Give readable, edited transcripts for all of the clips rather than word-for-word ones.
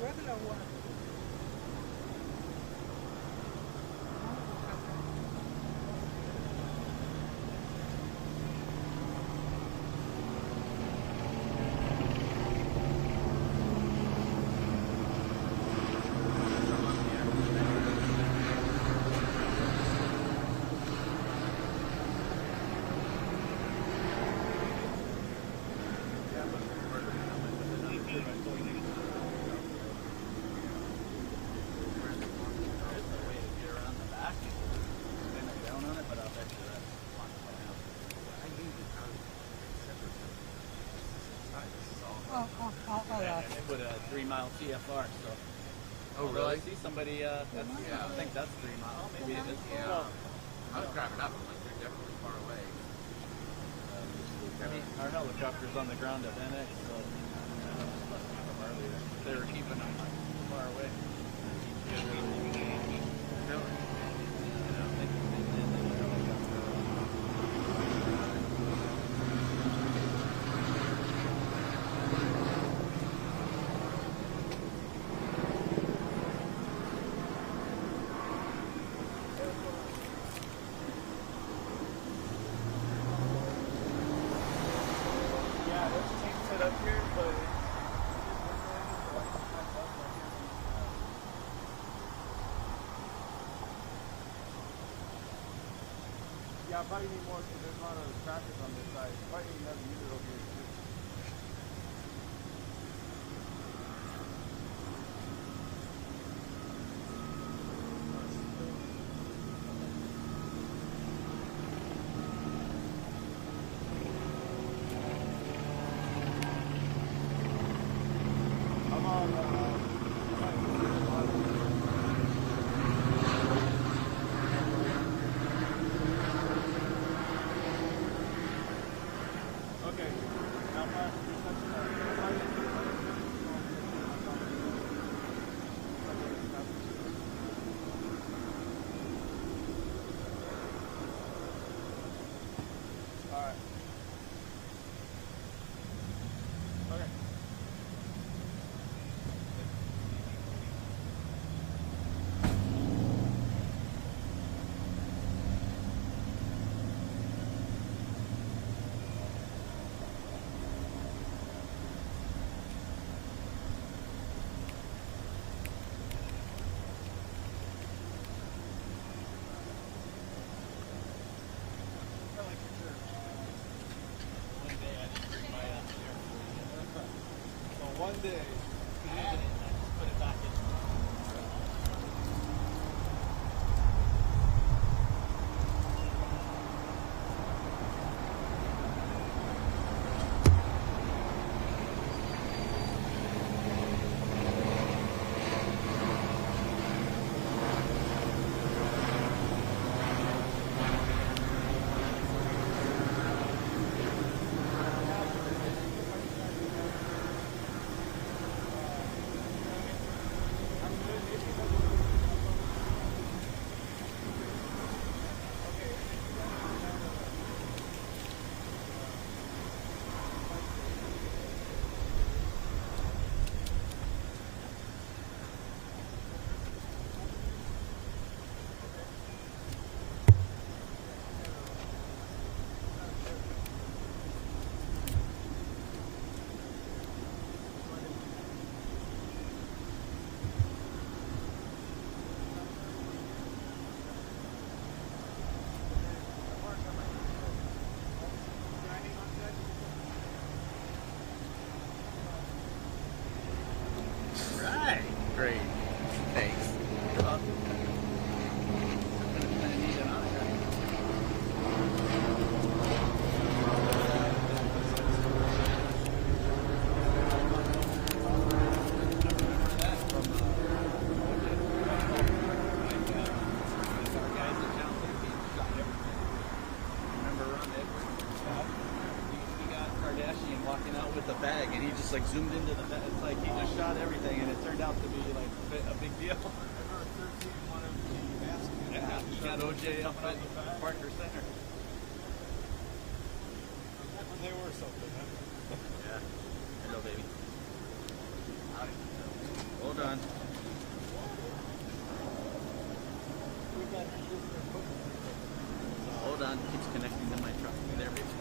Regular one. With a 3-mile TFR, so. Oh, really? I see somebody, I think that's 3 miles. Oh, maybe it is. Yeah. I was driving up, I'm like, they're definitely far away. Our helicopter's on the ground at NX, so they were keeping them far away. Really? Yeah, I probably need more because there's a lot of traffic on this side. Probably need another unit over here too. I'm on, okay. Now all right. Okay. One day. I just put it back in. Right. Great. Thanks. You're welcome. I need it on here. Walking out with a bag, and he just like zoomed into the bag. It's like he just shot everything, and it turned out to be like a big deal. Yeah, he got OJ up at Parker Center. on. Hold on, keeps connecting to my truck. There we go.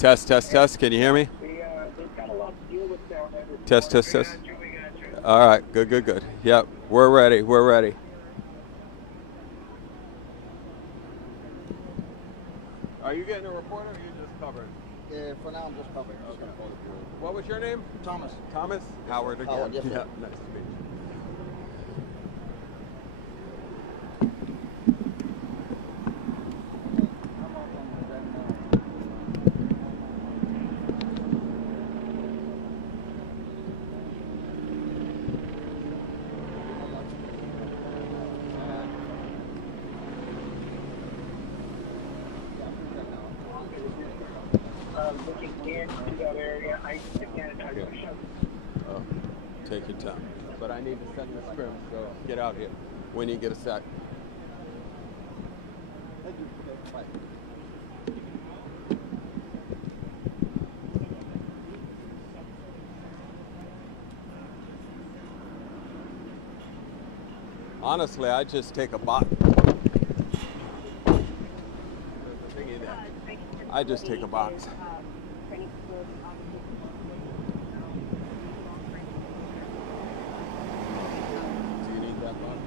Test, test, test. Can you hear me? They've got a lot to deal with down there. Test, test, test. We got you. All right. Good, good, good. Yep. We're ready. We're ready. Are you getting a report or are you just covering? Yeah, for now I'm just covering. Okay. What was your name? Thomas. Thomas? Howard again. Howard, yes, sir. Yeah, nice to meet you. Take your time. But I need to set the scrim, so get out here when you get a sec. Thank you. Okay, bye. Honestly, I just take a box. I just take a box. Do you need that box?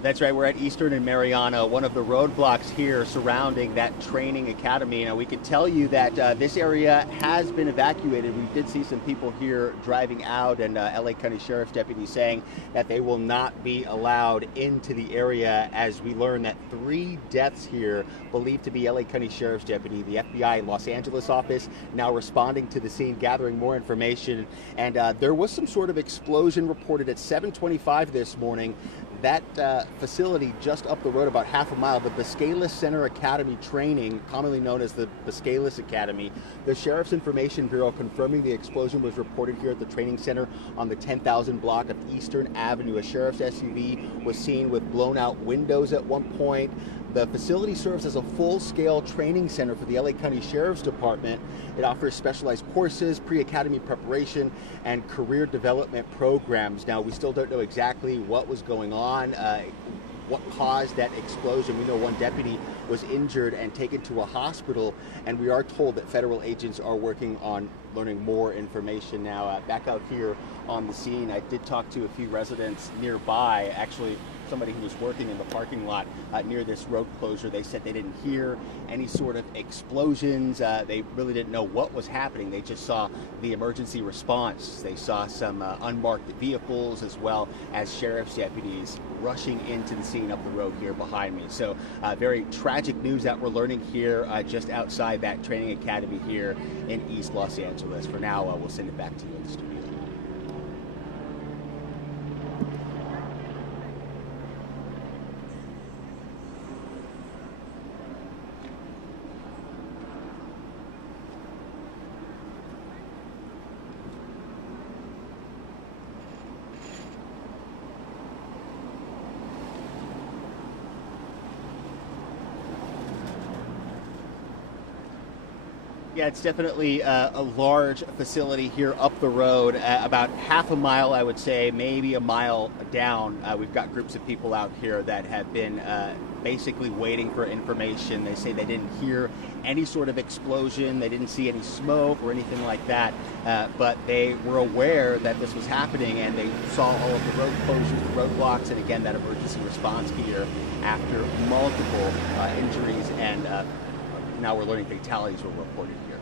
That's right. We're at Eastern and Mariana, one of the roadblocks here surrounding that training academy. Now, we can tell you that this area has been evacuated. We did see some people here driving out, and LA County Sheriff's deputies saying that they will not be allowed into the area, as we learn that 3 deaths here believed to be LA County Sheriff's deputy. The FBI Los Angeles office now responding to the scene, gathering more information. And there was some sort of explosion reported at 7:25 this morning. That facility just up the road about half a mile, the Biscaylis Center Academy Training, commonly known as the Biscaylis Academy. The Sheriff's Information Bureau confirming the explosion was reported here at the training center on the 10,000 block of Eastern Avenue. A sheriff's SUV was seen with blown out windows at one point. The facility serves as a full-scale training center for the LA County Sheriff's Department. It offers specialized courses, pre-academy preparation, and career development programs. Now, we still don't know exactly what was going on, what caused that explosion. We know one deputy was injured and taken to a hospital, and we are told that federal agents are working on learning more information now. Back out here on the scene, I did talk to a few residents nearby, actually somebody who was working in the parking lot near this road closure. They said they didn't hear any sort of explosions. They really didn't know what was happening. They just saw the emergency response. They saw some unmarked vehicles as well as sheriff's deputies rushing into the scene up the road here behind me. So very tragic news that we're learning here just outside that training academy here in East Los Angeles. For now, we'll send it back to you in the studio. Yeah, it's definitely a large facility here up the road, about half a mile, I would say, maybe a mile down. We've got groups of people out here that have been basically waiting for information. They say they didn't hear any sort of explosion, they didn't see any smoke or anything like that, but they were aware that this was happening, and they saw all of the road closures, the roadblocks, and again, that emergency response here after multiple injuries, and now we're learning fatalities were reported here.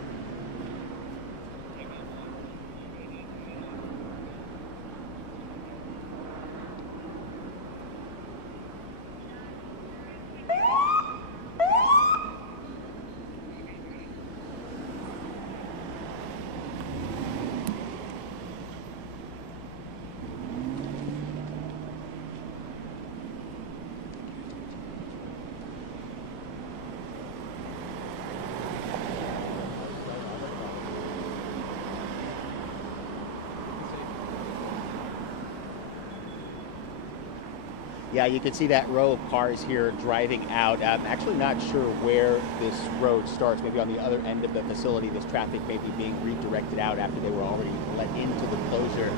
Yeah, you can see that row of cars here driving out. I'm actually not sure where this road starts. Maybe on the other end of the facility, this traffic may be being redirected out after they were already let into the closure.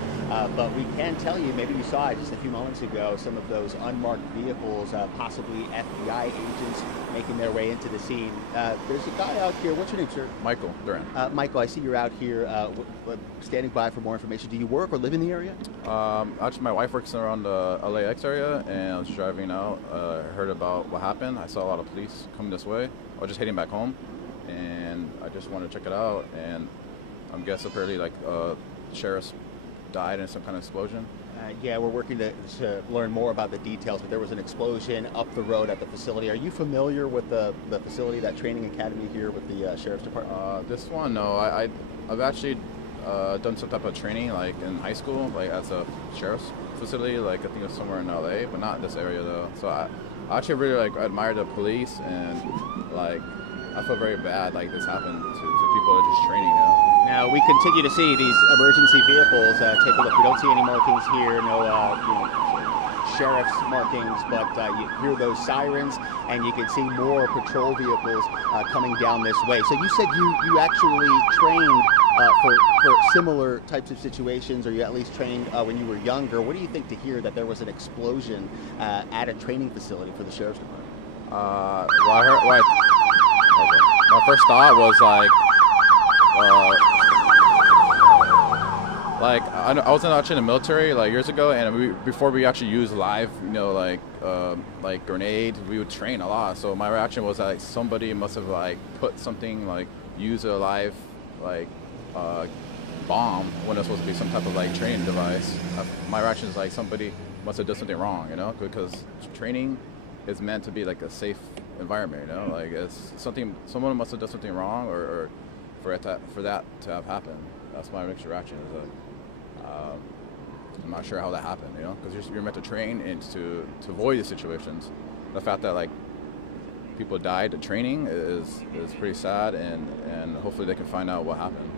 But we can tell you, maybe you saw it just a few moments ago, some of those unmarked vehicles, possibly FBI agents making their way into the scene. There's a guy out here. What's your name, sir? Michael Duran. Michael, I see you're out here standing by for more information. Do you work or live in the area? Actually, my wife works around the LAX area, and I was driving out, heard about what happened. I saw a lot of police coming this way. I was just heading back home, and I just wanted to check it out, and I'm guessing apparently like sheriffs died in some kind of explosion. Yeah, we're working to learn more about the details, but there was an explosion up the road at the facility. Are you familiar with the facility, that training academy here with the Sheriff's Department? This one, no. I've actually done some type of training like in high school, like as a sheriff's facility, like I think it was somewhere in LA, but not in this area though. So I actually really like admire the police, and like I feel very bad like this happened to people that are just training, you know? Now we continue to see these emergency vehicles. Take a look. We don't see any markings here. No, sheriff's markings, but you hear those sirens, and you can see more patrol vehicles coming down this way. So you said you actually trained for similar types of situations, or you at least trained when you were younger. What do you think to hear that there was an explosion at a training facility for the Sheriff's Department? Well, I heard. My first thought was I was actually in the military like years ago, and before we actually used live, like grenades, we would train a lot. So my reaction was like somebody must have like put something like use a live bomb when it's supposed to be some type of like training device. My reaction is like somebody must have done something wrong, you know, because training is meant to be like a safe environment, you know, like it's something someone must have done something wrong, or for that to have happened. That's my mixed reaction. Is I'm not sure how that happened, you know, because you're meant to train and to avoid these situations. The fact that like people died at training is pretty sad, and hopefully they can find out what happened.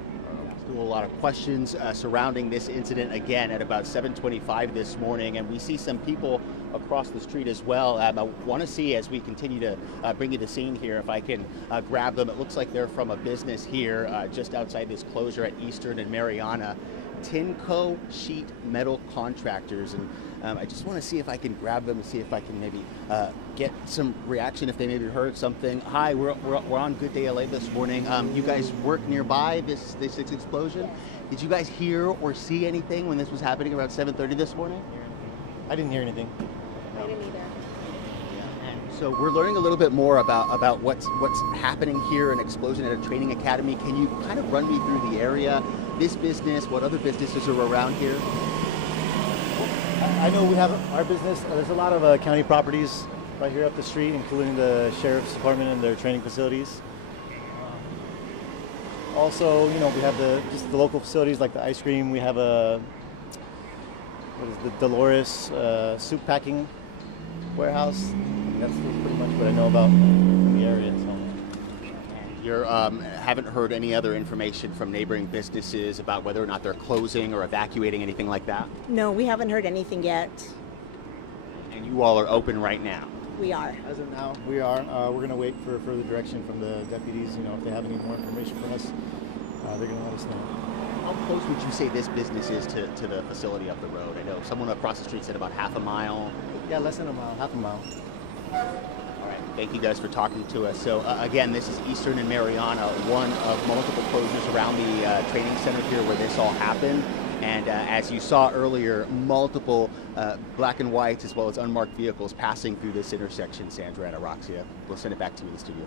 Still a lot of questions surrounding this incident again at about 7:25 this morning, and we see some people across the street as well. I want to see, as we continue to bring you the scene here, if I can grab them. It looks like they're from a business here just outside this closure at Eastern and Mariana. Tinco Sheet Metal Contractors, and I just want to see if I can grab them and see if I can maybe get some reaction if they maybe heard something. Hi, we're on Good Day LA this morning. You guys work nearby this explosion. Did you guys hear or see anything when this was happening around 7:30 this morning? I didn't hear anything. I didn't either. So we're learning a little bit more about what's happening here, an explosion at a training academy. Can you kind of run me through the area, this business, what other businesses are around here? I know we have our business. There's a lot of county properties right here up the street, including the sheriff's department and their training facilities. Also, you know, we have the local facilities like the ice cream. We have the Dolores soup packing warehouse. That's pretty much what I know about the area. So. You haven't heard any other information from neighboring businesses about whether or not they're closing or evacuating, anything like that? No, we haven't heard anything yet. And you all are open right now? We are. As of now, we are. We're going to wait for further direction from the deputies. You know, if they have any more information from us, they're going to let us know. How close would you say this business is to the facility up the road? I know someone across the street said about half a mile. Yeah, less than a mile, half a mile. All right, thank you guys for talking to us. So again, this is Eastern and Mariana, one of multiple closures around the training center here where this all happened. And as you saw earlier, multiple black and whites as well as unmarked vehicles passing through this intersection, Sandra and Araxia. We'll send it back to you in the studio.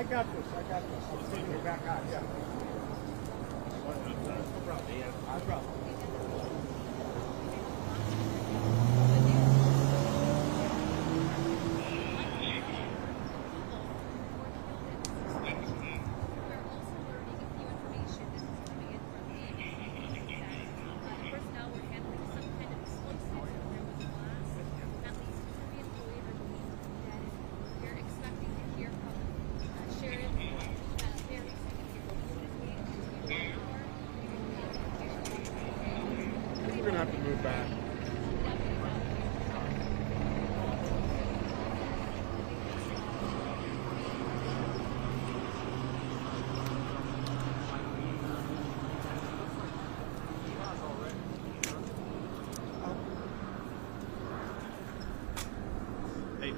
I got this. I'm taking it back out. Yeah. No problem. Yeah. No problem. We're gonna have to move back. Hey,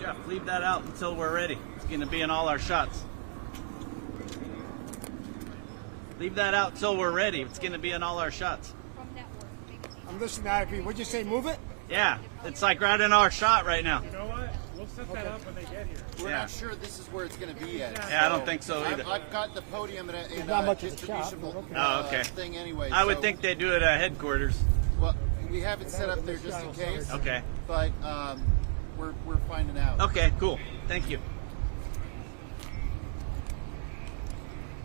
Jeff, leave that out until we're ready. It's going to be in all our shots. Leave that out till we're ready. It's going to be in all our shots. I'm listening to IP. What'd you say? Move it? Yeah, it's like right in our shot right now. You know what? We'll set that up when they get here. We're Yeah. not sure this is where it's going to be yet. Yeah, I don't think so either. I've got the podium in not a much of a shop, distribution but okay. Oh, okay. thing anyway. I would so- think they do it at headquarters. Well, we have it set up there just in case. Okay. But we're finding out. Okay, cool. Thank you.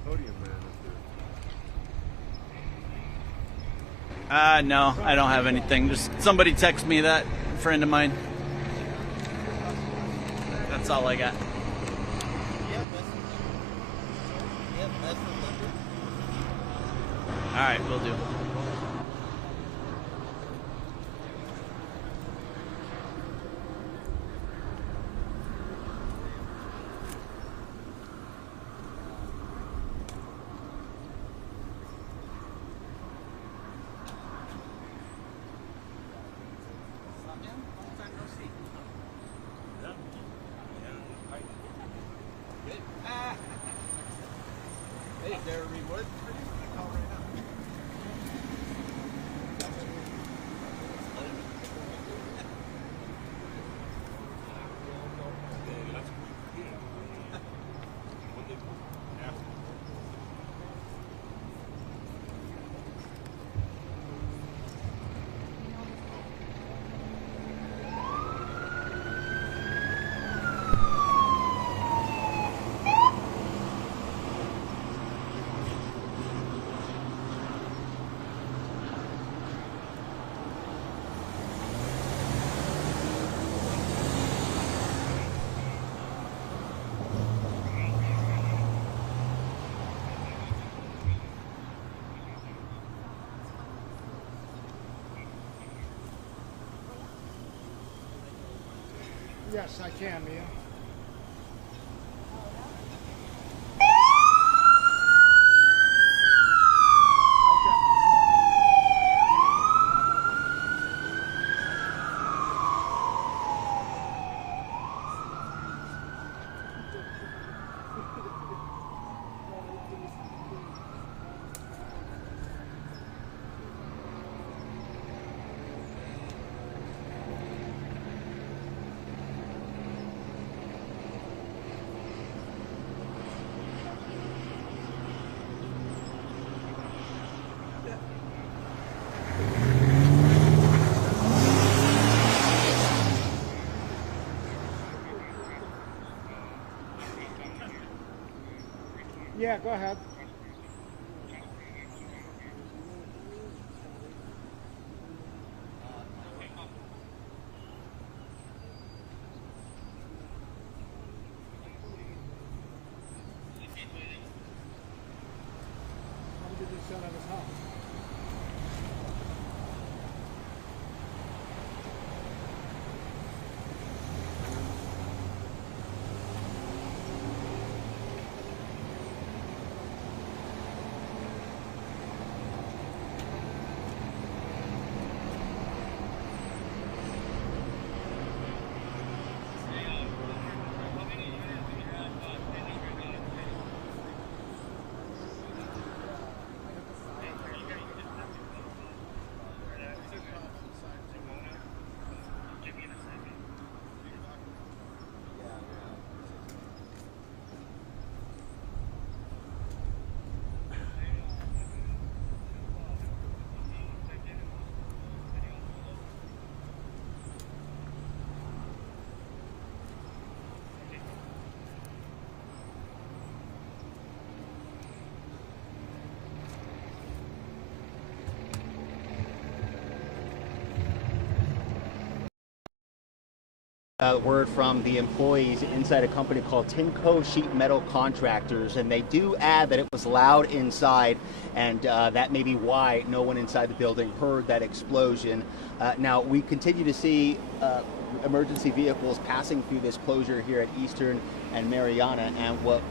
Podium man. No, I don't have anything. Just somebody text me that, a friend of mine. That's all I got. All right, will do. Hey, Derry Wood. Yes, I can, Mia. Yeah, go ahead. How did you sell at his house? Word from the employees inside a company called Timco Sheet Metal Contractors, and they do add that it was loud inside, and that may be why no one inside the building heard that explosion. Now, we continue to see emergency vehicles passing through this closure here at Eastern and Mariana, and what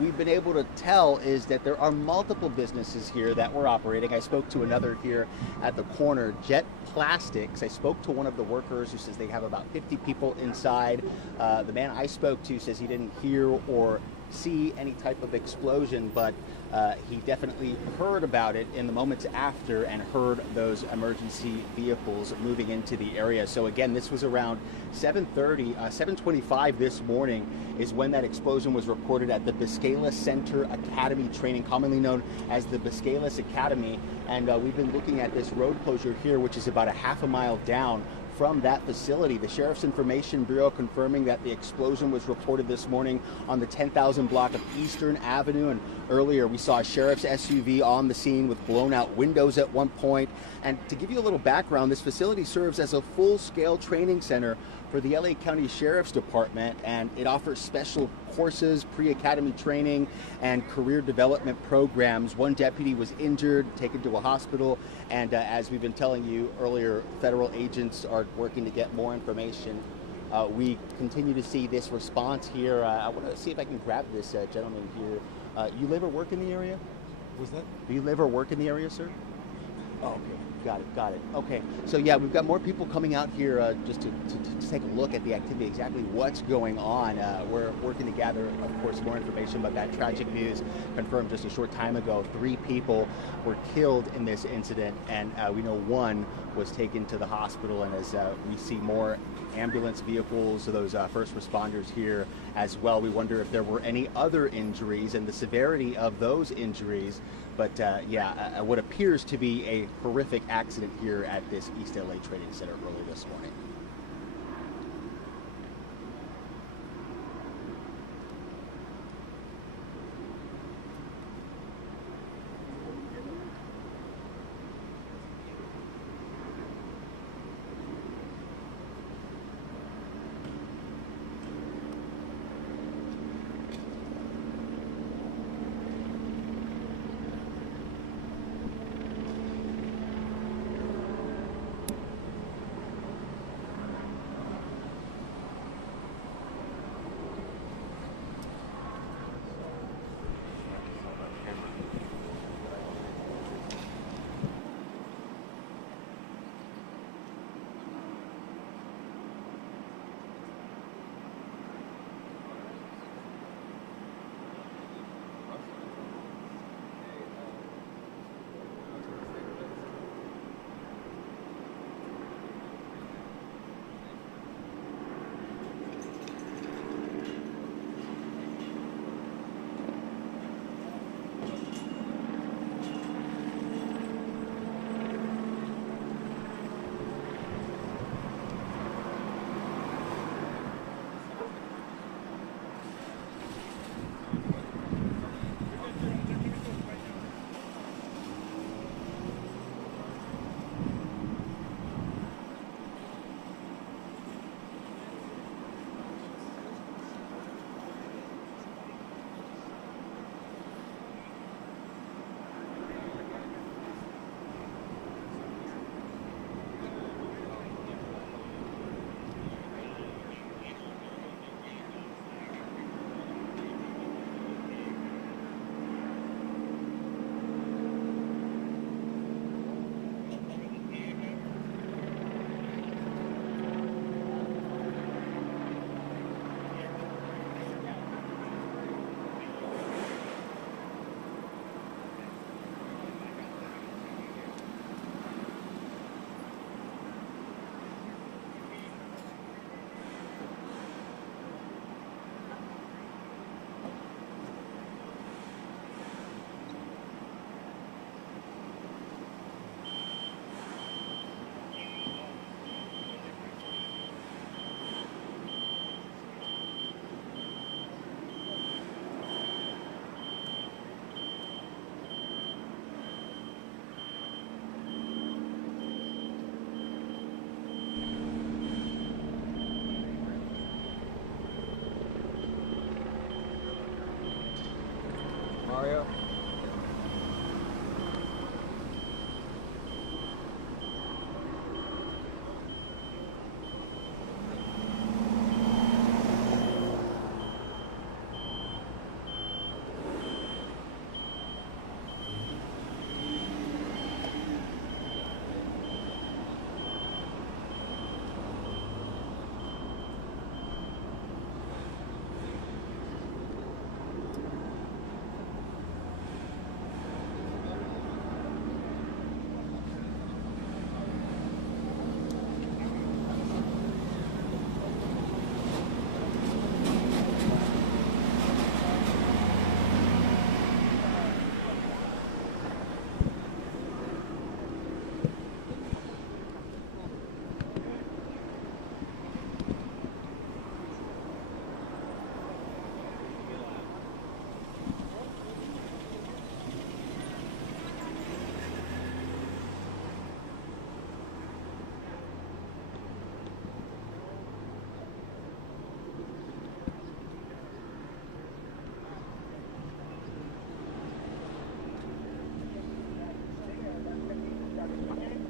we've been able to tell is that there are multiple businesses here that were operating. I spoke to another here at the corner, Jet Plastics. I spoke to one of the workers who says they have about 50 people inside. The man I spoke to says he didn't hear or see any type of explosion, but he definitely heard about it in the moments after and heard those emergency vehicles moving into the area. So again, this was around 7:25 this morning is when that explosion was reported at the Biscayla Center Academy Training, commonly known as the Biscayla Academy. And we've been looking at this road closure here, which is about a half a mile down from that facility. The Sheriff's Information Bureau confirming that the explosion was reported this morning on the 10,000 block of Eastern Avenue, and earlier we saw a sheriff's SUV on the scene with blown out windows at one point. And to give you a little background, this facility serves as a full-scale training center for the LA County Sheriff's Department, and it offers special courses, pre-academy training, and career development programs. One deputy was injured, taken to a hospital, and as we've been telling you earlier, federal agents are working to get more information. We continue to see this response here. I want to see if I can grab this gentleman here. You live or work in the area? Was that? Do you live or work in the area, sir? Oh, okay. Got it. Okay. So yeah, we've got more people coming out here just to take a look at the activity, exactly what's going on. We're working to gather, of course, more information, but that tragic news confirmed just a short time ago. 3 people were killed in this incident, and we know one was taken to the hospital. And as we see more ambulance vehicles, those first responders here as well, we wonder if there were any other injuries and the severity of those injuries. But yeah, what appears to be a horrific accident here at this East LA Training Center early this morning. Mario.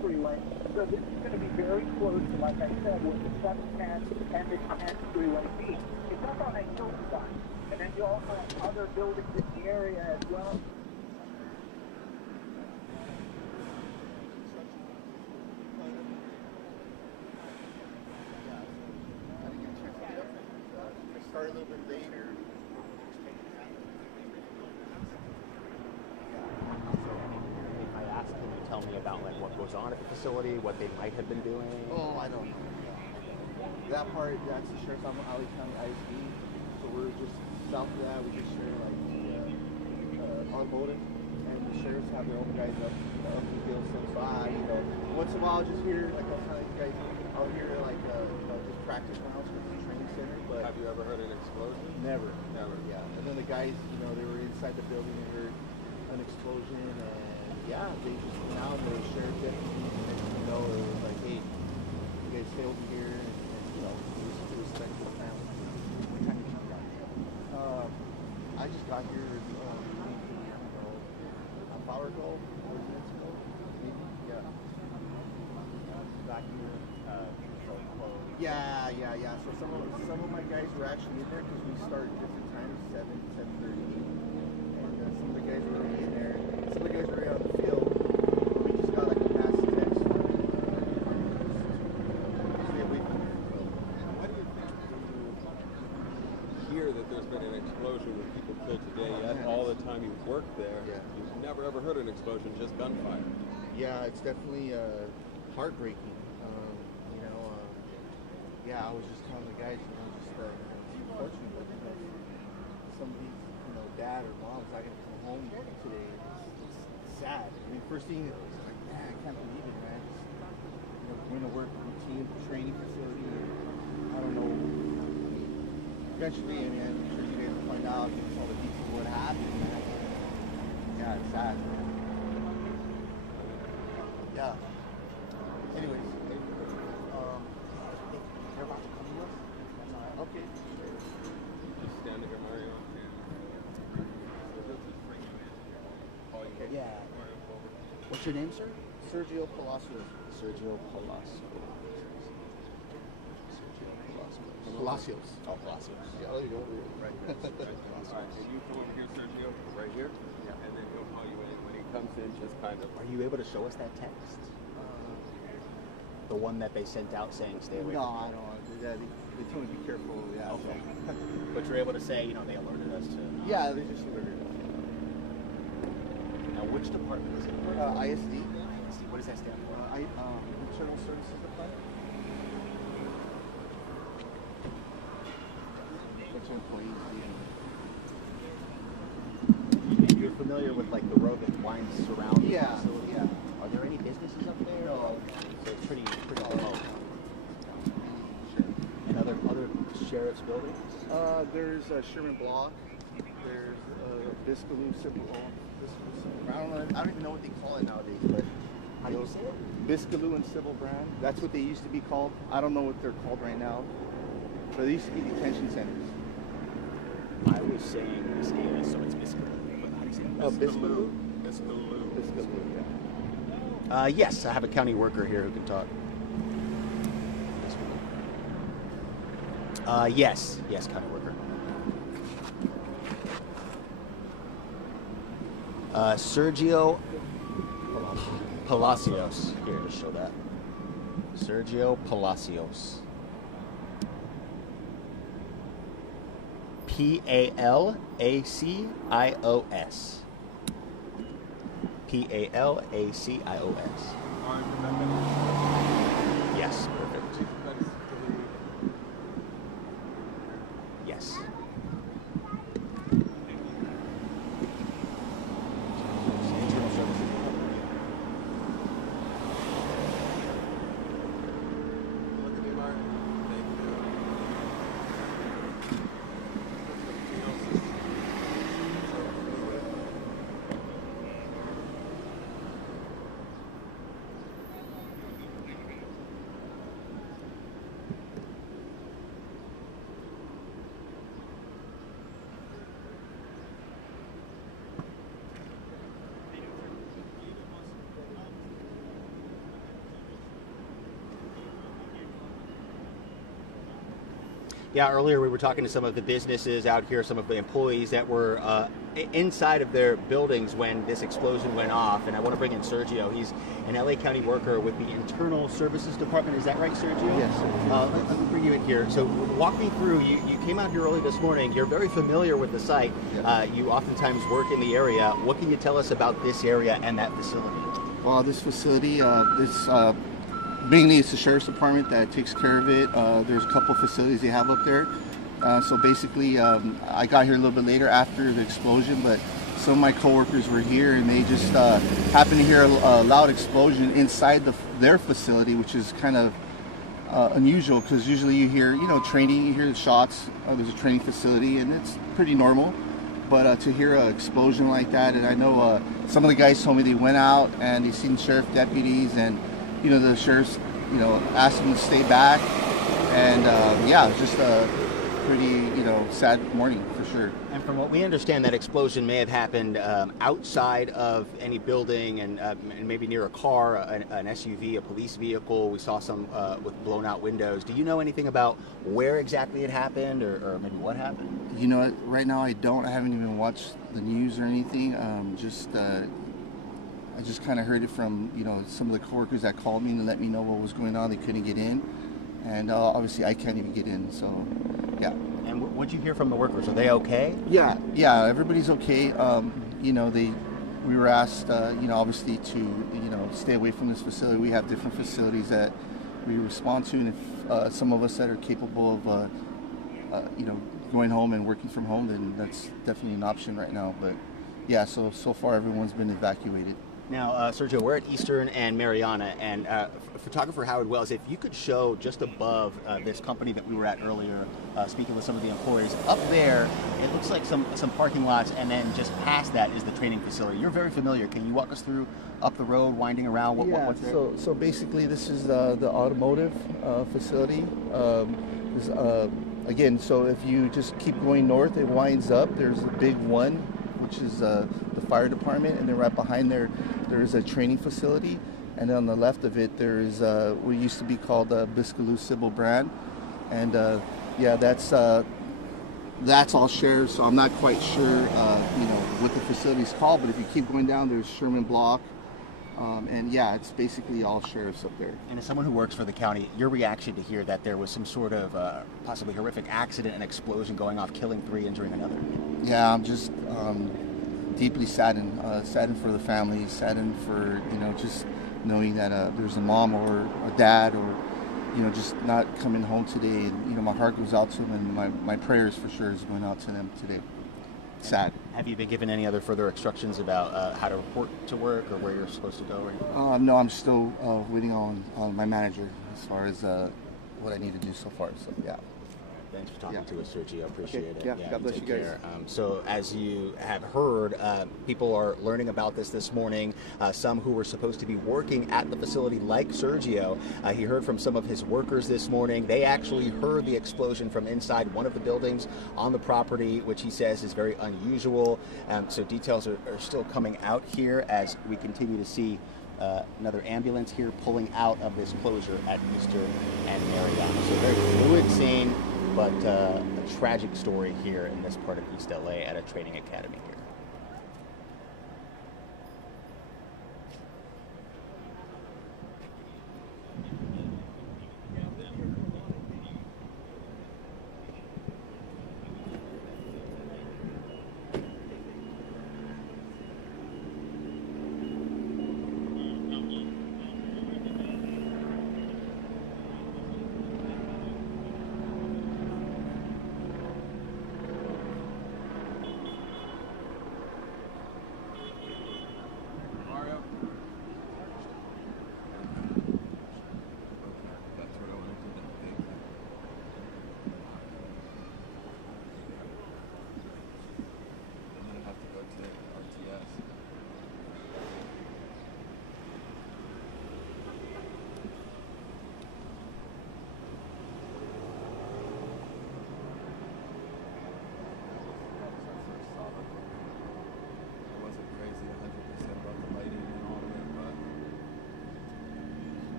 Freeway. So this is going to be very close to, like I said, with the 710 and the 10 freeway meet. It's up on a hillside. And then you also have other buildings in the area as well. Start a little bit later. I asked him to tell me about like what goes on at the facility, what they might have been doing. Oh, I don't know. That part, that's the sheriff's office, Ali County ISD. So we're just south of that. We just share like on Bowden, and the sheriffs have their own guys up the hill. So once in a while, I'll just hear like I'll tell you guys, I'll hear like just practice rounds from the training center. But Have you ever heard an explosion? never. Never. Yeah. And then the guys, they were inside the building and heard an explosion, and yeah, they just went out. The sheriff deputies, and next thing you know, it was like, hey, you guys stay over here, and respect the family. What time did you got here? I just got here, an hour ago, 40 minutes ago, maybe. Yeah. Back here, closed. Yeah. So some of my guys were actually in there because we start different times, 7:30, 8. And some of the guys were already in there. Some of the guys were already on the field. We just got like a mass text. Stay away from there. Why do you think you hear that there's been an explosion with people killed today, yet all the time you've worked there, you've never ever heard an explosion, just gunfire? Yeah, it's definitely heartbreaking. I was just telling the guys, it's unfortunate, but somebody's, dad or mom's not gonna come home today. It's sad. I mean, first thing, it's like, man, I can't believe it, man. Going to work routine, training facility, and I don't know. Eventually, I mean, I'm sure you guys will find out all the pieces of what happened, man. Yeah, it's sad. Yeah. Anyways, you're about to come to us? Okay. Just stand here, Mario. Yeah. What's your name, sir? Sergio Palacios. Sergio Palacios. Palacios. Oh, Palacios. Yeah, there you go. Right here. All right, and you come over here, Sergio, right here. Yeah. And then he'll call you in. When he comes in, just kind of... Are you able to show us that text? The one that they sent out saying stay away No, from I don't. They told me to be careful. Yeah. Okay. But you're able to say, they alerted us to... Yeah, they just alerted us. Now, which department is it? ISD. ISD. What does that stand for? Internal Services Department. Bunch of employees. You're familiar with like the road that winds around the facility? Yeah. Are there any businesses up there? No. So it's pretty remote. And other sheriff's buildings? There's Sherman Block. There's Biscaloo Civil. I don't even know what they call it nowadays, but how do you say it? Biscaloo and Civil Brand. That's what they used to be called. I don't know what they're called right now, but they used to be detention centers. I was saying Biscayne, so it's Biscaloo. But how do Biscaloo? Biscaloo. Yeah. Yes, I have a county worker here who can talk. Yes, county worker. Sergio Palacios. Here, just show that. Sergio Palacios. Palacios. Palacios. Yes, perfect. Yes. Look at the environment. Thank you. Everything else is so fluid. Yeah, earlier we were talking to some of the businesses out here, some of the employees that were inside of their buildings when this explosion went off. And I want to bring in Sergio. He's an LA County worker with the Internal Services Department. Is that right, Sergio? Yes, sir. Let me bring you in here. So walk me through. You came out here early this morning. You're very familiar with the site. Yes. You oftentimes work in the area. What can you tell us about this area and that facility? Well, this facility, mainly it's the sheriff's department that takes care of it. There's a couple facilities they have up there. So basically, I got here a little bit later after the explosion, but some of my coworkers were here and they just happened to hear a loud explosion inside their facility, which is kind of unusual because usually you hear, training, you hear the shots. There's a training facility and it's pretty normal. But to hear an explosion like that, and I know some of the guys told me they went out and they seen sheriff deputies and the sheriff's, asked them to stay back, and it's just a pretty, sad morning for sure. And from what we understand, that explosion may have happened outside of any building and maybe near a car, an SUV, a police vehicle. We saw some with blown out windows. Do you know anything about where exactly it happened or maybe what happened? You know what? Right now I don't. I haven't even watched the news or anything. I just kind of heard it from, some of the coworkers that called me and let me know what was going on. They couldn't get in. And obviously I can't even get in, so yeah. And what'd you hear from the workers? Are they okay? Yeah, everybody's okay. We were asked, obviously to, stay away from this facility. We have different facilities that we respond to, and if some of us that are capable of, going home and working from home, then that's definitely an option right now. But yeah, so far everyone's been evacuated. Now, Sergio, we're at Eastern and Mariana, and photographer Howard Wells, if you could show just above this company that we were at earlier, speaking with some of the employees, up there, it looks like some parking lots, and then just past that is the training facility. You're very familiar. Can you walk us through up the road, winding around? What's there? So basically this is the automotive facility. Again, so if you just keep going north, it winds up. There's a big one, which is the fire department, and then right behind there is a training facility, and on the left of it there is what used to be called Biscaloo Civil Brand, and that's all sheriffs. So I'm not quite sure what the facility's called, but if you keep going down, there's Sherman Block, and it's basically all sheriffs up there. And as someone who works for the county, your reaction to hear that there was some sort of possibly horrific accident and explosion going off, killing 3, injuring another? Yeah, I'm just deeply saddened for the family, saddened for, just knowing that there's a mom or a dad or, just not coming home today. And, my heart goes out to them, and my prayers for sure is going out to them today. Sad. Have you been given any other further instructions about how to report to work or where you're supposed to go? No, I'm still waiting on my manager as far as what I need to do so far. So, yeah. Thanks for talking Yeah. to us, Sergio. Appreciate it. Yeah, God bless take you guys. care. So as you have heard, people are learning about this morning. Some who were supposed to be working at the facility, like Sergio, he heard from some of his workers this morning. They actually heard the explosion from inside one of the buildings on the property, which he says is very unusual. So details are still coming out here as we continue to see another ambulance here pulling out of this closure at Eastern and Mariana. So very fluid scene, but a tragic story here in this part of East LA at a training academy here.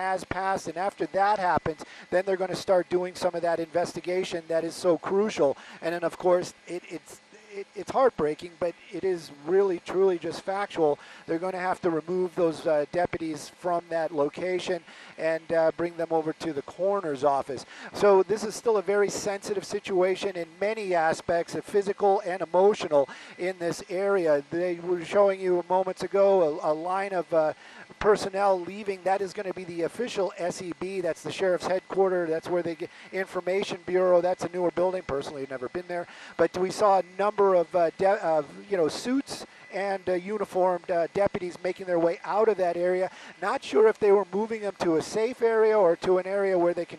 has passed, and after that happens, then they're going to start doing some of that investigation that is so crucial. And then, of course, it's heartbreaking, but it is really, truly just factual. They're going to have to remove those deputies from that location and bring them over to the coroner's office. So this is still a very sensitive situation in many aspects, physical and emotional, in this area. They were showing you moments ago a line of personnel leaving. That is going to be the official SEB. That's the sheriff's headquarters. That's where they get information bureau. That's a newer building. Personally, I've never been there, but we saw a number of suits and uniformed deputies making their way out of that area. Not sure if they were moving them to a safe area or to an area where they can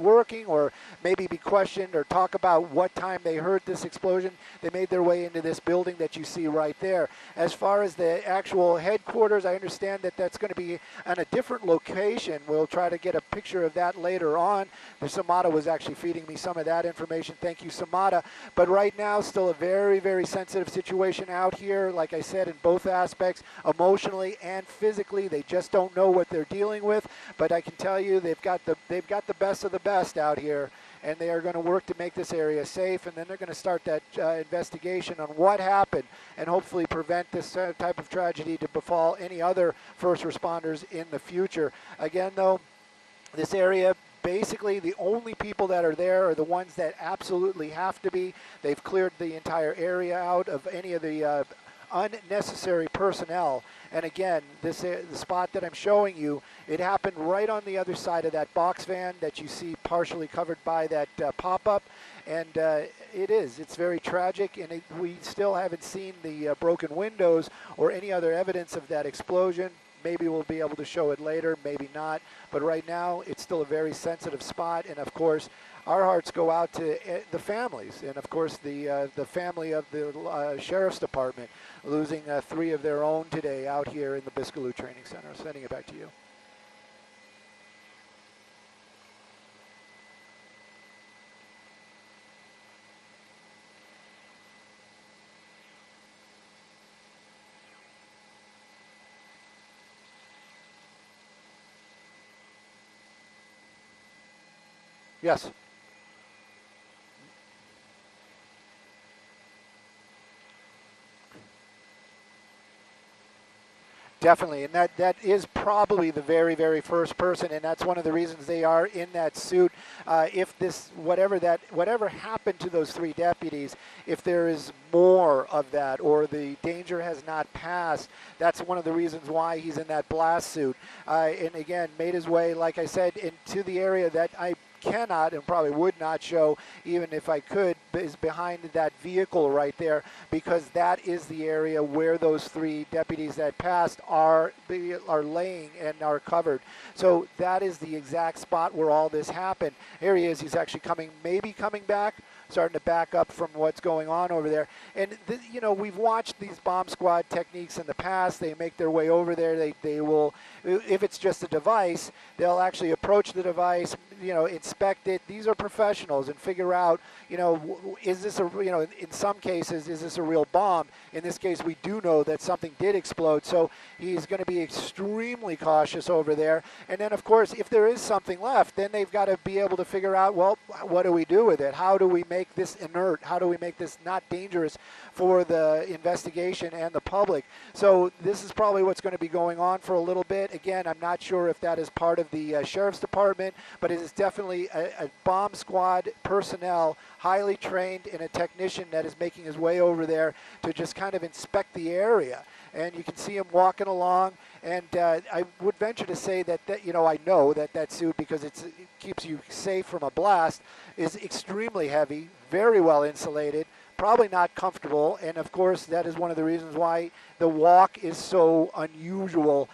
working, or maybe be questioned or talk about what time they heard this explosion. They made their way into this building that you see right there. As far as the actual headquarters, I understand that that's going to be on a different location. We'll try to get a picture of that later on. The Samada was actually feeding me some of that information. Thank you, Samada. But right now, still a very, very sensitive situation out here. Like I said, in both aspects, emotionally and physically, they just don't know what they're dealing with. But I can tell you, they've got the best of the best out here, and they are going to work to make this area safe. And then they're going to start that investigation on what happened, and hopefully prevent this type of tragedy to befall any other first responders in the future. Again, though, this area, basically, the only people that are there are the ones that absolutely have to be. They've cleared the entire area out of any of the unnecessary personnel. And again, the spot that I'm showing you, it happened right on the other side of that box van that you see partially covered by that pop-up. And it's very tragic, and we still haven't seen the broken windows or any other evidence of that explosion. Maybe we'll be able to show it later, maybe not. But right now, it's still a very sensitive spot. And of course, our hearts go out to the families, and of course the family of the Sheriff's Department, losing 3 of their own today out here in the Biscaloo Training Center. Sending it back to you. Yes. Definitely, and that is probably the very, very first person, and that's one of the reasons they are in that suit. If whatever happened to those 3 deputies, if there is more of that, or the danger has not passed, that's one of the reasons why he's in that blast suit. And again, made his way, like I said, into the area that I cannot and probably would not show, even if I could, is behind that vehicle right there, because that is the area where those 3 deputies that passed are laying and are covered. So that is the exact spot where all this happened. Here he is. He's actually maybe coming back, starting to back up from what's going on over there. And we've watched these bomb squad techniques in the past. They make their way over there. They will, if it's just a device, they'll actually approach the device, inspect it. These are professionals, and figure out, is this in some cases, is this a real bomb? In this case, we do know that something did explode, so he's going to be extremely cautious over there. And then, of course, if there is something left, then they've got to be able to figure out, well, what do we do with it? How do we make this inert? How do we make this not dangerous for the investigation and the public? So this is probably what's going to be going on for a little bit. Again, I'm not sure if that is part of the Sheriff's Department, but it is definitely a bomb squad personnel, highly trained, and a technician that is making his way over there to just kind of inspect the area. And you can see him walking along, and I would venture to say that I know that suit, because it keeps you safe from a blast, is extremely heavy, very well insulated, probably not comfortable, and of course that is one of the reasons why the walk is so unusual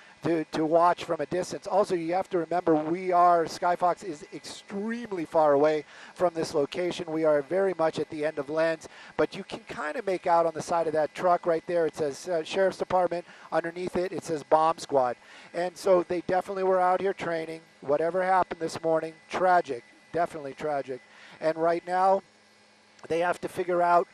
to watch from a distance. Also, you have to remember, Skyfox is extremely far away from this location. We are very much at the end of Lens, but you can kind of make out on the side of that truck right there, it says Sheriff's Department. Underneath it says Bomb Squad. And so they definitely were out here training. Whatever happened this morning, tragic, definitely tragic. And right now, they have to figure out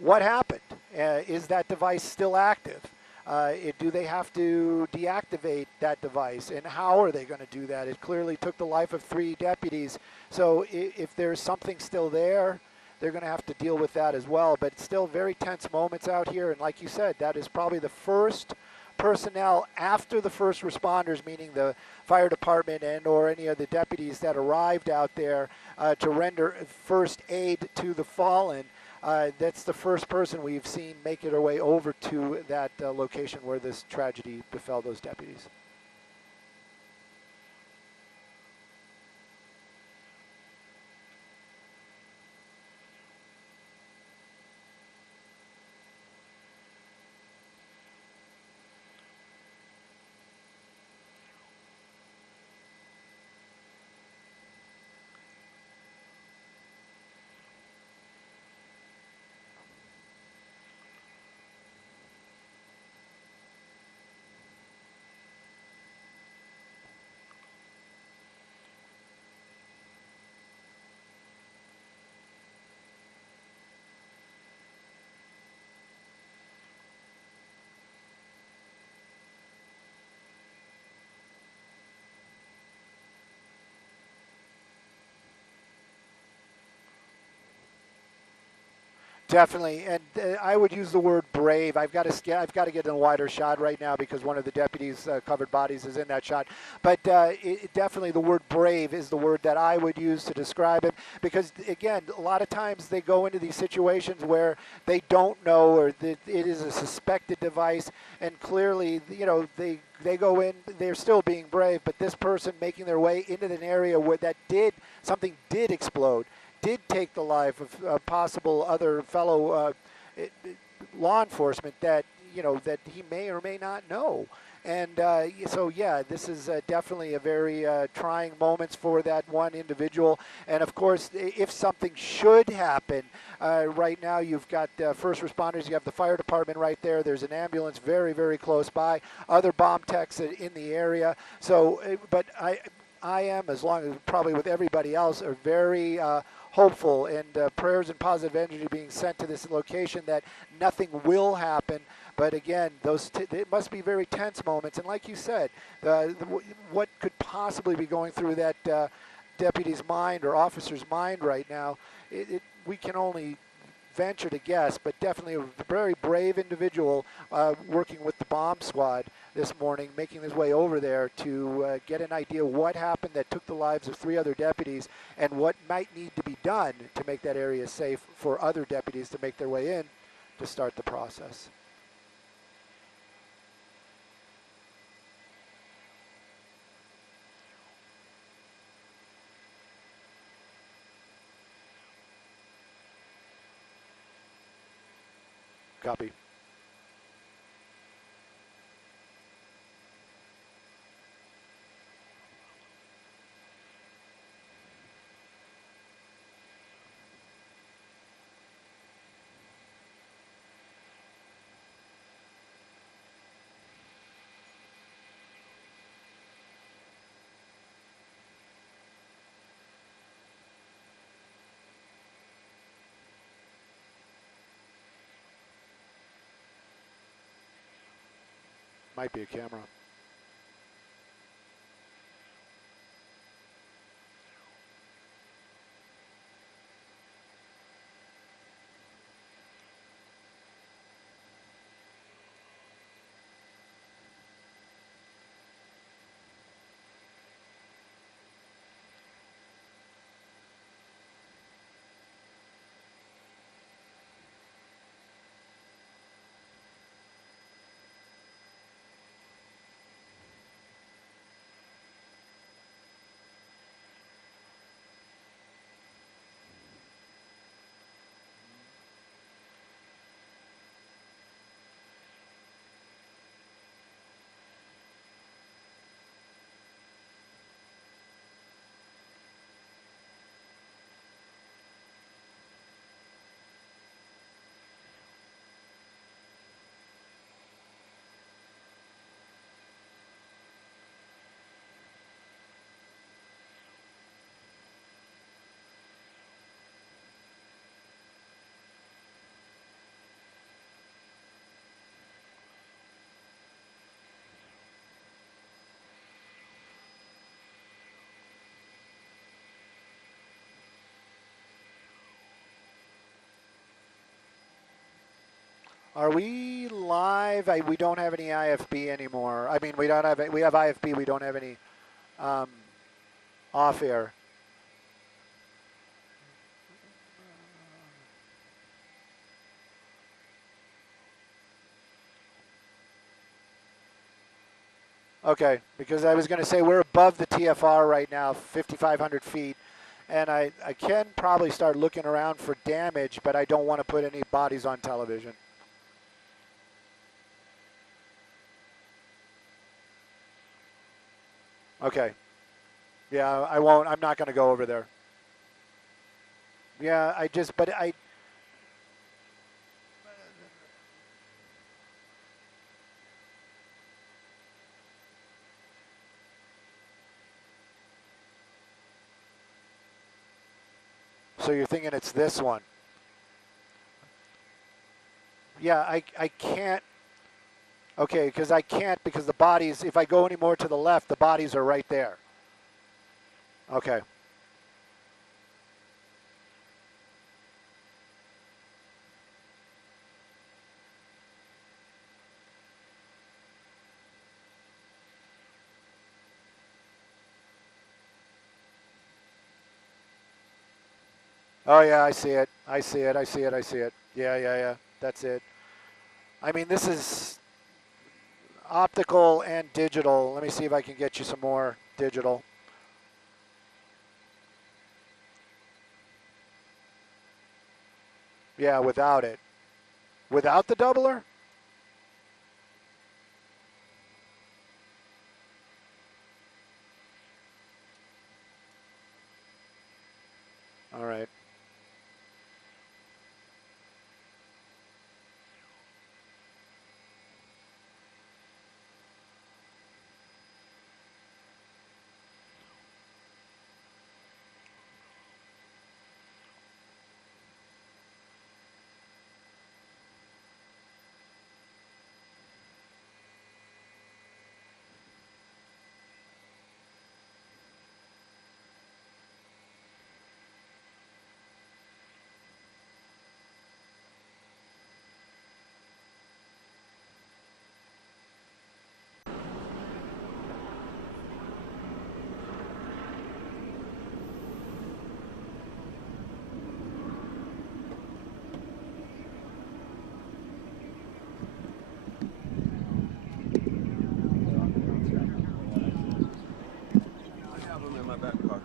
what happened. Is that device still active? Do they have to deactivate that device, and how are they going to do that? It clearly took the life of 3 deputies. So if there's something still there, they're going to have to deal with that as well. But it's still very tense moments out here. And like you said, that is probably the first personnel after the first responders, meaning the fire department and or any of the deputies that arrived out there to render first aid to the fallen. That's the first person we've seen make it their way over to that location where this tragedy befell those deputies. Definitely, and I would use the word brave. I've got to get in a wider shot right now because one of the deputies' covered bodies is in that shot. But definitely, the word brave is the word that I would use to describe it. Because again, a lot of times they go into these situations where they don't know, or it is a suspected device, and clearly, they go in. They're still being brave, but this person making their way into an area where something did explode, did take the life of possible other fellow law enforcement that he may or may not know. And so, yeah, this is definitely a very trying moments for that one individual. And of course, if something should happen, right now you've got first responders, you have the fire department right there. There's an ambulance very, very close by. Other bomb techs in the area. So, but I am, as long as probably with everybody else, are very hopeful, and prayers and positive energy being sent to this location that nothing will happen. But again, it must be very tense moments. And like you said, what could possibly be going through that deputy's mind or officer's mind right now, we can only venture to guess, but definitely a very brave individual working with the bomb squad this morning, making his way over there to get an idea what happened that took the lives of 3 other deputies and what might need to be done to make that area safe for other deputies to make their way in to start the process. Copy. Might be a camera. Are we live? We don't have any IFB anymore. I mean, we don't have. We have IFB. We don't have any off air. Okay, because I was going to say we're above the TFR right now, 5,500 feet, and I can probably start looking around for damage, but I don't want to put any bodies on television. Okay. Yeah, I won't. I'm not going to go over there. Yeah, but I. So you're thinking it's this one? Yeah, I can't. Okay, because I can't because the bodies, if I go any more to the left, the bodies are right there. Okay. Oh yeah, I see it. I see it. I see it. I see it. Yeah, yeah, yeah. That's it. I mean, this is optical and digital. Let me see if I can get you some more digital. Yeah, without it. Without the doubler? All right. I have them in my back pocket.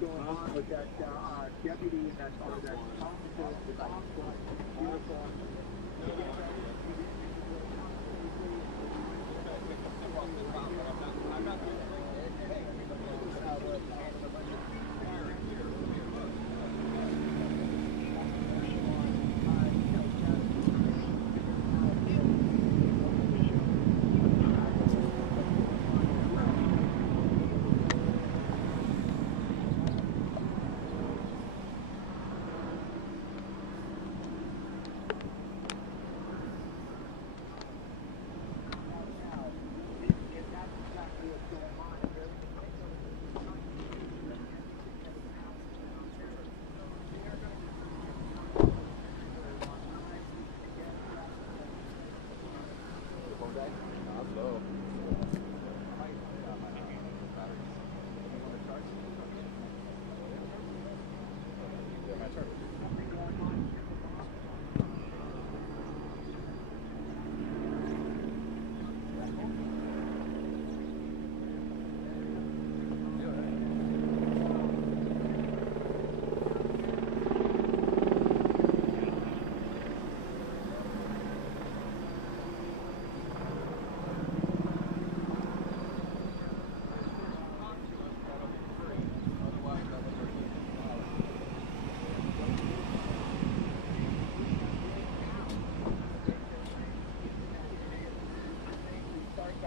Going on with that deputy in that hospital uniform.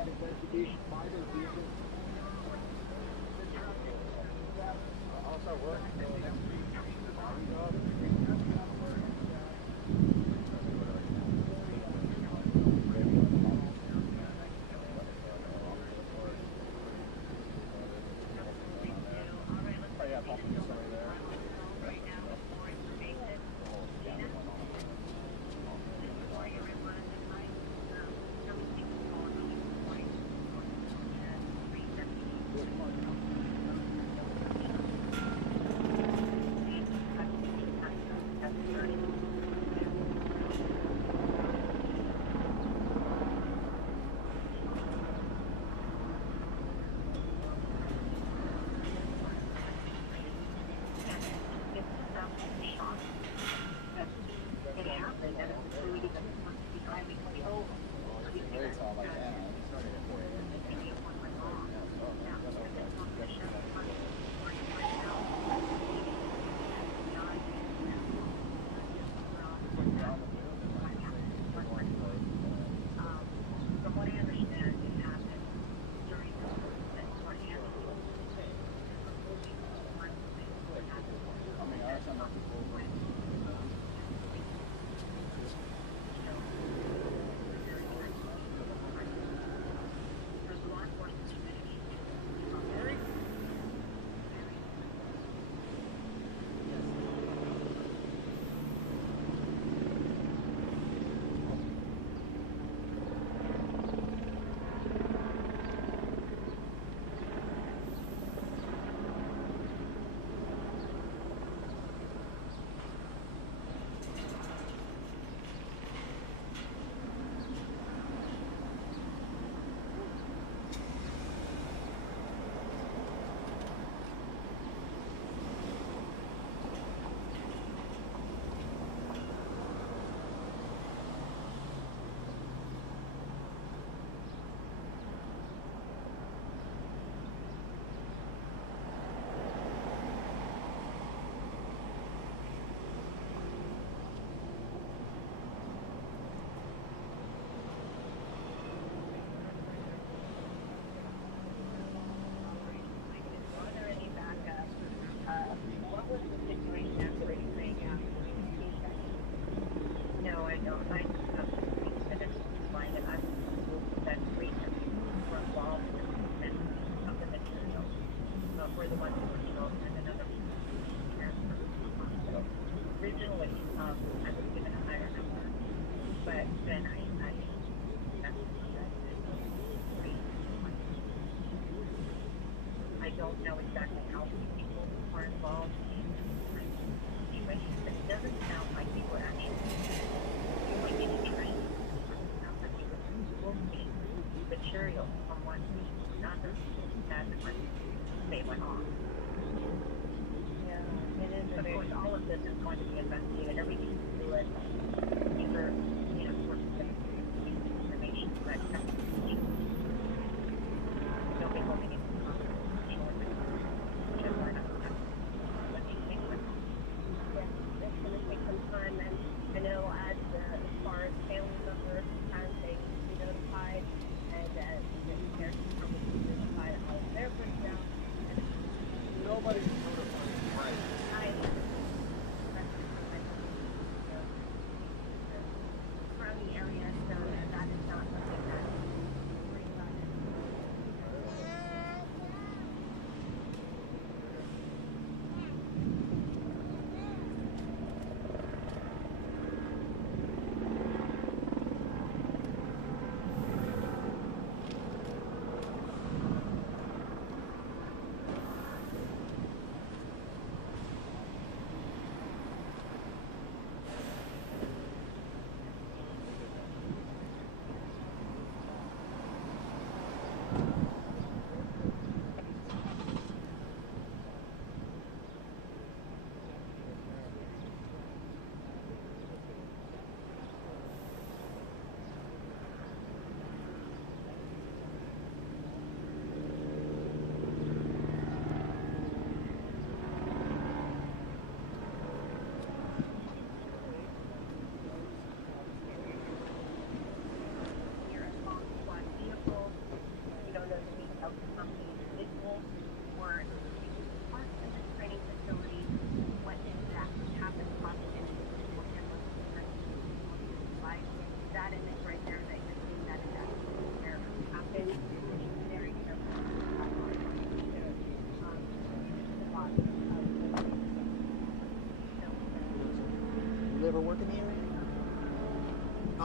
that investigation by those vehicles. I'll start working next week.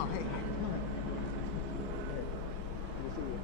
Oh, hey. Good to see you.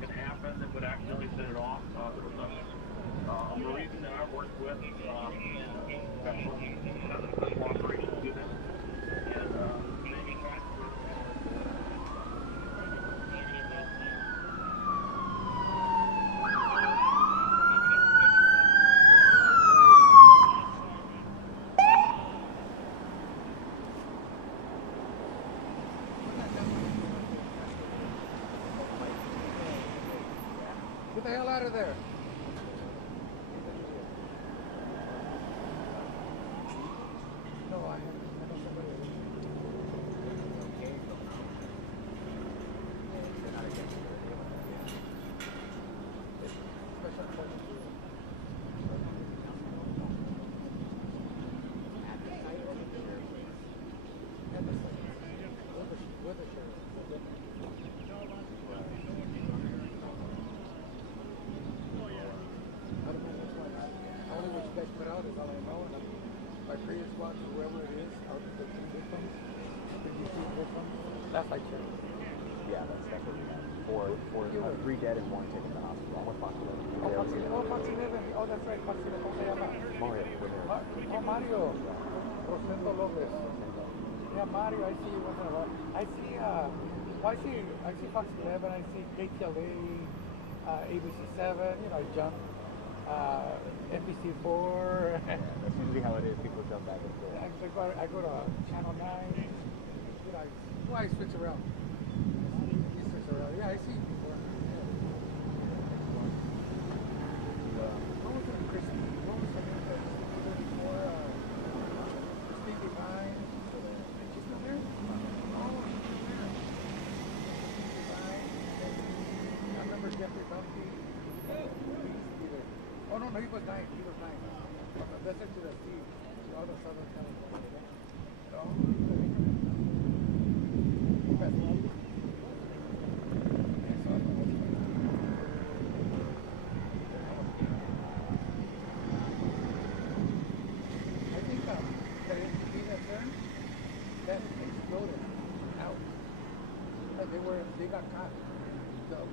can happen that would accidentally set it off. There was a Marine that I worked with, special operations unit, and manufacturer. Get the hell out of there. No, I know somebody. That's like sure. Yeah, that's what we have. Four, 3 dead and 1 taken to the hospital. I'm with Fox 11. Fox 11. Oh, that's right. Fox 11. ¿Cómo se llama? Mario. Oh, Mario. Rosendo Lopez. Yeah, Mario. I see you once in a while. I see. I see Fox 11. I see KTLA, ABC 7. You know, I jump. NBC 4. Yeah, that's usually how it is. People jump back and forth. I go to Channel 9. You know, I switch around. You switch around. Yeah, I see you before. What was it, Christine? What was the name that she did before? Christine Divine. She's still there? Oh, she's still there. Divine. I remember Jeffrey Bumpy. Oh, no, he was 9. He was 9. That's it to the Steve. All the Southern California. No. They got caught.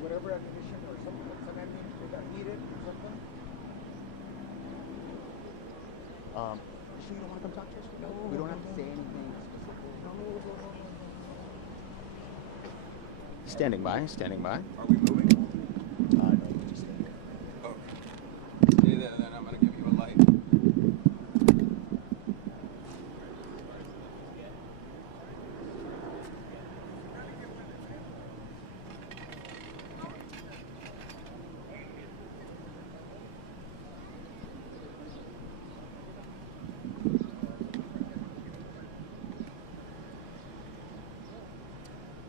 Whatever ammunition or something, some ammunition, they got heated or something. You sure you don't want to come talk to us? No. We don't have to say anything specific. No. Standing by. Are we moving? No, just stay here. Okay. Stay there, then I'm going to give you a light.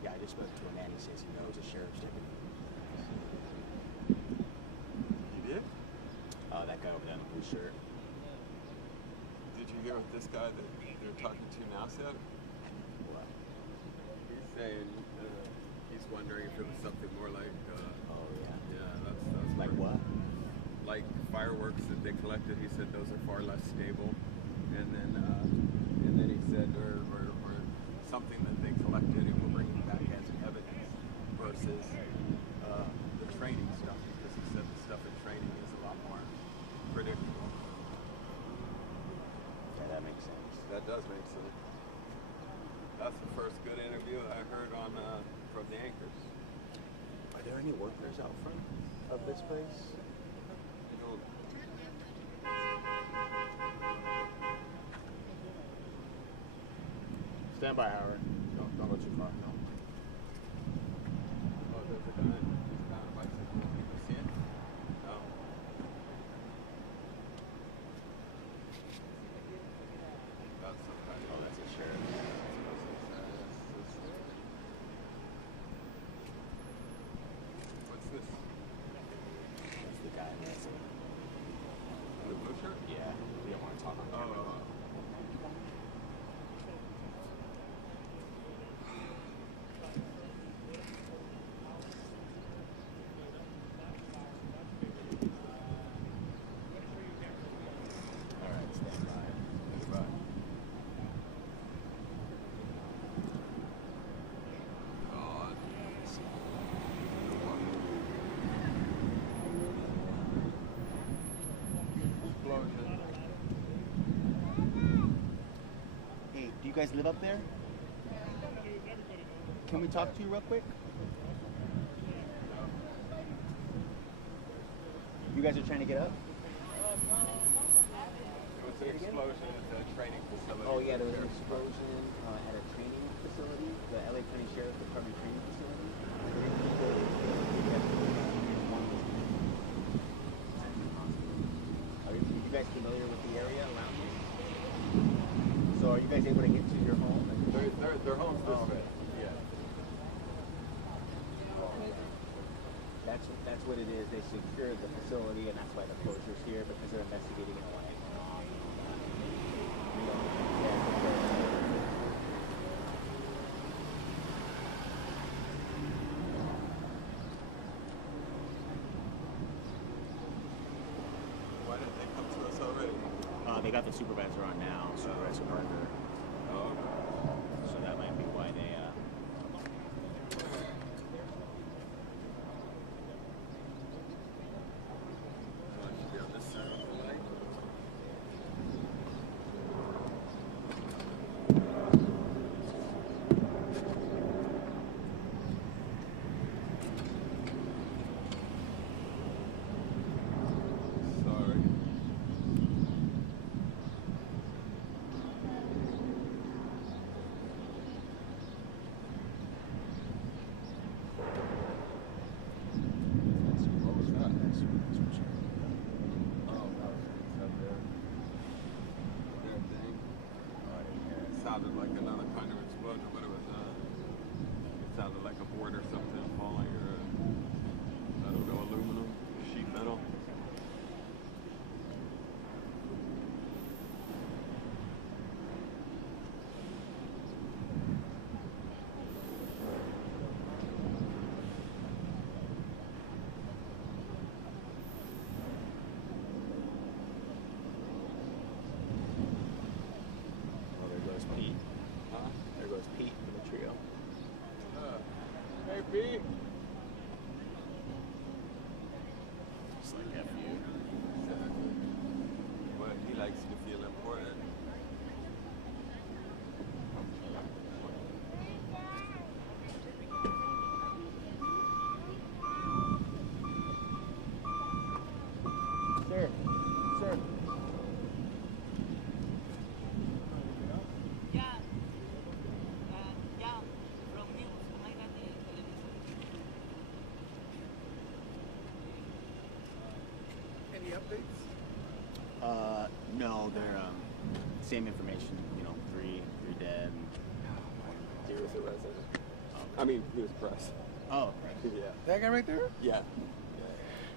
Yeah, I just spoke to a man. He says he knows a sheriff's deputy. You did? That guy over there in the blue shirt. Did you hear what this guy that they're talking to now said? What? He's saying he's wondering if it was something more like. Oh yeah. Yeah, that's Like what? Like fireworks that they collected. He said those are far less stable, and then he said or something that they collected and were bringing back as evidence versus the training stuff, because he said the stuff in training is a lot more predictable. Yeah, that makes sense. That does make sense. That's the first good interview I heard on from the anchors. Are there any workers out front of this place? You know, Stand by, Howard. Don't go too far. No. oh, there's a guy. He's got a bicycle. Can you see it? No. That's some kind of. Oh, that's a sheriff. What's this? That's the guy that's The blue shirt? yeah. We don't want to talk on camera. guys live up there? Can we talk to you real quick? You guys are trying to get up? It was an explosion at the training facility. Oh yeah, there was an explosion at a training facility, the LA County Sheriff's Department training facility. Are you guys familiar with the area around here? So are you guys able to get to your home? Their home's this way. Yeah. That's what it is. They secured the facility, and that's why the closure's here, because they're investigating it. Why didn't they come to us already? They got the supervisor on now, Supervisor Parker. Oh. So that might be why they. Should be on this side of the light. Sorry. Sounded like another kind of explosion, but it sounded like a board or something falling, or I don't know, aluminum, sheet metal. Pete. There goes Pete from the trio. Hey, Pete. Just like F you. Well, he likes to feel important. Sir. Sir. Any updates? No, they're same information. You know, three dead. He was a resident. I mean, he was press. Oh, Yeah. That guy right there? Yeah.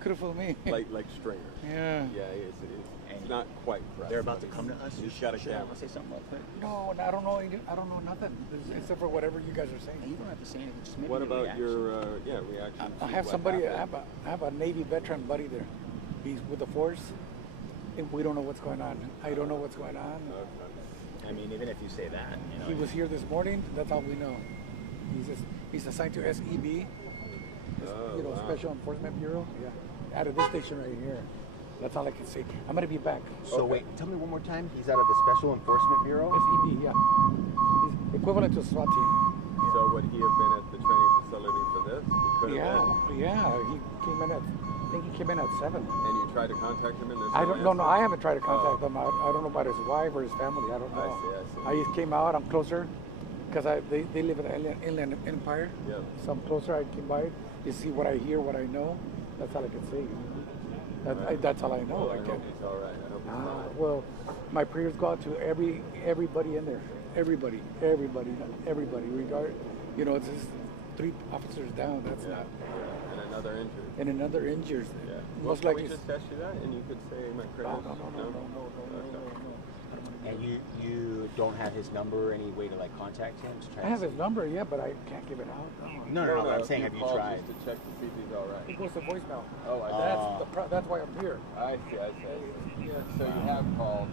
Could have fooled me. Like Stringer. Yeah. Yeah, it's not quite press. they're about to come to us. He's got a Should I camera. say something real quick? No, I don't know. I don't know nothing except for whatever you guys are saying. You don't have to say anything. Just maybe What your about reaction. your reaction? I to have what somebody. happened? I have a Navy veteran buddy there. He's with the force, and we don't know what's going on. I don't know what's going on. Okay. I mean, even if you say that, you know. He was here this morning. That's all we know. He's assigned to SEB, Oh, you know, wow. Special Enforcement Bureau. Yeah, out of this station right here. That's all I can say. I'm gonna be back. So wait, tell me one more time. He's out of the Special Enforcement Bureau. SEB, yeah. He's equivalent to a SWAT team. So would he have been at the training facility for this? He could have been. Yeah. He came in at. I think he came in at 7. And you tried to contact him, and there's I no don't. No, answer? I haven't tried to contact him. I don't know about his wife or his family. I don't know. I see. I just came out. I'm closer because they live in the Inland Empire. Yep. So I'm closer. I came by to see what I hear, what I know. That's all I can say. That's all I know. Well, I I hope can't. he's all right. I hope he's fine. Well, my prayers go out to everybody in there. Everybody. Regard, you know, it's just 3 officers down. That's Yeah. not. And another injury. And another injured. Yeah. Most Can likely. we just ask you that, and you could say my prayers? No. And you don't have his number or any way to like contact him to try I to have see- his number, yeah, but I can't give it out. No, I'm saying, have you called tried? just to check to see if he's all right? It goes to voicemail. Oh, I see. That's why I'm here. I see. So you have called,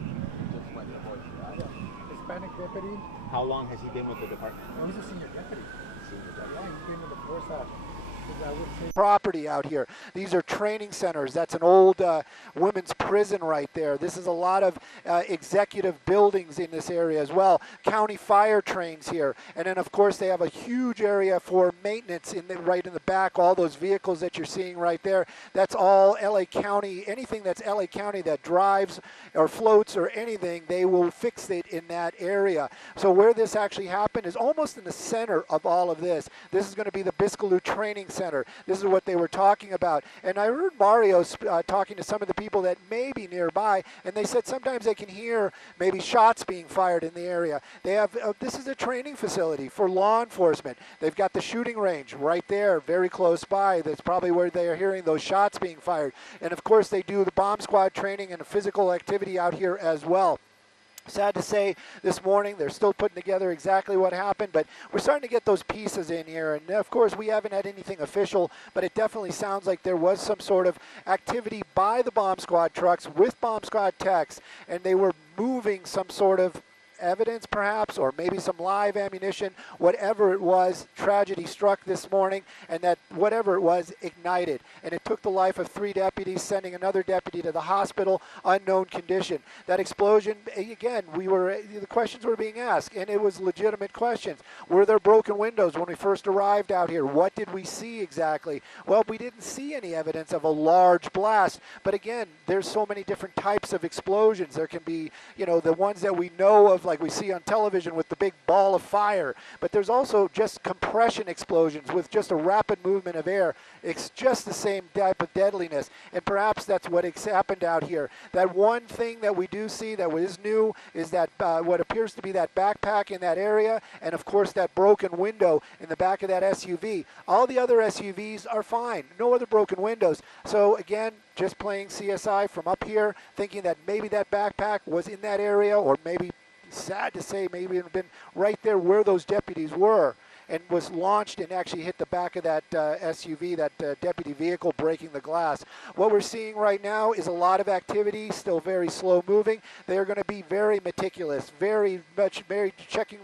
just went to voicemail. Hispanic deputy. How long has he been with the department? Oh, he's a senior deputy. Senior Yeah, deputy. he's been in the force I would say. Property out here. These are training centers. That's an old women's prison right there. This is a lot of executive buildings in this area as well. County fire trains here. And then, of course, they have a huge area for maintenance right in the back. All those vehicles that you're seeing right there, that's all LA County. Anything that's LA County that drives or floats or anything, they will fix it in that area. So where this actually happened is almost in the center of all of this. This is going to be the Biscaloo Training Center. This is what they were talking about. And I heard Mario talking to some of the people that may be nearby, and they said sometimes they can hear maybe shots being fired in the area. They have this is a training facility for law enforcement. They've got the shooting range right there, very close by. That's probably where they are hearing those shots being fired. And of course, they do the bomb squad training and physical activity out here as well. Sad to say, this morning they're still putting together exactly what happened, but we're starting to get those pieces in here. And of course, we haven't had anything official, but it definitely sounds like there was some sort of activity by the bomb squad trucks with bomb squad techs, and they were moving some sort of evidence perhaps, or maybe some live ammunition. Whatever it was, tragedy struck this morning, and that whatever it was ignited, and it took the life of 3 deputies, sending another deputy to the hospital, unknown condition. That explosion, again, the questions were being asked, and it was legitimate questions. Were there broken windows when we first arrived out here? What did we see exactly? Well, we didn't see any evidence of a large blast, but again, there's so many different types of explosions. There can be, the ones that we know of, like we see on television with the big ball of fire, but there's also just compression explosions with just a rapid movement of air. It's just the same type of deadliness, and perhaps that's what happened out here. That one thing that we do see that is new is that what appears to be that backpack in that area, and of course that broken window in the back of that SUV. All the other SUVs are fine, no other broken windows. So again, just playing CSI from up here, thinking that maybe that backpack was in that area, or maybe, sad to say, maybe it had been right there where those deputies were, and was launched and actually hit the back of that SUV, that deputy vehicle, breaking the glass. What we're seeing right now is a lot of activity, still very slow moving. They are going to be very meticulous, very checking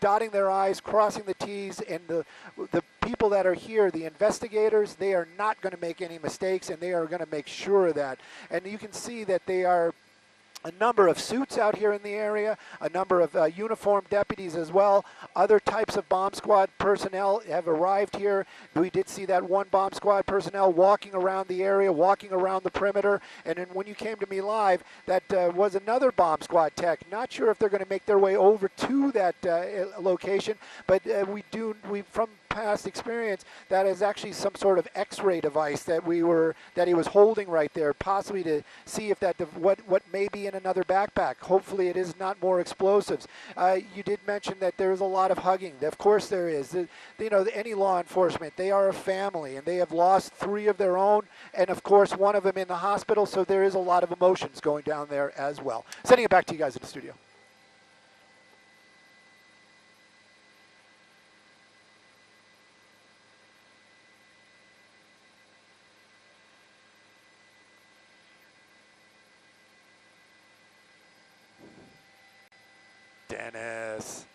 dotting their I's, crossing the T's, and the people that are here, the investigators, they are not going to make any mistakes, and they are going to make sure of that. And you can see that they are a number of suits out here in the area, a number of uniformed deputies as well. Other types of bomb squad personnel have arrived here. We did see that one bomb squad personnel walking around the area, walking around the perimeter. And then when you came to me live, that was another bomb squad tech. Not sure if they're going to make their way over to that location, but we from past experience, that is actually some sort of X-ray device that he was holding right there, possibly to see if what may be in another backpack. Hopefully it is not more explosives. You did mention that there is a lot of hugging. Of course there is. Any law enforcement, they are a family, and they have lost 3 of their own, and of course one of them in the hospital, so there is a lot of emotions going down there as well. Sending it back to you guys in the studio. Dennis.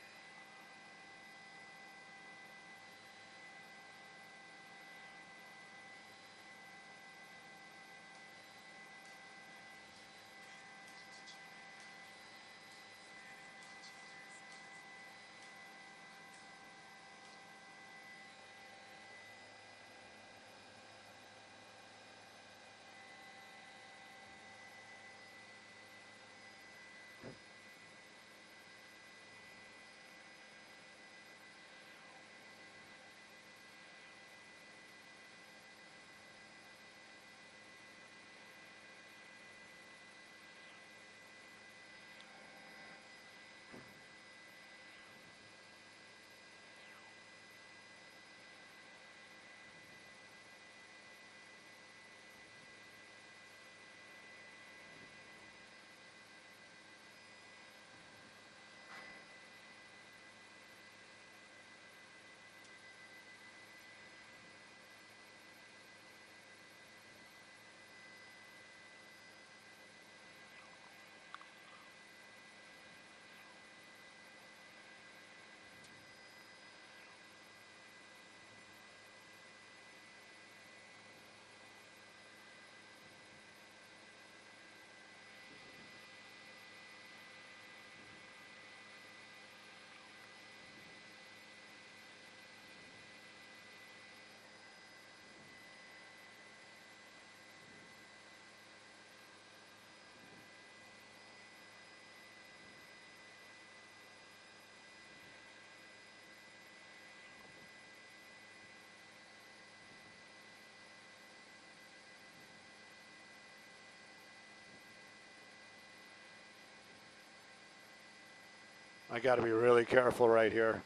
I got to be really careful right here.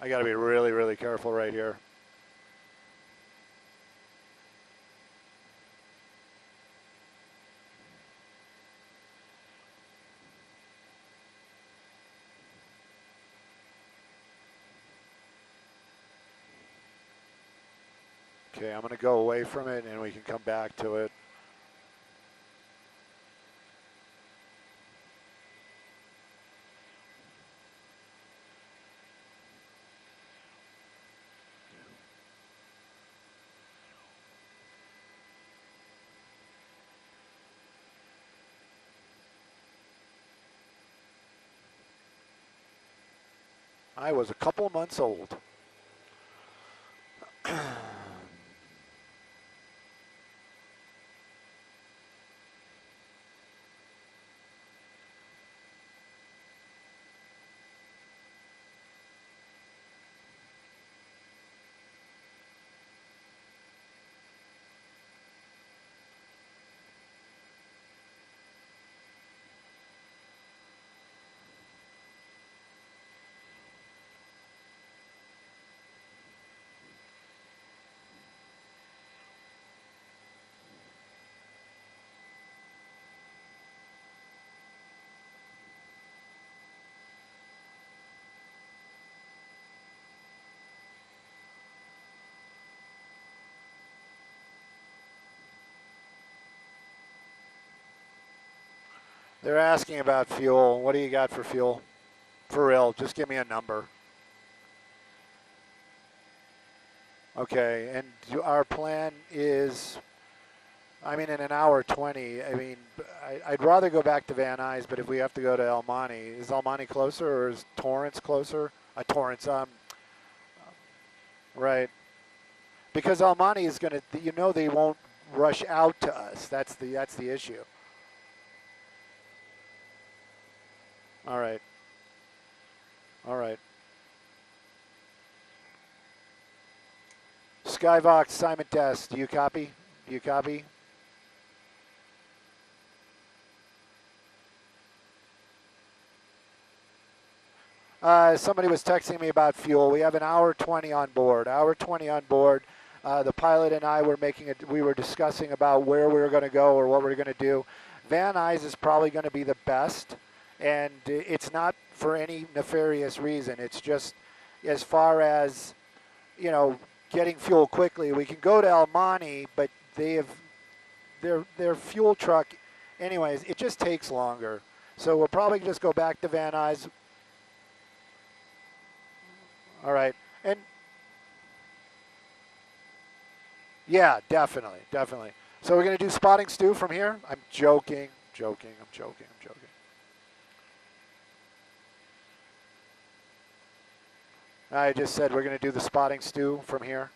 I got to be really, really careful right here. Okay, I'm going to go away from it and we can come back to it. I was a couple months old. They're asking about fuel. What do you got for fuel? For real, just give me a number. Okay, and our plan is, I mean, in an hour 20, I mean, I'd rather go back to Van Nuys, but if we have to go to El Monte, is El Monte closer or is Torrance closer? Torrance, right. Because El Monte is going to, you know, they won't rush out to us. That's the issue. All right. All right. Skyvox, Simon Test, do you copy? Do you copy? Somebody was texting me about fuel. We have an hour 20 on board. Hour 20 on board. The pilot and I were we were discussing about where we were going to go or what we were going to do. Van Nuys is probably going to be the best, and it's not for any nefarious reason. It's just as far as, you know, getting fuel quickly. We can go to El Monte, but they have their fuel truck. Anyways, it just takes longer. So we'll probably just go back to Van Nuys. All right. And yeah, definitely, definitely. So we're going to do spotting stew from here? I'm joking. I just said we're going to do the spotting stew from here.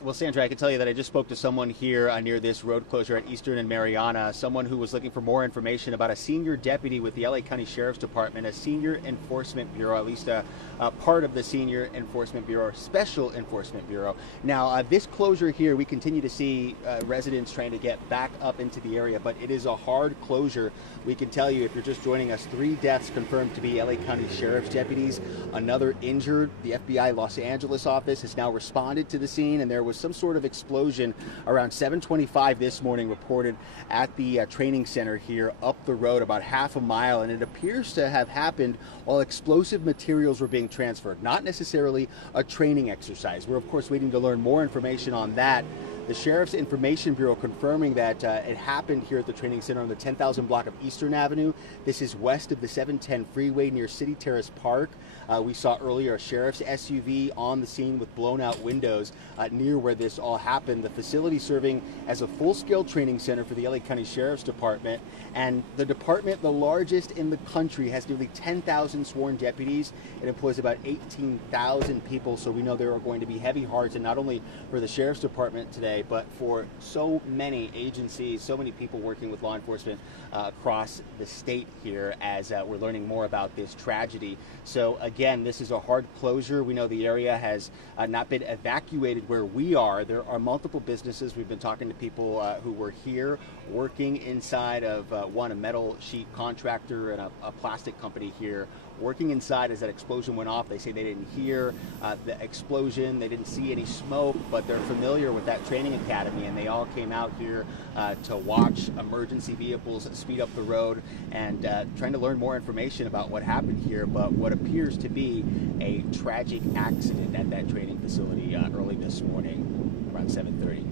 Well, Sandra, I can tell you that I just spoke to someone here near this road closure at Eastern and Mariana, someone who was looking for more information about a senior deputy with the LA County Sheriff's Department, a senior enforcement bureau, at least a part of the senior enforcement bureau, special enforcement bureau. Now, this closure here, we continue to see residents trying to get back up into the area, but it is a hard closure. We can tell you, if you're just joining us, 3 deaths confirmed to be LA County Sheriff's deputies, another injured. The FBI Los Angeles office has now responded to the scene, and there was some sort of explosion around 7:25 this morning reported at the training center here up the road about half a mile, and it appears to have happened while explosive materials were being transferred, not necessarily a training exercise. We're of course waiting to learn more information on that. The Sheriff's Information Bureau confirming that it happened here at the training center on the 10,000 block of Eastern Avenue. This is west of the 710 freeway near City Terrace Park. We saw earlier a sheriff's SUV on the scene with blown out windows near where this all happened. The facility serving as a full-scale training center for the LA County Sheriff's Department. And the department, the largest in the country, has nearly 10,000 sworn deputies. It employs about 18,000 people. So we know there are going to be heavy hearts, and not only for the Sheriff's Department today, but for so many agencies, so many people working with law enforcement across the state here as we're learning more about this tragedy. So again, this is a hard closure. We know the area has not been evacuated where we are. There are multiple businesses. We've been talking to people who were here working inside of a metal sheet contractor and a plastic company here, working inside as that explosion went off. They say they didn't hear the explosion, they didn't see any smoke, but they're familiar with that training academy, and they all came out here to watch emergency vehicles speed up the road and trying to learn more information about what happened here, but what appears to be a tragic accident at that training facility early this morning around 7:30.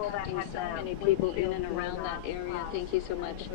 Impacting so many people in and around that area. Thank you so much.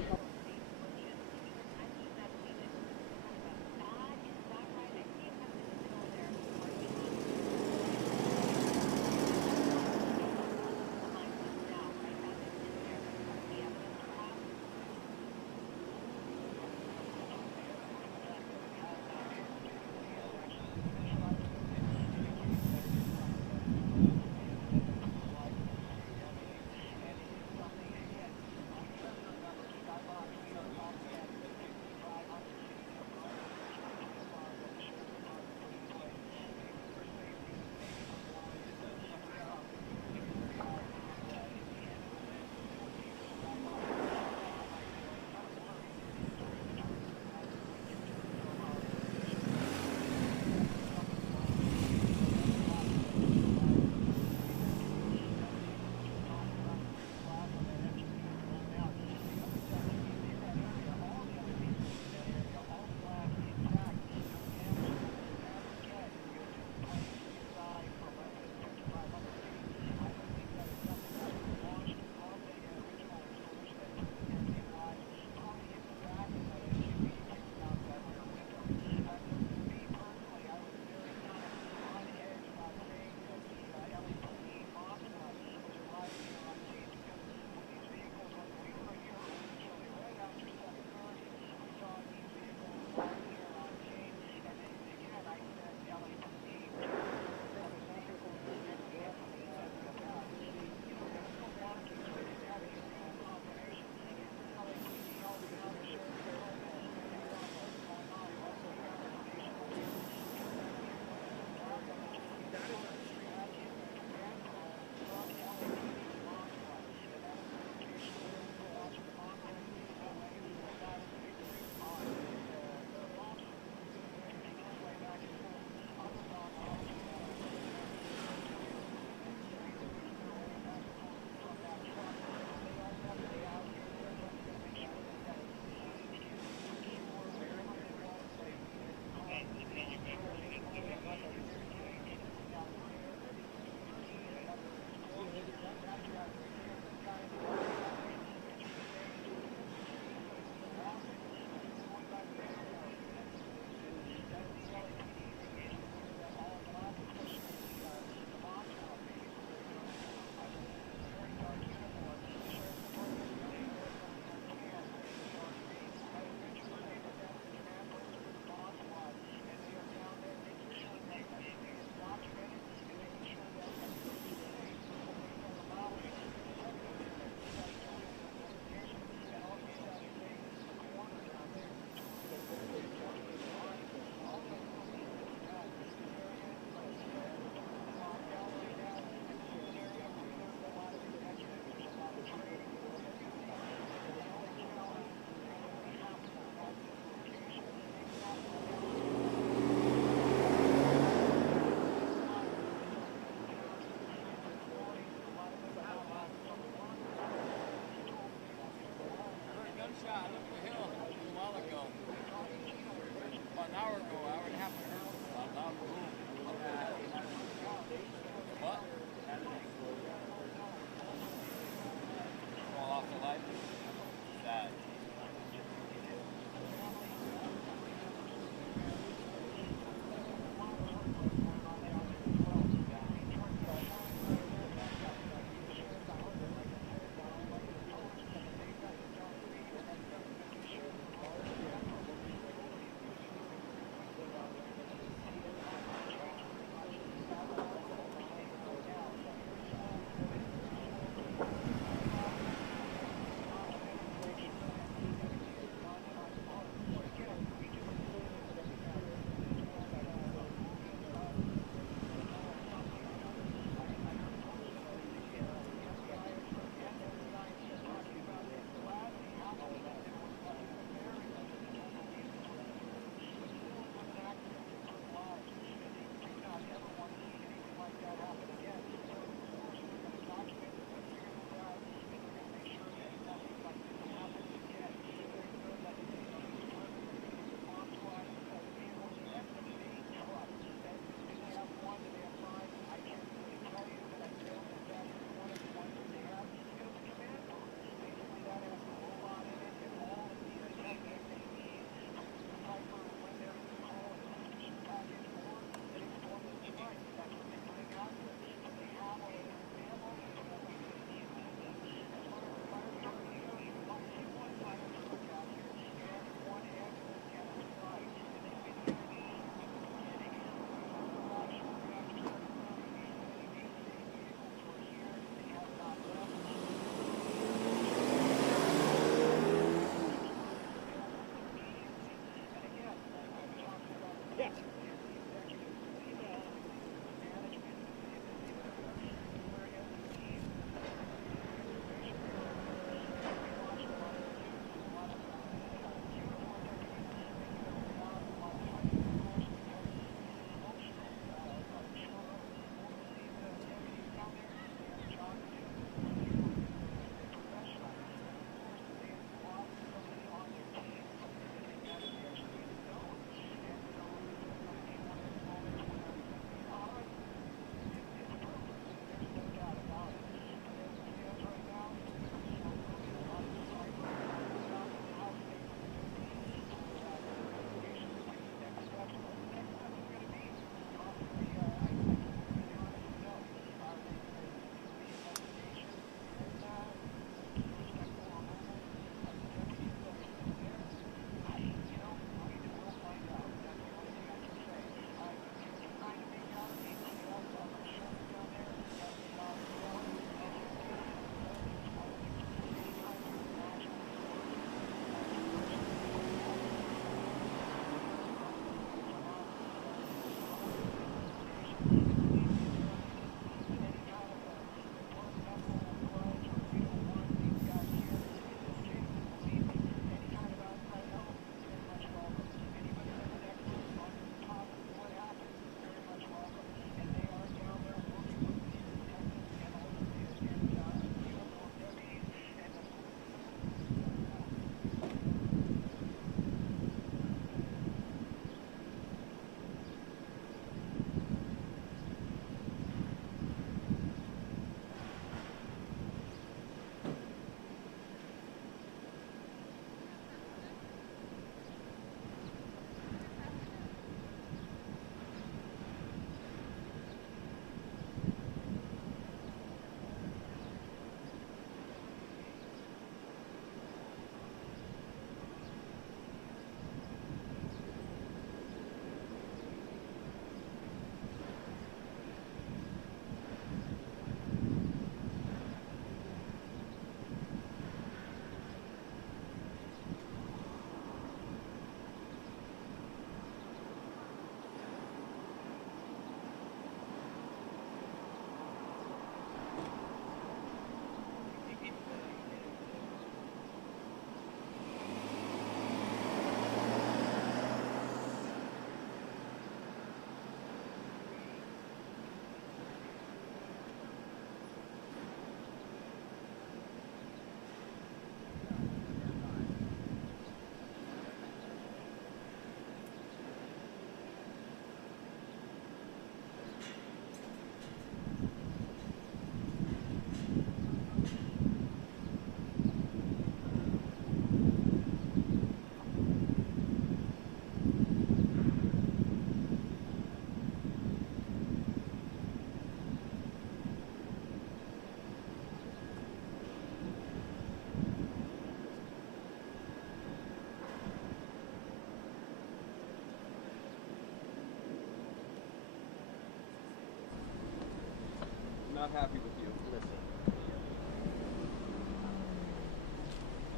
not happy with you. Listen.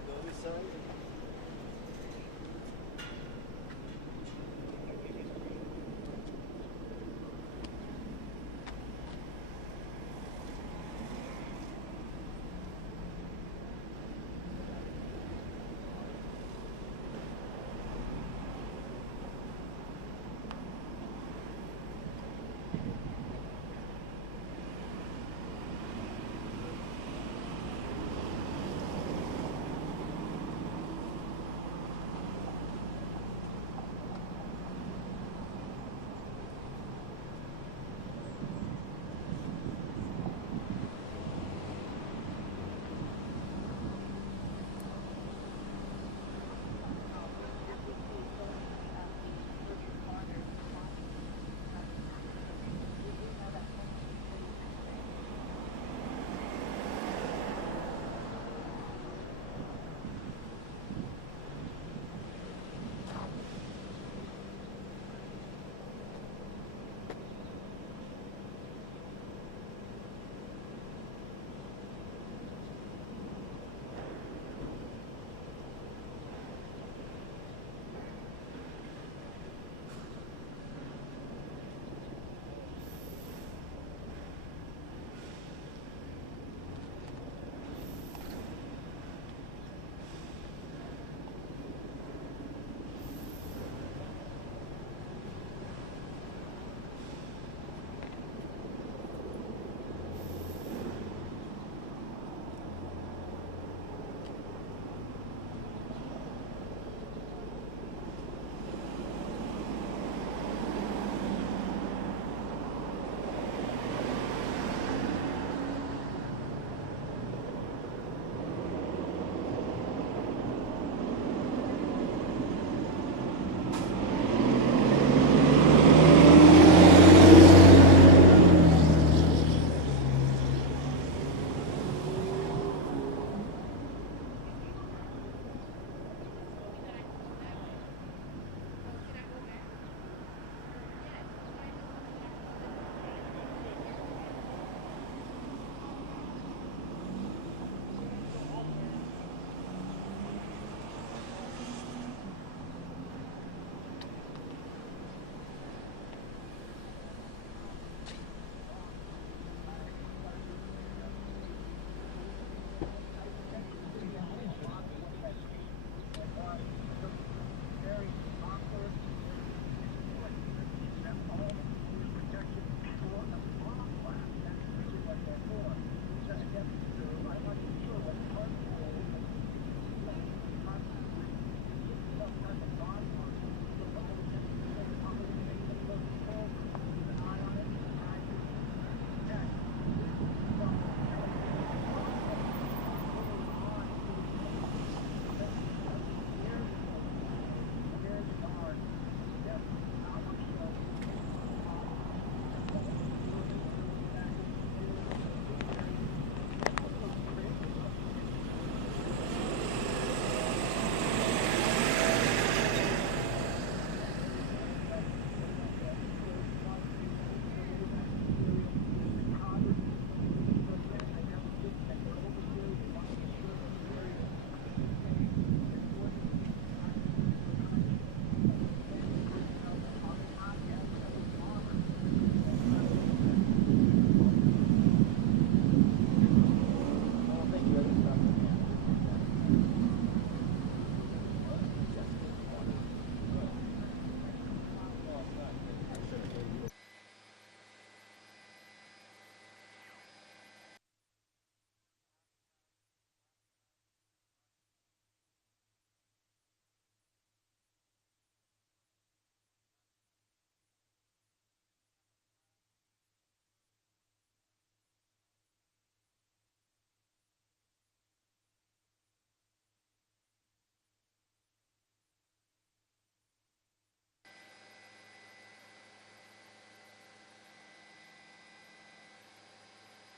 Go this side.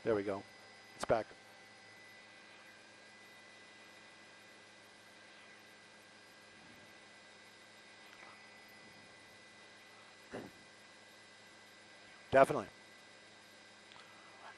There we go. It's back. Definitely.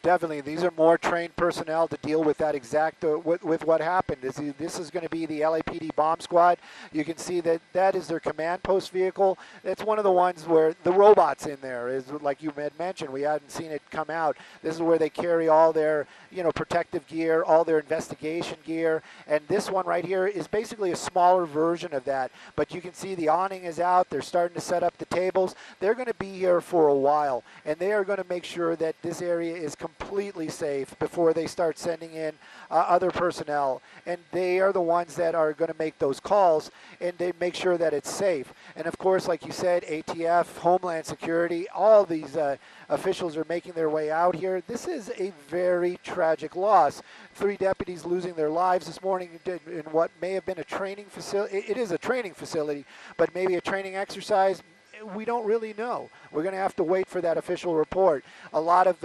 Definitely, these are more trained personnel to deal with that exact with what happened. This is going to be the LAPD bomb squad. You can see that that is their command post vehicle. It's one of the ones where the robots in there is, like you had mentioned, we hadn't seen it come out. This is where they carry all their, protective gear, all their investigation gear, and this one right here is basically a smaller version of that. But you can see the awning is out. They're starting to set up the tables. They're going to be here for a while, and they are going to make sure that this area is completely safe before they start sending in other personnel. And they are the ones that are going to make those calls, and they make sure that it's safe. And of course, like you said, ATF, Homeland Security, all these officials are making their way out here. This is a very tragic loss. 3 deputies losing their lives this morning in what may have been a training facility. It is a training facility, but maybe a training exercise. We don't really know. We're going to have to wait for that official report. A lot of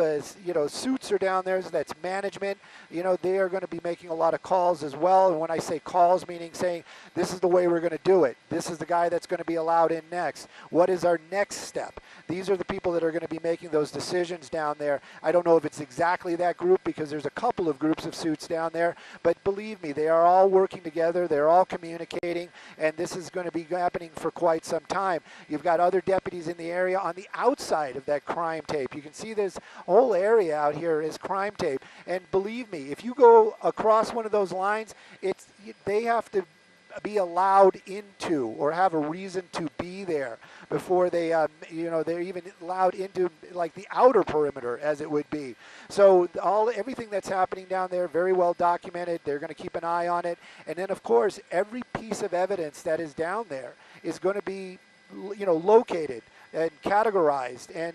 suits are down there. So that's management. They are going to be making a lot of calls as well. And when I say calls, meaning saying this is the way we're going to do it. This is the guy that's going to be allowed in next. What is our next step? These are the people that are going to be making those decisions down there. I don't know if it's exactly that group because there's a couple of groups of suits down there. But believe me, they are all working together. They're all communicating. And this is going to be happening for quite some time. You've got other deputies in the area on the outside of that crime tape. You can see this whole area out here is crime tape. And believe me, if you go across one of those lines, they have to be allowed into or have a reason to be there before they, they're even allowed into like the outer perimeter as it would be. So everything that's happening down there, very well documented. They're going to keep an eye on it. And then, of course, every piece of evidence that is down there is going to be located and categorized, and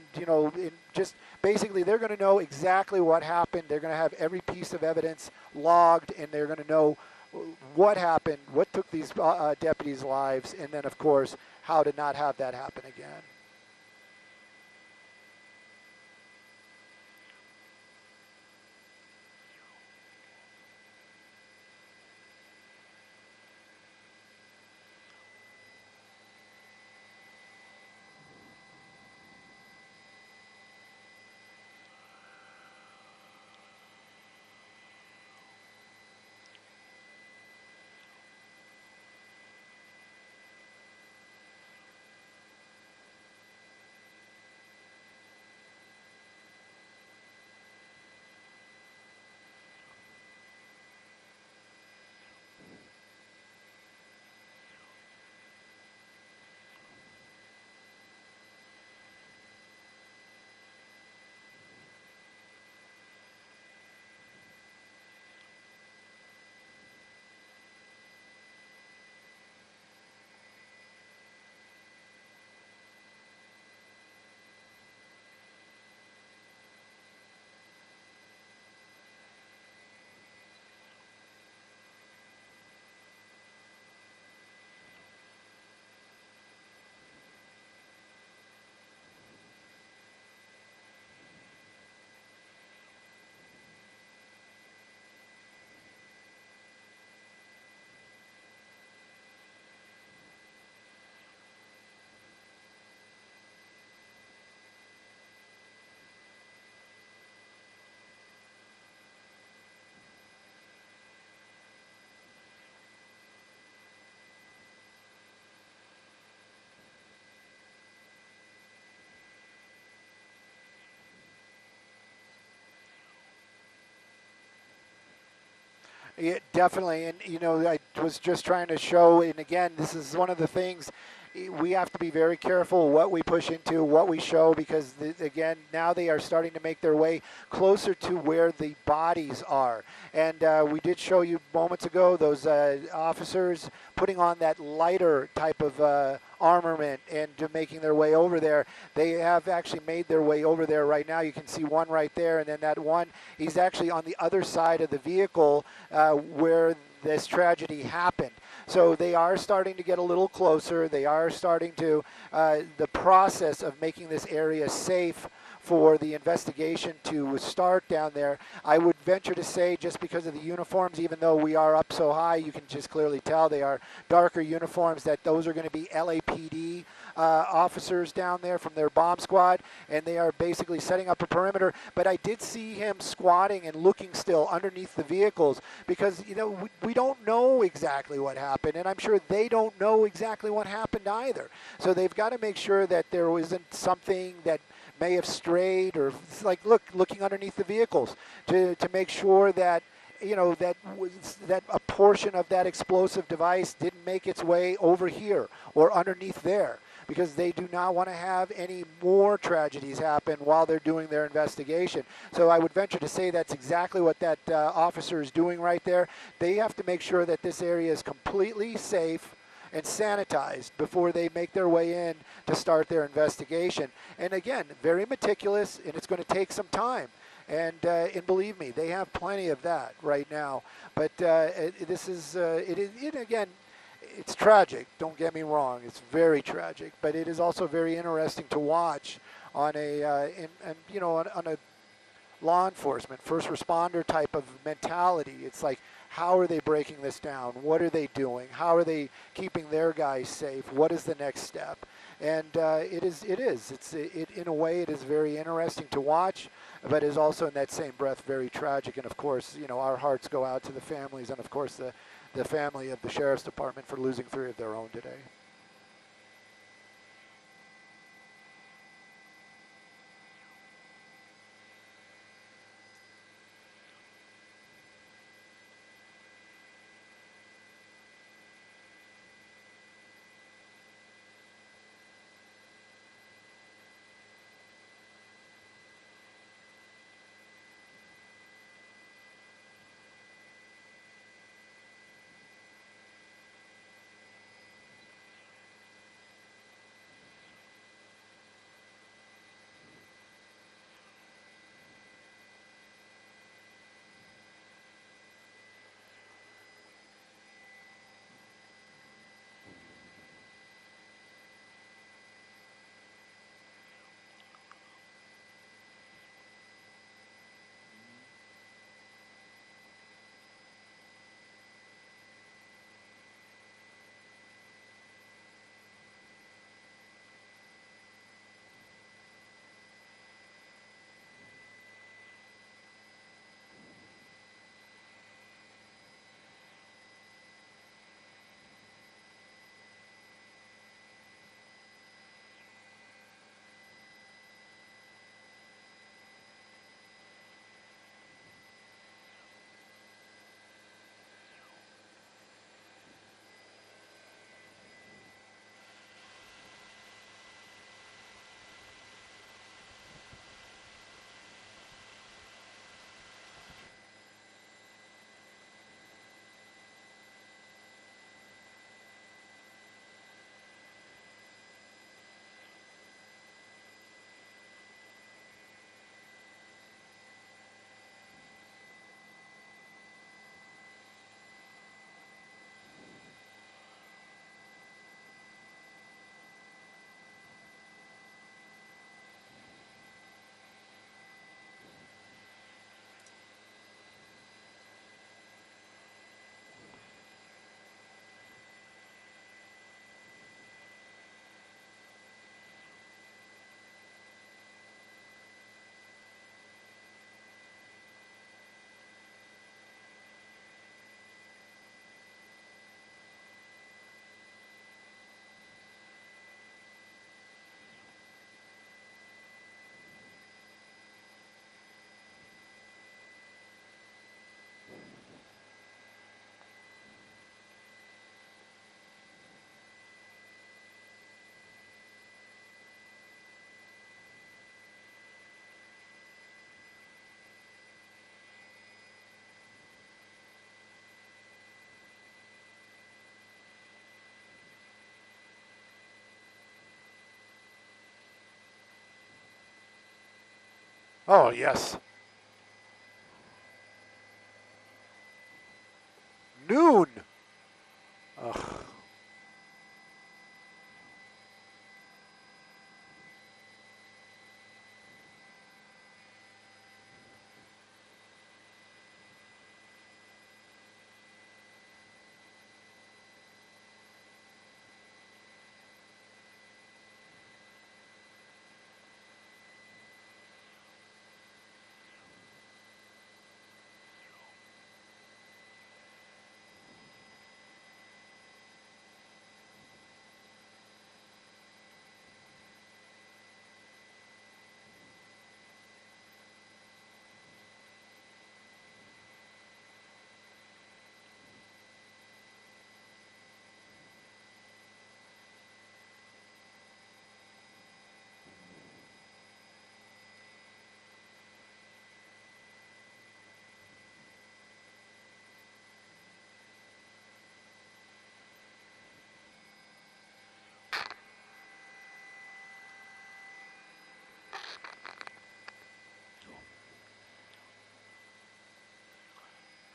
just basically they're going to know exactly what happened. They're going to have every piece of evidence logged, and they're going to know what happened, what took these deputies' lives, and then of course how to not have that happen again. Yeah, definitely. And, I was just trying to show, and again, this is one of the things we have to be very careful what we push into, what we show, because, again, now they are starting to make their way closer to where the bodies are. And we did show you moments ago those officers putting on that lighter type of armament and making their way over there. They have actually made their way over there right now. You can see one right there, and then that one, he's actually on the other side of the vehicle where this tragedy happened. So they are starting to get a little closer. They are starting to, the process of making this area safe for the investigation to start down there. I would venture to say, just because of the uniforms, even though we are up so high, you can just clearly tell they are darker uniforms, that those are going to be LAPD officers down there from their bomb squad, and they are basically setting up a perimeter. But I did see him squatting and looking still underneath the vehicles because, you know, we don't know exactly what happened, and I'm sure they don't know exactly what happened either. So they've got to make sure that there isn't something that may have strayed, or like looking underneath the vehicles to make sure that, you know, that a portion of that explosive device didn't make its way over here or underneath there, because they do not want to have any more tragedies happen while they're doing their investigation. So I would venture to say that's exactly what that officer is doing right there. They have to make sure that this area is completely safe and sanitized before they make their way in to start their investigation. And again, very meticulous, and it's going to take some time. And believe me, they have plenty of that right now. But this is, again, it's tragic. Don't get me wrong; it's very tragic. But it is also very interesting to watch on a, on a law enforcement, first responder type of mentality. It's like, how are they breaking this down? What are they doing? How are they keeping their guys safe? What is the next step? And in a way, it is very interesting to watch, but is also in that same breath very tragic. And of course, you know, our hearts go out to the families, and of course the family of the Sheriff's Department for losing 3 of their own today. Oh, yes. Noon. Ugh.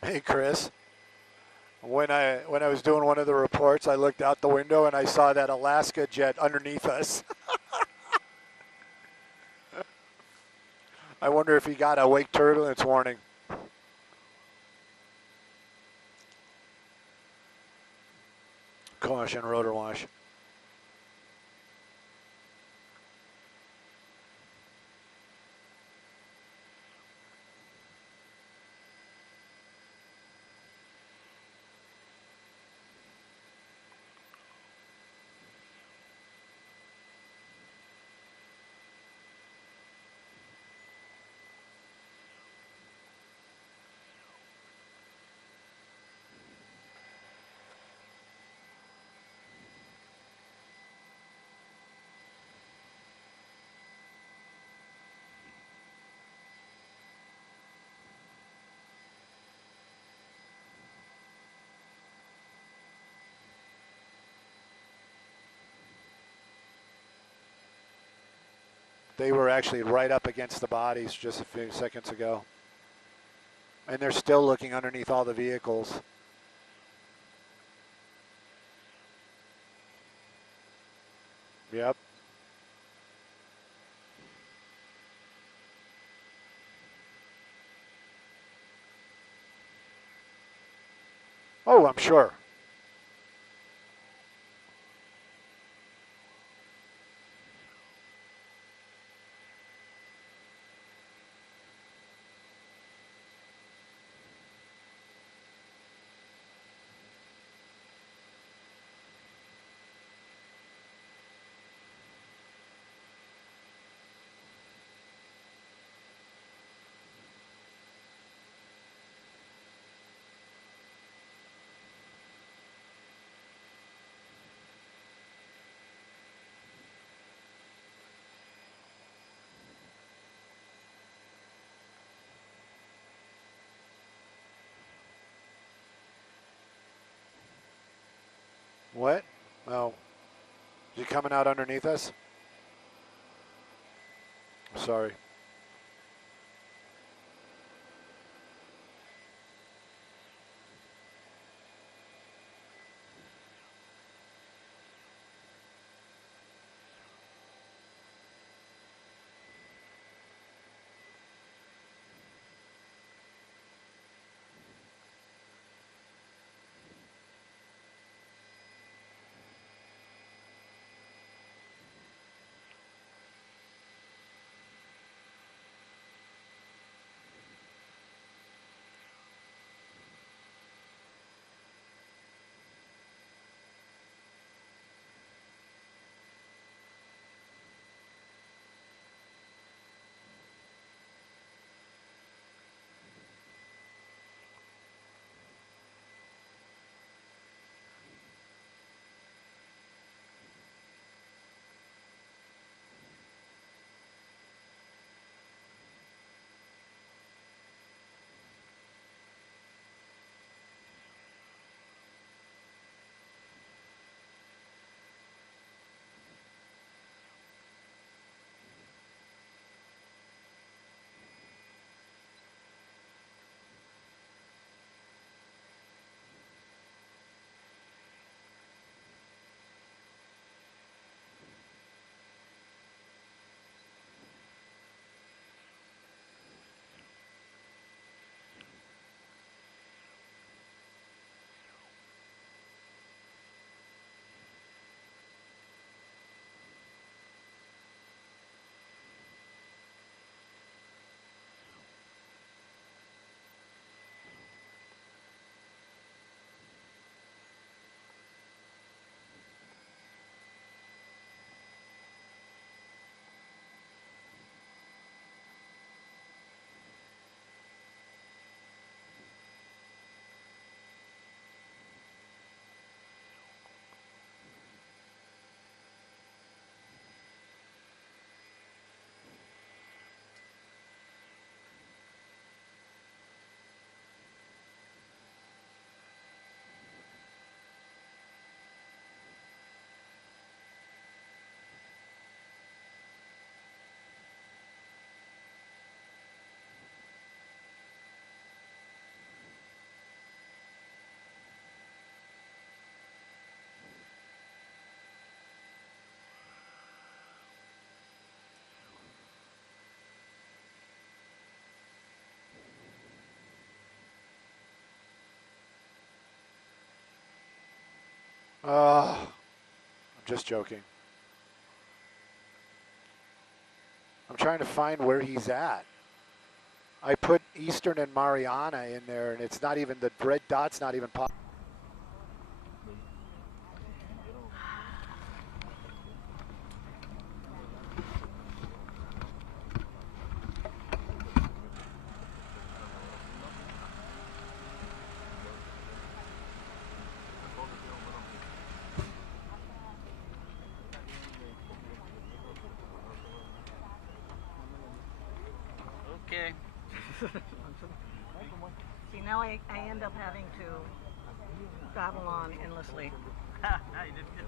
Hey, Chris. When I was doing one of the reports, I looked out the window and I saw that Alaska jet underneath us. I wonder if he got a wake turbulence warning. Caution, rotor wash. They were actually right up against the bodies just a few seconds ago. And they're still looking underneath all the vehicles. Yep. Oh, I'm sure. What? Oh. Is he coming out underneath us? Sorry. I'm just joking. I'm trying to find where he's at. I put Eastern and Mariana in there, and it's not even, the red dot's not even popping. Okay. See, now I end up having to babble on endlessly. You did good.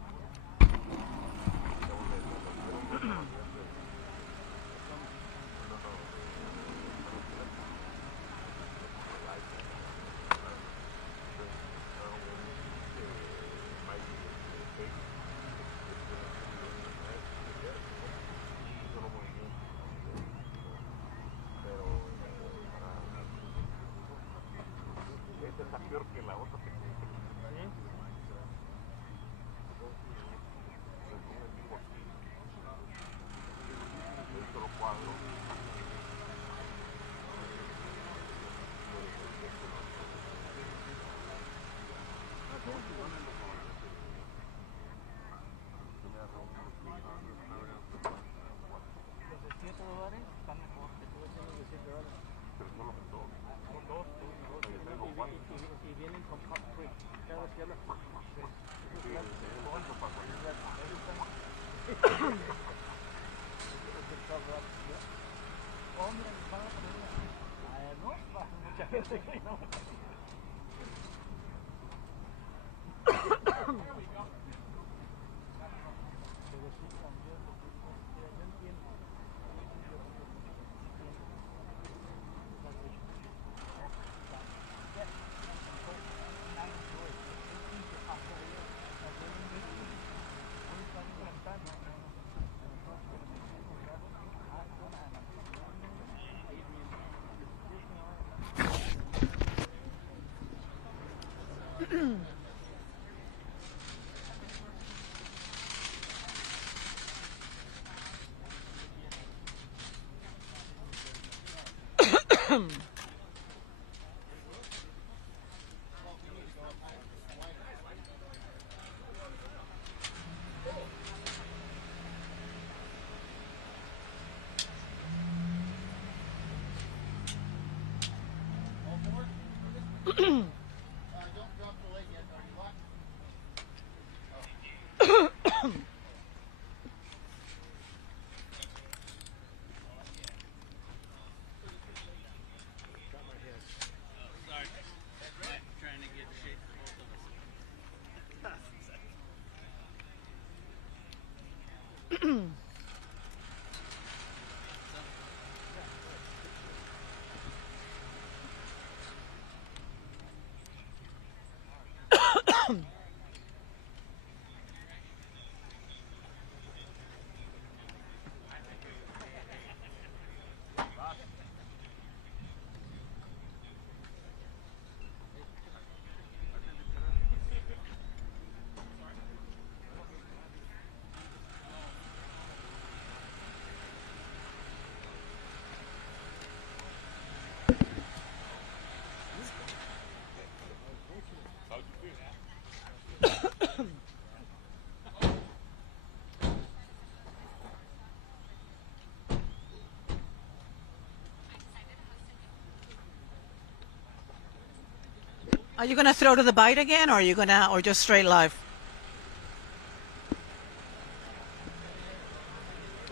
Are you gonna throw to the bite again, or are you gonna, or just straight live?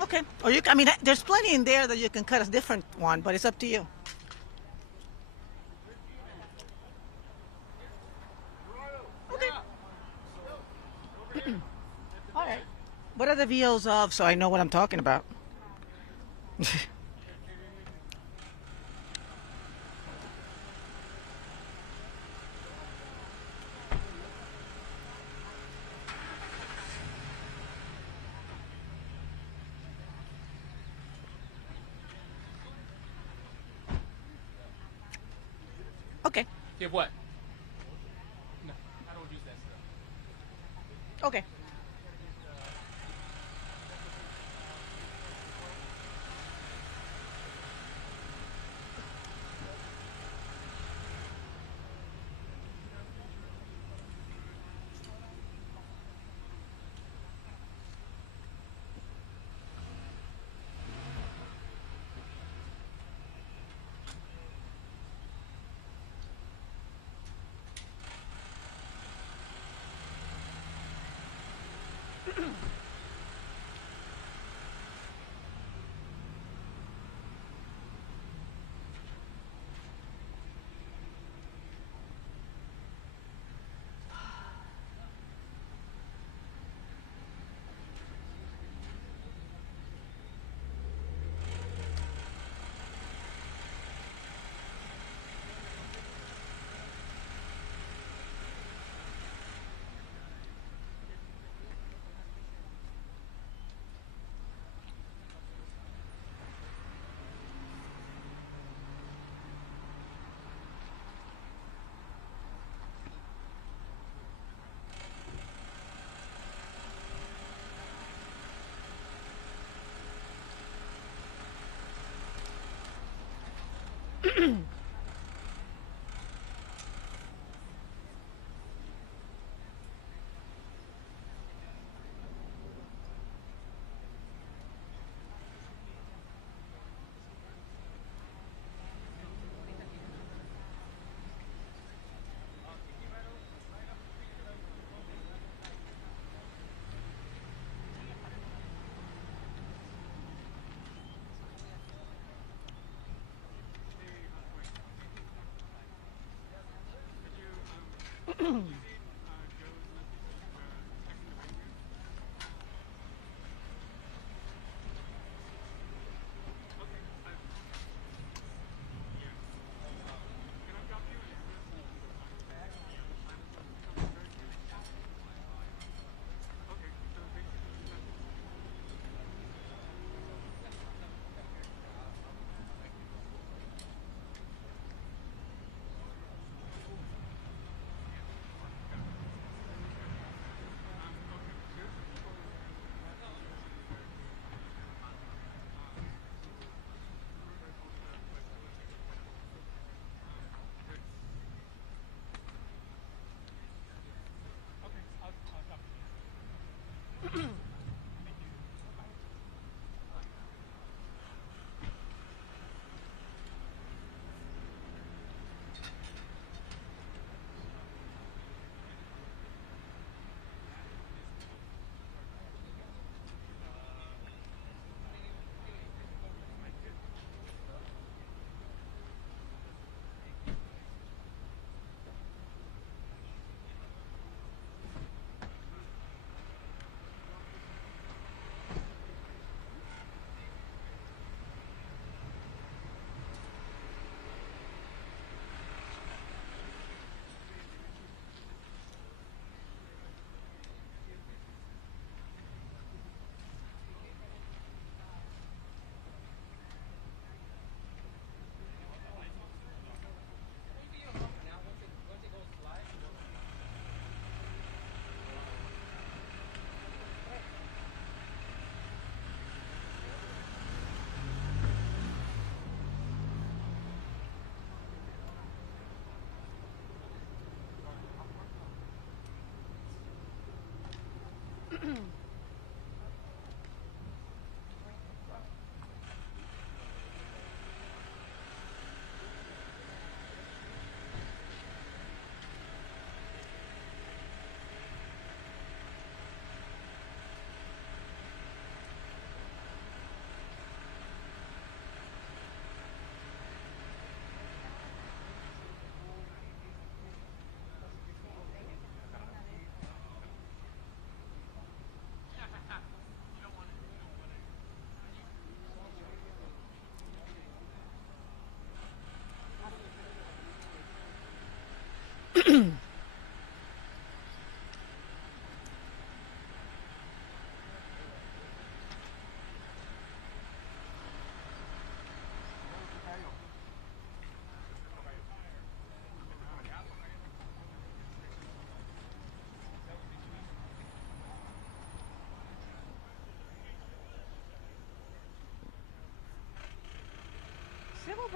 Okay. Or you, I mean, there's plenty in there that you can cut a different one, but it's up to you. Okay. All right. What are the VOs of, so I know what I'm talking about? Okay. Get what? No, I don't use that stuff. Okay.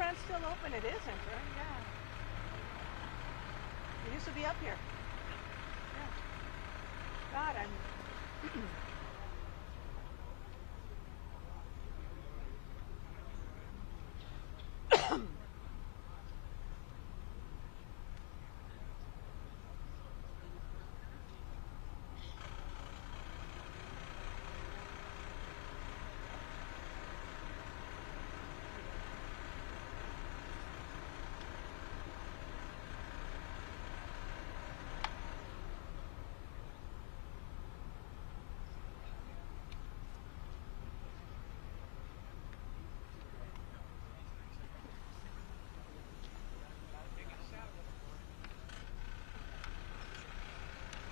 branch still open? It isn't, right? Yeah. It used to be up here. Yeah. God, I'm.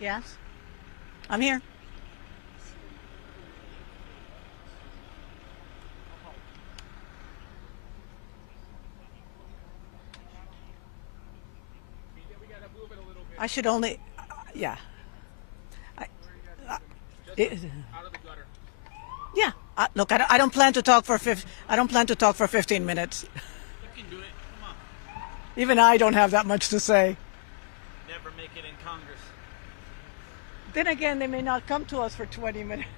Yes, I'm here. I should only, yeah. I, it, yeah. Look, I don't plan to talk for I don't plan to talk for 15 minutes. You can do it. Come on. Even I don't have that much to say. Never make it in Congress. Then again, they may not come to us for 20 minutes.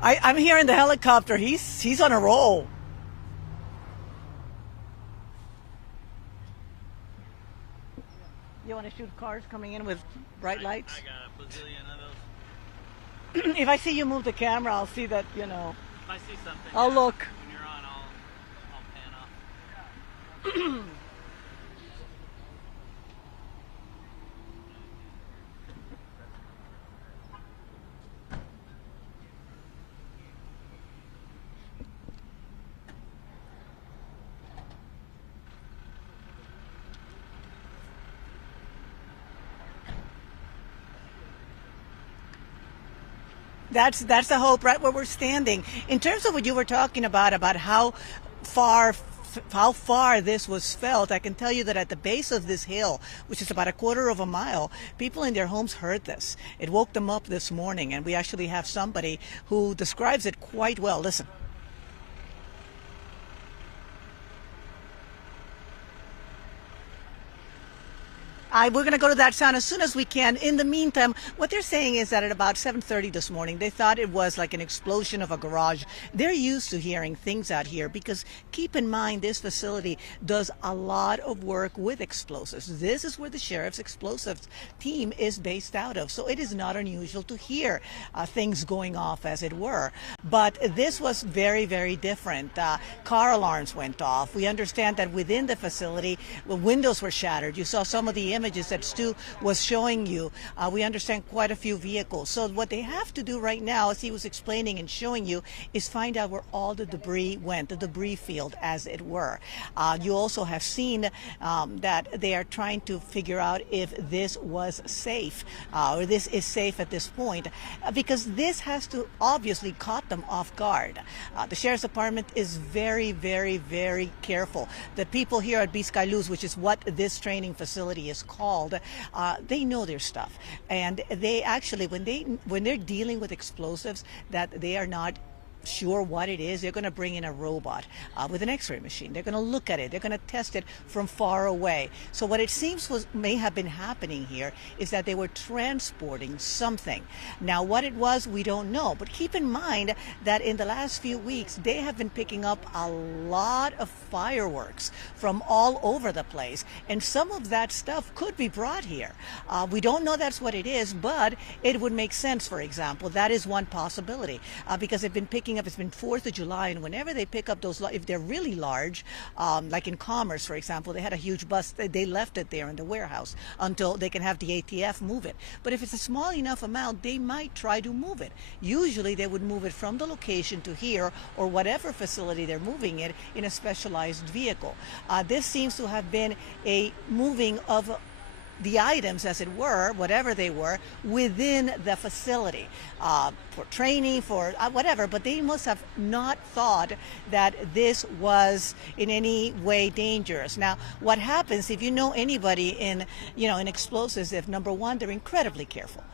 I'm here in the helicopter. He's on a roll. You want to shoot cars coming in with bright lights? I got a bazillion of those. If I see you move the camera, I'll see that, If I see something, I'll look. when you're on, I'll pan off. That's the hope, right where we're standing. In terms of what you were talking about how far this was felt, I can tell you that at the base of this hill, which is about a quarter of a mile, people in their homes heard this. It woke them up this morning, and we actually have somebody who describes it quite well. Listen. We're going to go to that sound as soon as we can. In the meantime, what they're saying is that at about 7:30 this morning, they thought it was like an explosion of a garage. They're used to hearing things out here because keep in mind this facility does a lot of work with explosives. This is where the sheriff's explosives team is based out of. So it is not unusual to hear things going off, as it were. But this was very, very different. Car alarms went off. We understand that within the facility, windows were shattered. You saw some of the images that Stu was showing you. We understand quite a few vehicles. So what they have to do right now, as he was explaining and showing you, is find out where all the debris went, the debris field, as it were. You also have seen that they are trying to figure out if this was safe, or this is safe at this point, because this has to obviously caught them off guard. The sheriff's department is very, very, very careful. The people here at Biscay Luz, which is what this training facility is called, they know their stuff, and they actually, when they're dealing with explosives that they are not sure what it is, they're going to bring in a robot with an x-ray machine. They're going to look at it. They're going to test it from far away. So what it seems may have been happening here is that they were transporting something. Now what it was, we don't know, but keep in mind that in the last few weeks they have been picking up a lot of fireworks from all over the place, and some of that stuff could be brought here. We don't know that's what it is, but it would make sense. For example, that is one possibility, because they've been picking up, it's been 4th of July, and whenever they pick up those, if they're really large, like in Commerce, for example, they had a huge bus, they left it there in the warehouse until they can have the ATF move it. But if it's a small enough amount, they might try to move it. Usually they would move it from the location to here, or whatever facility they're moving it, in a specialized vehicle. This seems to have been a moving of the items, as it were, whatever they were, within the facility for training, for whatever. But they must have not thought that this was in any way dangerous. Now, what happens if you know anybody in, in explosives? If number one, they're incredibly careful.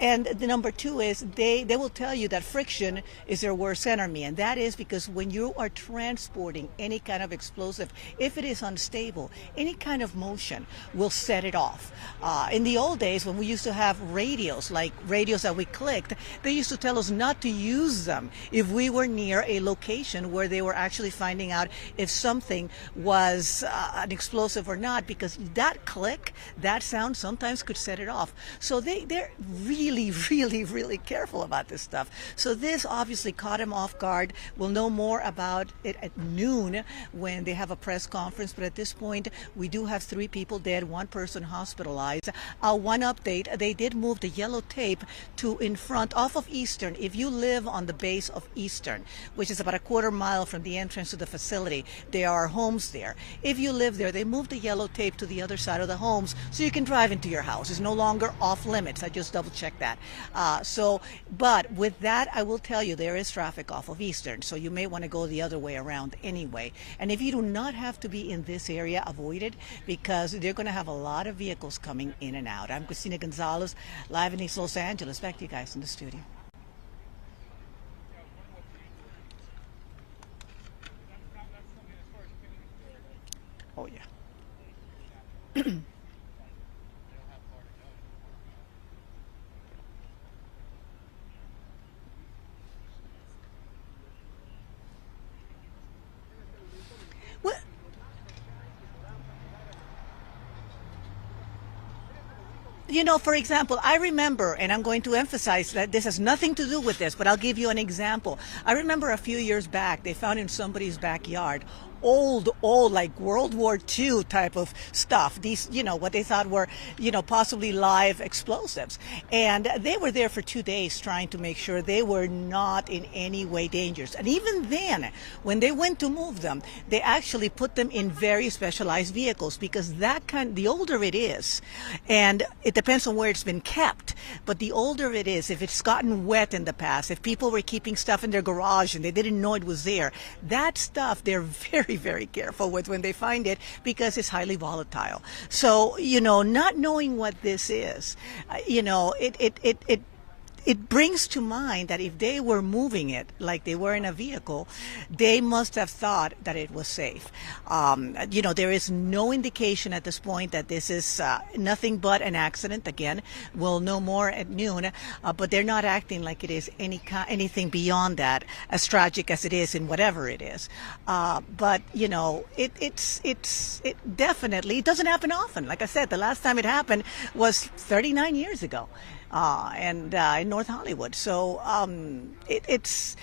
And the number two is they will tell you that friction is their worst enemy, and that is because when you are transporting any kind of explosive, if it is unstable, any kind of motion will set it off. In the old days, when we used to have radios, like radios that we clicked, they used to tell us not to use them if we were near a location where they were actually finding out if something was an explosive or not, because that click, that sound sometimes could set it off. So they're really, really, really careful about this stuff. So this obviously caught him off guard. We'll know more about it at noon when they have a press conference. But at this point, we do have 3 people dead, 1 person hospitalized. One update, they did move the yellow tape to in front off of Eastern. If you live on the base of Eastern, which is about a quarter mile from the entrance to the facility, there are homes there. If you live there, they moved the yellow tape to the other side of the homes so you can drive into your house. It's no longer off limits. I just double checked that. But with that, I will tell you there is traffic off of Eastern, so you may want to go the other way around anyway. And if you do not have to be in this area, avoid it, because they're going to have a lot of vehicles coming in and out. I'm Christina Gonzalez, live in East Los Angeles. Back to you guys in the studio. Oh, yeah. Well, for example, I remember, and I'm going to emphasize that this has nothing to do with this, but I'll give you an example. I remember a few years back, they found in somebody's backyard old, like World War II type of stuff. These, what they thought were, possibly live explosives. And they were there for 2 days trying to make sure they were not in any way dangerous. And even then, when they went to move them, they actually put them in very specialized vehicles, because the older it is, and it depends on where it's been kept, but the older it is, if it's gotten wet in the past, if people were keeping stuff in their garage and they didn't know it was there, that stuff they're very, very careful with when they find it, because it's highly volatile. So, not knowing what this is, it brings to mind that if they were moving it like they were in a vehicle, they must have thought that it was safe. There is no indication at this point that this is nothing but an accident. Again, we'll know more at noon, but they're not acting like it is anything beyond that, as tragic as it is in whatever it is. But it definitely, it doesn't happen often. Like I said, the last time it happened was 39 years ago. In North Hollywood. So it's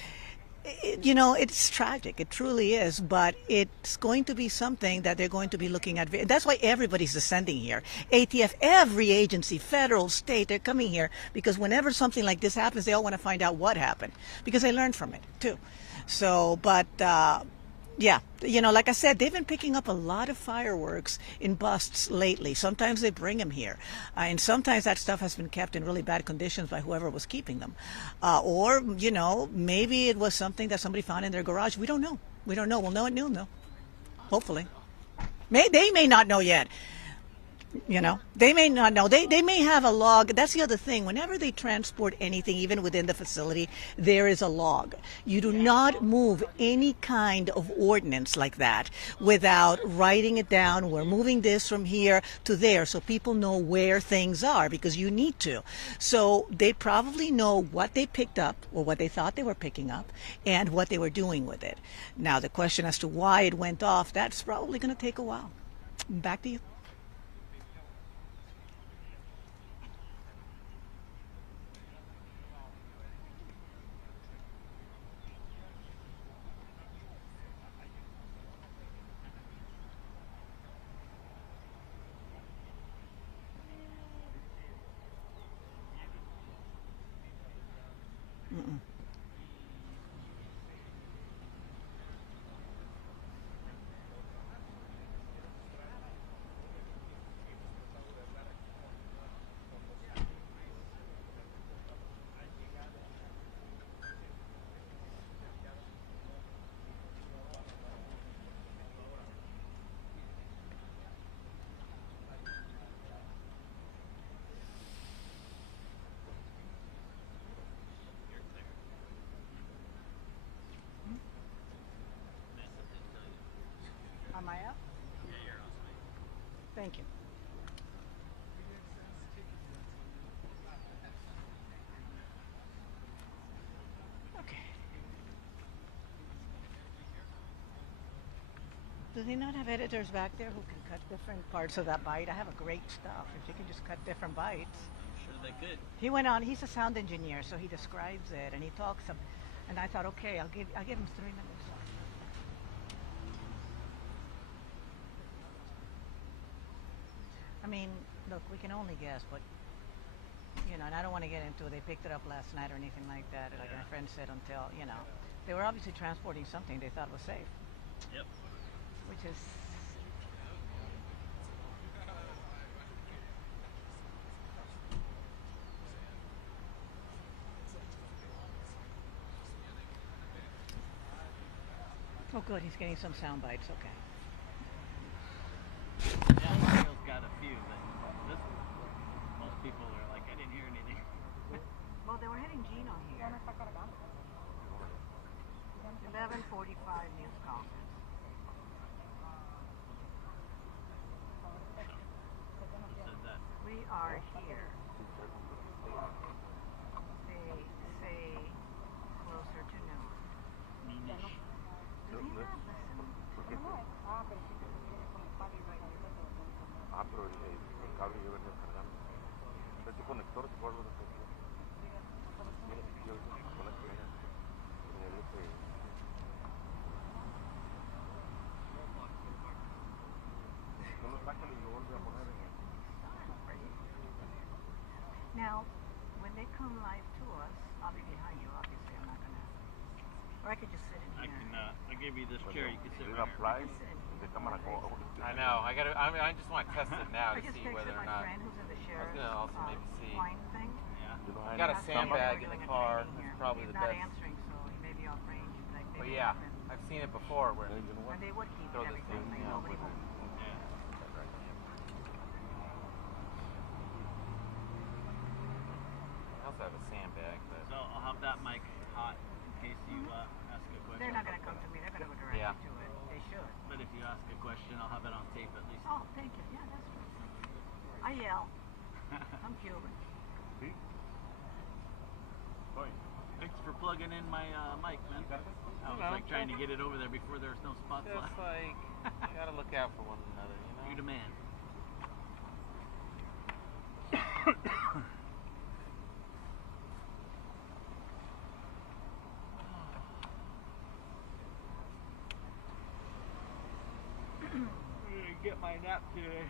tragic. It truly is, but it's going to be something that they're going to be looking at. That's why everybody's descending here. ATF, every agency, federal, state, they're coming here, because whenever something like this happens, they all want to find out what happened, because they learned from it too. So, but yeah, like I said, they've been picking up a lot of fireworks in busts lately. Sometimes they bring them here, and sometimes that stuff has been kept in really bad conditions by whoever was keeping them. Or, maybe it was something that somebody found in their garage. We don't know. We'll know at noon, though. Hopefully. They may not know yet. They may not know. They may have a log. That's the other thing. Whenever they transport anything, even within the facility, there is a log. You do not move any kind of ordnance like that without writing it down. We're moving this from here to there, so people know where things are, because you need to. So they probably know what they picked up, or what they thought they were picking up, and what they were doing with it. Now, the question as to why it went off, that's probably going to take a while. Back to you. Mm-mm. Thank you. Okay. Do they not have editors back there who can cut different parts of that bite? I have a great stuff. If you can just cut different bites. I'm sure they could. He went on. He's a sound engineer, so he describes it and he talks. And I thought, okay, I'll give him 3 minutes. I mean, look, we can only guess, but you know, and I don't want to get into it. They picked it up last night or anything like that. Like my friend said, until you know, they were obviously transporting something they thought was safe. Yep. Which is. Oh, good. He's getting some sound bites. Okay. Yeah, Mario's got a few, but this, most people are like, I didn't hear anything. Well, they were hitting Gino here. 11:45 news conference. Said that. We are here. They say closer to noon. Noonish. Does he not listen? Pero el cable yo venía cargando. Este conector se guarda de aquí. Mira, yo con la que viene en el este. No lo sacan y lo vuelven a poner en el. Now, when they come live to us, I'll be behind you. Obviously, I'm not gonna. Or I could just sit in I here. can. I gave you this chair. You can sit They right apply here. the camera go. I know. I just want to test it now I to just see texted whether or my not. friend who's in the I was sheriff's gonna also maybe see. wine thing. Yeah. I got a sandbag in the car. It's probably He's the not best. answering, so he may be off range. Like But maybe yeah, open. I've seen it before where And they would keep throw this everything. thing Like out nobody with will. it. Yeah. I also have a sandbag, but So I'll have that mic hot in case you ask a question. They're not gonna come to me. They're gonna go directly Yeah. to it. They should. But if you ask a question, I'll have it on tape at least. Oh, thank you. Yeah, that's true. I yell. I'm Cuban. Thanks for plugging in my mic, man. I was like trying to get it over there before there's no spots just left. like you gotta look out for one another, you know. You the man. I'm gonna get my nap today.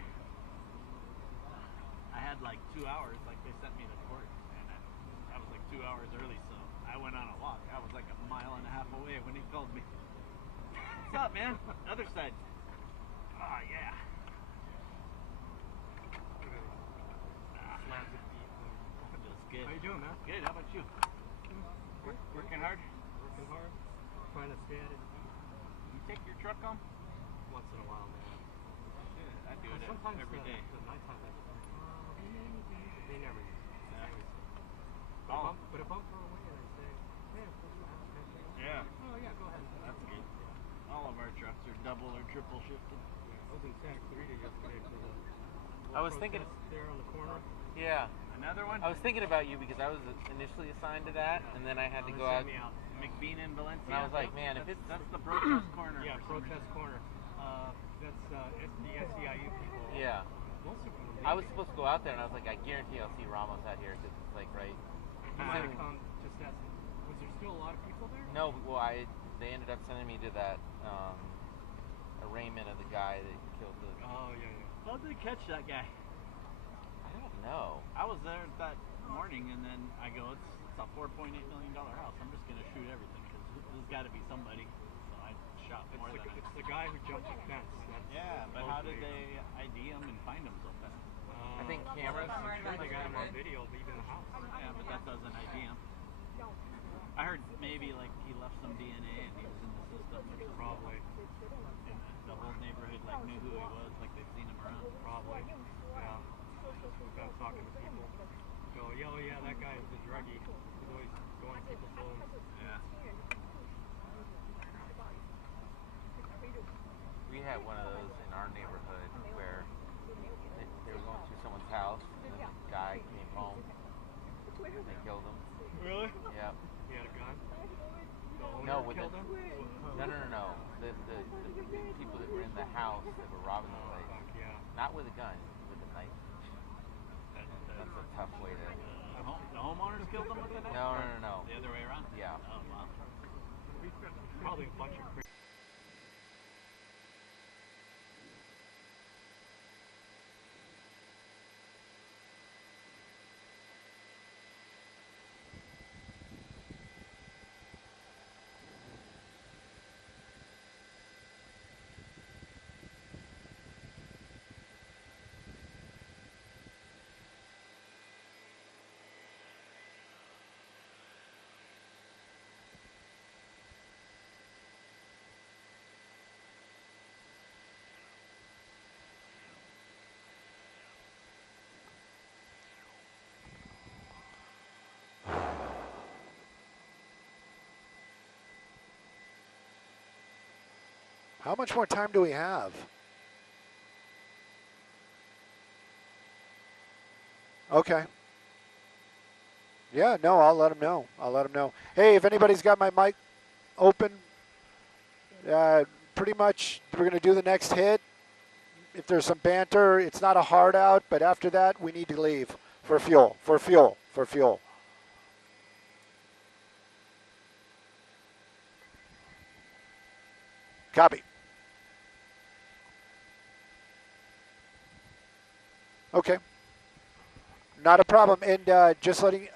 I had like 2 hours, like they sent me to court, and I was like 2 hours early, so I went on a walk. I was like a mile and a half away when he called me. What's up, man? Other side. Oh, yeah. Just good. How you doing, man? Good. How about you? Working hard? Working hard. Trying to stay at it. You take your truck home? Once in a while, man. Yeah, I do it Sometimes every day. The nighttime they never use it. Yeah. But if I'm far away and I say, hey, Yeah. oh yeah, go ahead. That's good. All of our trucks are double or triple shifted. I was in Santa Clarita yesterday for the I was thinking there on the corner. Yeah. Another one? I was thinking about you because I was initially assigned to that, and then I had to go out. McBean in Valencia. And I was like, man, if it's that's the protest corner. Yeah, protest corner. That's the SEIU people. Yeah. Most of them. I was supposed to go out there, and I was like, I guarantee I'll see Ramos out here because it's like right. You might have come just as. Was there still a lot of people there? No, well, they ended up sending me to that arraignment of the guy that killed the. Oh yeah, yeah. How did they catch that guy? I don't know. I was there that morning, and then I go, it's a $4.8 million house. I'm just gonna shoot everything because there's got to be somebody. So I shot more than. It's the guy who jumped the fence. Yeah, but how did they ID him and find him so fast? I think cameras. I'm sure they got him on video, leaving the house. Yeah, but that doesn't ID him. I heard maybe like he left some DNA and he was in the system or something. Probably. And the whole neighborhood like knew who he was, like they've seen him around. Probably. Yeah. Got talking to people. Go, oh yeah, that guy is a druggie. He's always going to people's homes. Yeah. We had one of those in our neighborhood where and they killed him. Really? Yeah. He had a gun? The owner No, with killed him? no. The people that were in the house that were robbing the place. Fuck, yeah. Not with a gun, with a knife. That's a tough way to. The homeowners killed them with the knife? No. The other way around? Yeah. Oh, wow. Probably a bunch of crazy. How much more time do we have? Okay. Yeah, no, I'll let them know. I'll let them know. Hey, if anybody's got my mic open, pretty much we're going to do the next hit. If there's some banter, it's not a hard out, but after that, we need to leave for fuel, for fuel. Copy. Okay. Not a problem. And just letting...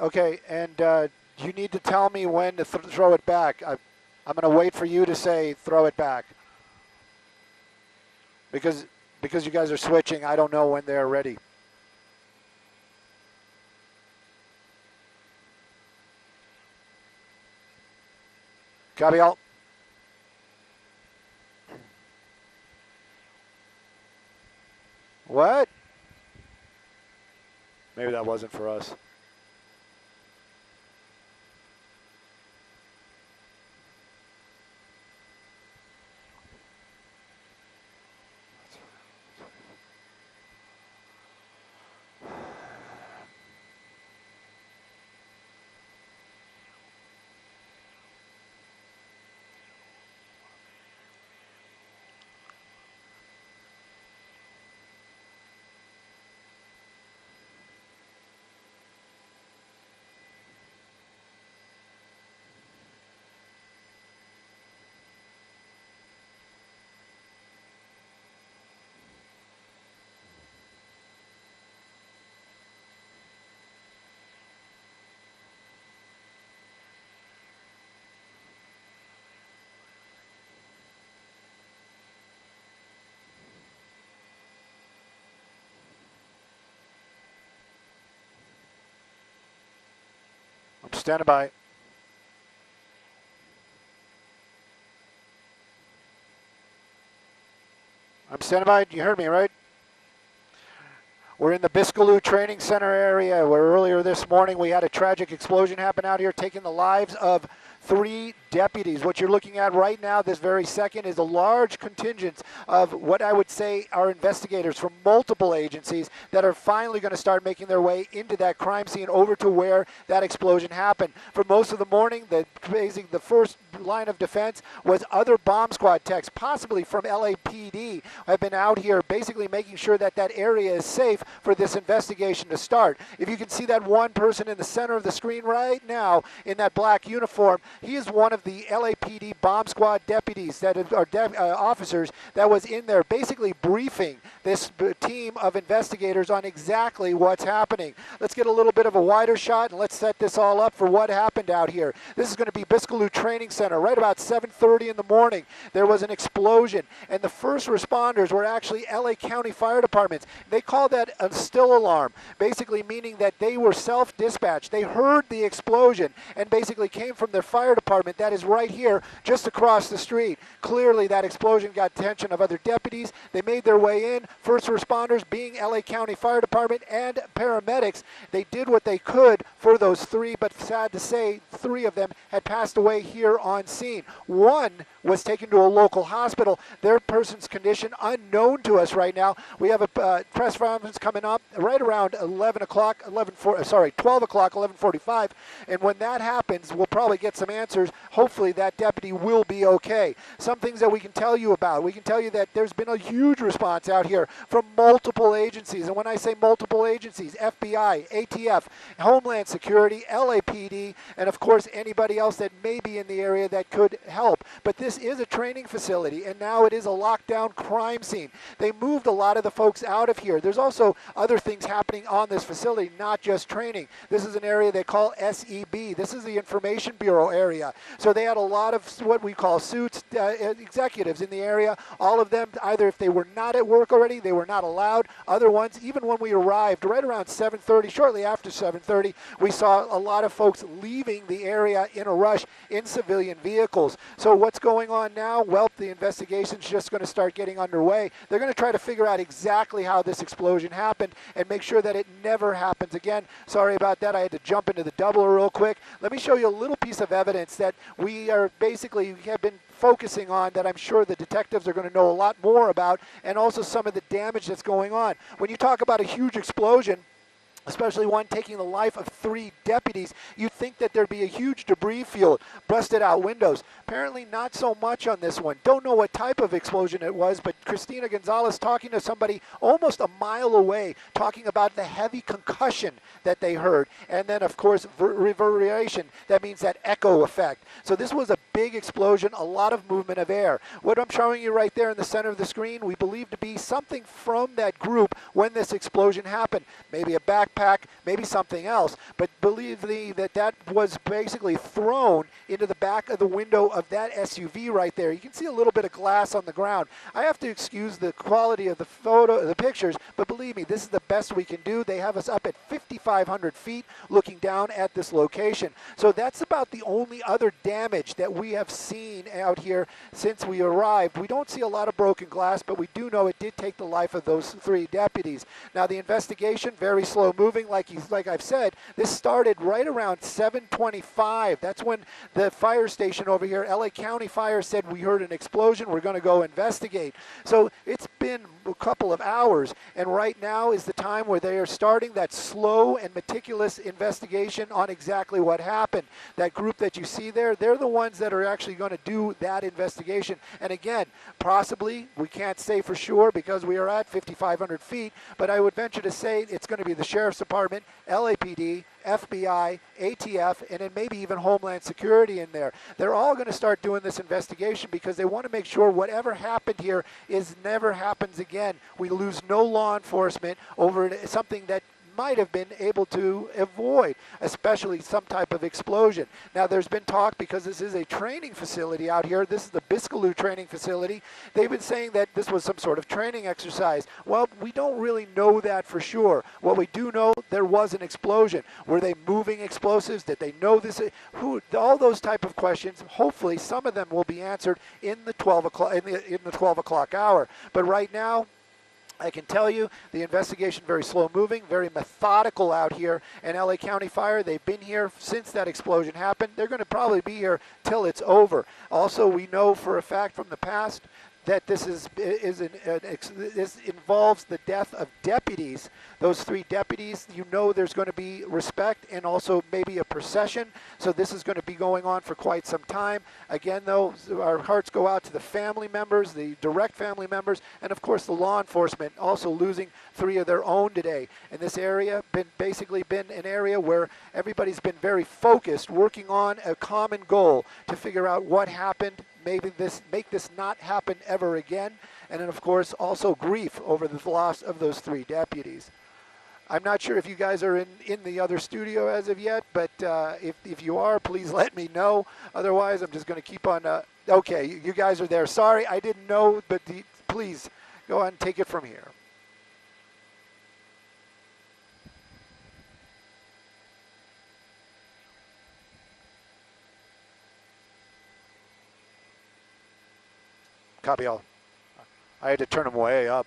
Okay, and you need to tell me when to throw it back. I'm going to wait for you to say throw it back. Because you guys are switching, I don't know when they're ready. Copy all. What? Maybe that wasn't for us. I'm standing by. I'm standing by. You heard me, right? We're in the Biscaloo Training Center area where earlier this morning we had a tragic explosion happen out here, taking the lives of 3 deputies. What you're looking at right now, this very second, is a large contingent of what I would say are investigators from multiple agencies that are finally going to start making their way into that crime scene over to where that explosion happened. For most of the morning, the first line of defense was other bomb squad techs, possibly from LAPD, have been out here basically making sure that that area is safe for this investigation to start. If you can see that one person in the center of the screen right now in that black uniform, he is one of the LAPD bomb squad deputies that are officers that was in there basically briefing this team of investigators on exactly what's happening. Let's get a little bit of a wider shot and let's set this all up for what happened out here. This is going to be Biscaloo Training Center. Right about 7:30 in the morning, there was an explosion, and the first responders were actually LA County Fire Departments. They called that a still alarm, basically meaning that they were self-dispatched. They heard the explosion and basically came from their fire Fire Department that is right here just across the street. Clearly that explosion got attention of other deputies. They made their way in. First responders, being LA County Fire Department and paramedics, they did what they could for those three, but sad to say, three of them had passed away here on scene. One was taken to a local hospital. Their person's condition unknown to us right now. We have a press conference coming up right around 12 o'clock, 11:45, and when that happens, we'll probably get some answers. Hopefully that deputy will be okay. Some things that we can tell you about. We can tell you that there's been a huge response out here from multiple agencies, and when I say multiple agencies, FBI, ATF, Homeland Security, LAPD, and of course anybody else that may be in the area that could help. But this is a training facility, and now it is a lockdown crime scene. They moved a lot of the folks out of here. There's also other things happening on this facility, not just training. This is an area they call SEB. This is the Information Bureau area. So they had a lot of what we call suits, executives in the area. All of them, either if they were not at work already, they were not allowed. Other ones, even when we arrived right around 7:30, shortly after 7:30, we saw a lot of folks leaving the area in a rush in civilian vehicles. So what's going on now? Well, the investigation's just going to start getting underway. They're going to try to figure out exactly how this explosion happened and make sure that it never happens again. Sorry about that. I had to jump into the double real quick. Let me show you a little piece of evidence that we have been focusing on, that I'm sure the detectives are going to know a lot more about, and also some of the damage that's going on. When you talk about a huge explosion, especially one taking the life of 3 deputies, you'd think that there'd be a huge debris field, busted out windows. Apparently not so much on this one. Don't know what type of explosion it was, but Christina Gonzalez talking to somebody almost a mile away, talking about the heavy concussion that they heard. And then, of course, reverberation. That means that echo effect. So this was a big explosion, a lot of movement of air. What I'm showing you right there in the center of the screen, we believe to be something from that group when this explosion happened. Maybe a backpack, maybe something else, but believe me that was basically thrown into the back of the window of that SUV right there. You can see a little bit of glass on the ground. I have to excuse the quality of the pictures, but believe me, this is the best we can do. They have us up at 5,500 feet looking down at this location. So that's about the only other damage that we have seen out here since we arrived. We don't see a lot of broken glass, but we do know it did take the life of those 3 deputies. Now the investigation, very slow moving. Like I've said, this started right around 7:25. That's when the fire station over here, LA County Fire, said we heard an explosion. We're going to go investigate. So it's been a couple of hours, and right now is the time where they are starting that slow and meticulous investigation on exactly what happened. That group that you see there, they're the ones that are actually going to do that investigation. And again, possibly, we can't say for sure because we are at 5,500 feet, but I would venture to say it's going to be the Sheriff's Department, LAPD, FBI, ATF, and then maybe even Homeland Security in there. They're all going to start doing this investigation because they want to make sure whatever happened here never happens again. We lose no law enforcement over something that might have been able to avoid, especially some type of explosion. Now there's been talk, because this is a training facility out here, this is the Biscaloo training facility, they've been saying that this was some sort of training exercise. Well, we don't really know that for sure. What we do know, there was an explosion. Were they moving explosives? Did they know this? All those type of questions, hopefully some of them will be answered in the 12 o'clock hour. But right now, I can tell you the investigation very slow moving, very methodical out here. And LA County Fire, they've been here since that explosion happened. They're going to probably be here till it's over. Also, we know for a fact from the past that this involves the death of deputies. Those 3 deputies, you know there's going to be respect and also maybe a procession. So this is going to be going on for quite some time. Again, though, our hearts go out to the family members, the direct family members, and of course the law enforcement also losing 3 of their own today. And this area basically been an area where everybody's been very focused, working on a common goal to figure out what happened, make this not happen ever again, and then of course also grief over the loss of those 3 deputies. I'm not sure if you guys are in the other studio as of yet, but if you are, please let me know. Otherwise, I'm just going to keep on. Okay, you guys are there. Sorry, I didn't know, but please go on and take it from here. Copy all. I had to turn them way up.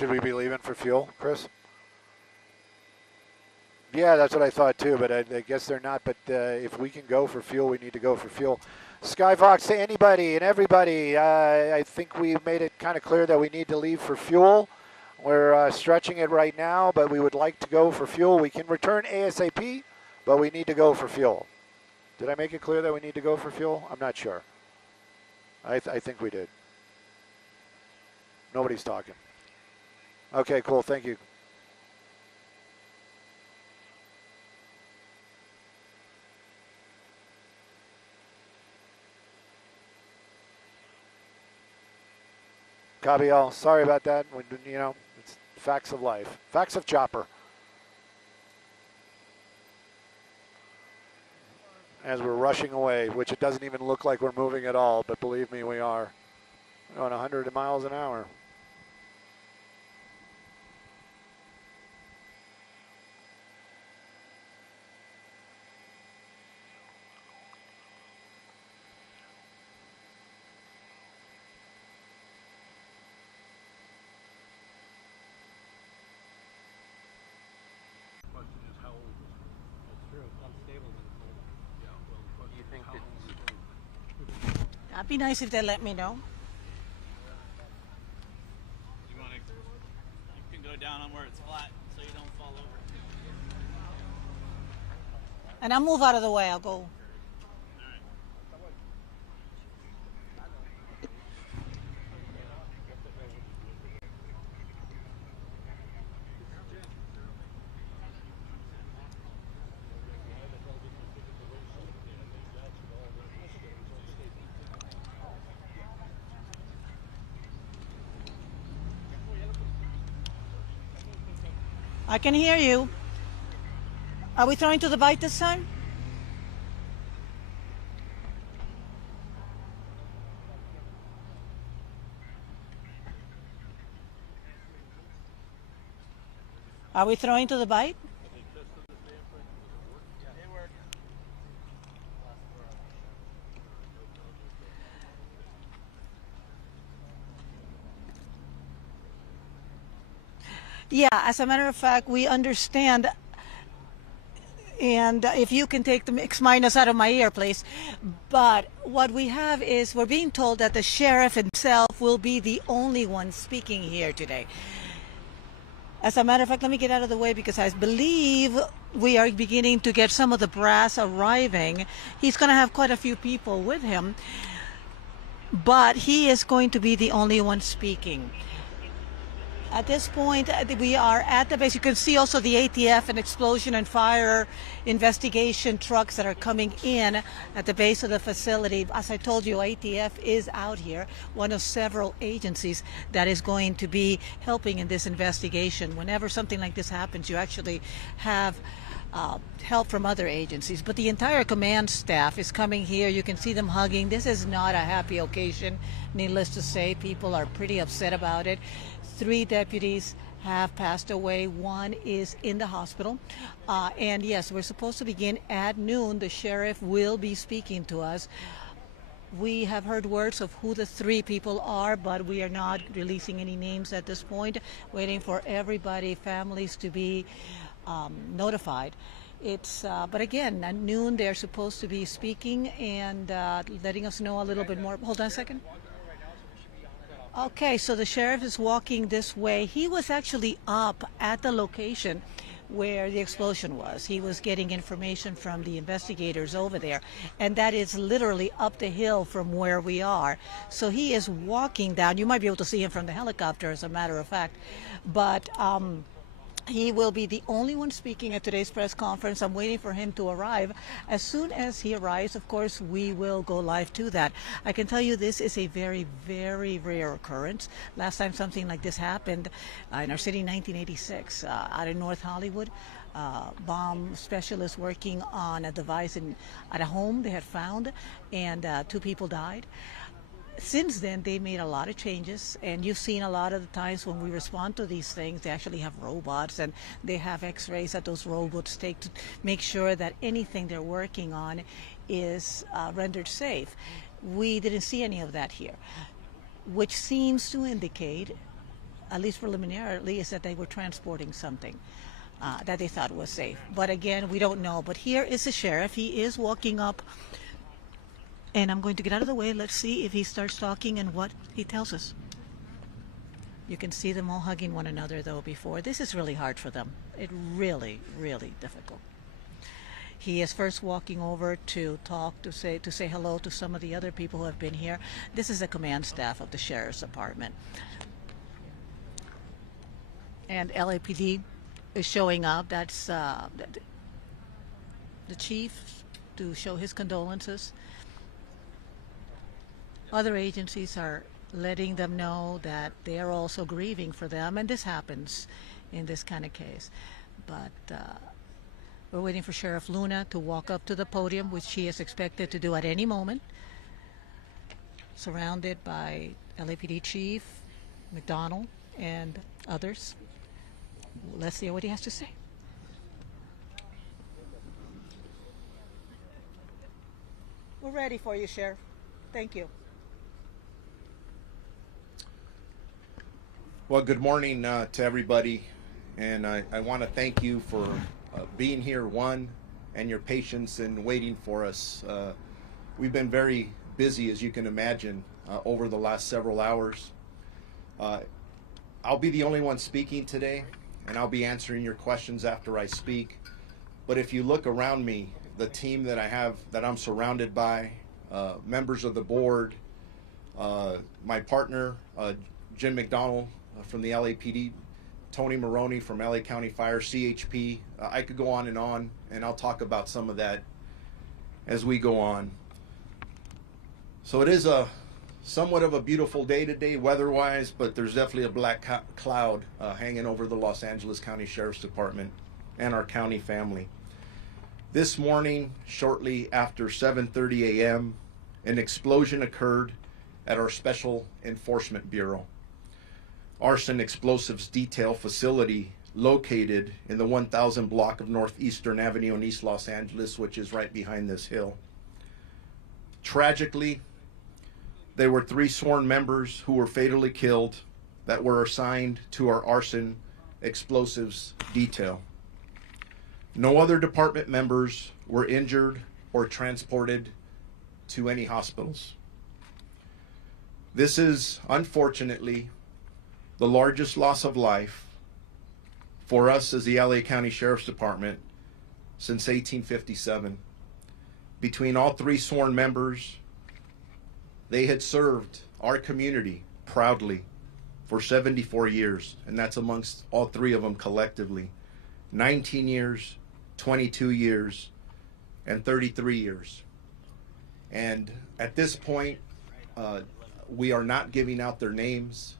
Should we be leaving for fuel, Chris? Yeah, that's what I thought too, but I guess they're not. But if we can go for fuel, we need to go for fuel. Skyfox, to anybody and everybody, I think we've made it kind of clear that we need to leave for fuel. We're stretching it right now, but we would like to go for fuel. We can return ASAP, but we need to go for fuel. Did I make it clear that we need to go for fuel? I'm not sure. I think we did. Nobody's talking. Okay, cool. Thank you. Cabiel, sorry about that. You know, it's facts of life. Facts of Chopper. As we're rushing away, which it doesn't even look like we're moving at all, but believe me, we are. We're going 100 miles an hour. That'd be nice if they let me know. You can go down on where it's flat so you don't fall over. And I'll move out of the way. I'll go. I can hear you. Are we throwing to the bite this time? Are we throwing to the bite? Yeah, as a matter of fact, we understand. And if you can take the mix minus out of my ear, please. But what we have is we're being told that the sheriff himself will be the only one speaking here today. As a matter of fact, let me get out of the way because I believe we are beginning to get some of the brass arriving. He's going to have quite a few people with him, but he is going to be the only one speaking. At this point, we are at the base. You can see also the ATF and explosion and fire investigation trucks that are coming in at the base of the facility. As I told you, ATF is out here, one of several agencies that is going to be helping in this investigation. Whenever something like this happens, you actually have help from other agencies. But the entire command staff is coming here. You can see them hugging. This is not a happy occasion. Needless to say, people are pretty upset about it. 3 deputies have passed away. 1 is in the hospital. And yes, we're supposed to begin at noon. The sheriff will be speaking to us. We have heard words of who the 3 people are, but we are not releasing any names at this point, waiting for everybody, families to be notified. But again, at noon they're supposed to be speaking and letting us know a little bit more. Hold on a second. Okay, so the sheriff is walking this way. He was actually up at the location where the explosion was. He was getting information from the investigators over there, and that is literally up the hill from where we are. So he is walking down. You might be able to see him from the helicopter, as a matter of fact. But he will be the only one speaking at today's press conference. I'm waiting for him to arrive. As soon as he arrives, of course, we will go live to that. I can tell you this is a very, very rare occurrence. Last time something like this happened in our city in 1986 out in North Hollywood. Bomb specialists working on a device at a home they had found, and 2 people died. Since then, they made a lot of changes, and you've seen a lot of the times when we respond to these things, they actually have robots, and they have x-rays that those robots take to make sure that anything they're working on is rendered safe. We didn't see any of that here, which seems to indicate at least preliminarily, is that they were transporting something that they thought was safe. But again, we don't know. But here is the sheriff. He is walking up, and I'm going to get out of the way. Let's see if he starts talking and what he tells us. You can see them all hugging one another, though, before. This is really hard for them. It really, really difficult. He is first walking over to talk, to say hello to some of the other people who have been here. This is the command staff of the sheriff's department. And LAPD is showing up. That's the chief to show his condolences. Other agencies are letting them know that they are also grieving for them, and this happens in this kind of case. But we're waiting for Sheriff Luna to walk up to the podium, which he is expected to do at any moment, surrounded by LAPD Chief McDonald and others. Let's see what he has to say. We're ready for you, Sheriff. Thank you. Well, good morning to everybody, and I want to thank you for being here, and your patience in waiting for us. We've been very busy, as you can imagine, over the last several hours. I'll be the only one speaking today, and I'll be answering your questions after I speak. But if you look around me, the team that I have, that I'm surrounded by, members of the board, my partner, Jim McDonald, from the LAPD, Tony Maroney from LA County Fire, CHP. I could go on, and I'll talk about some of that as we go on. So it is somewhat of a beautiful day today, weather-wise, but there's definitely a black cloud hanging over the Los Angeles County Sheriff's Department and our county family. This morning, shortly after 7:30 a.m., an explosion occurred at our Special Enforcement Bureau, arson explosives detail facility located in the 1000 block of Northeastern Avenue in East Los Angeles, which is right behind this hill. Tragically, there were 3 sworn members who were fatally killed that were assigned to our arson explosives detail. No other department members were injured or transported to any hospitals. This is, unfortunately, the largest loss of life for us as the LA County Sheriff's Department since 1857. Between all 3 sworn members, they had served our community proudly for 74 years, and that's amongst all 3 of them collectively. 19 years, 22 years, and 33 years. And at this point, we are not giving out their names.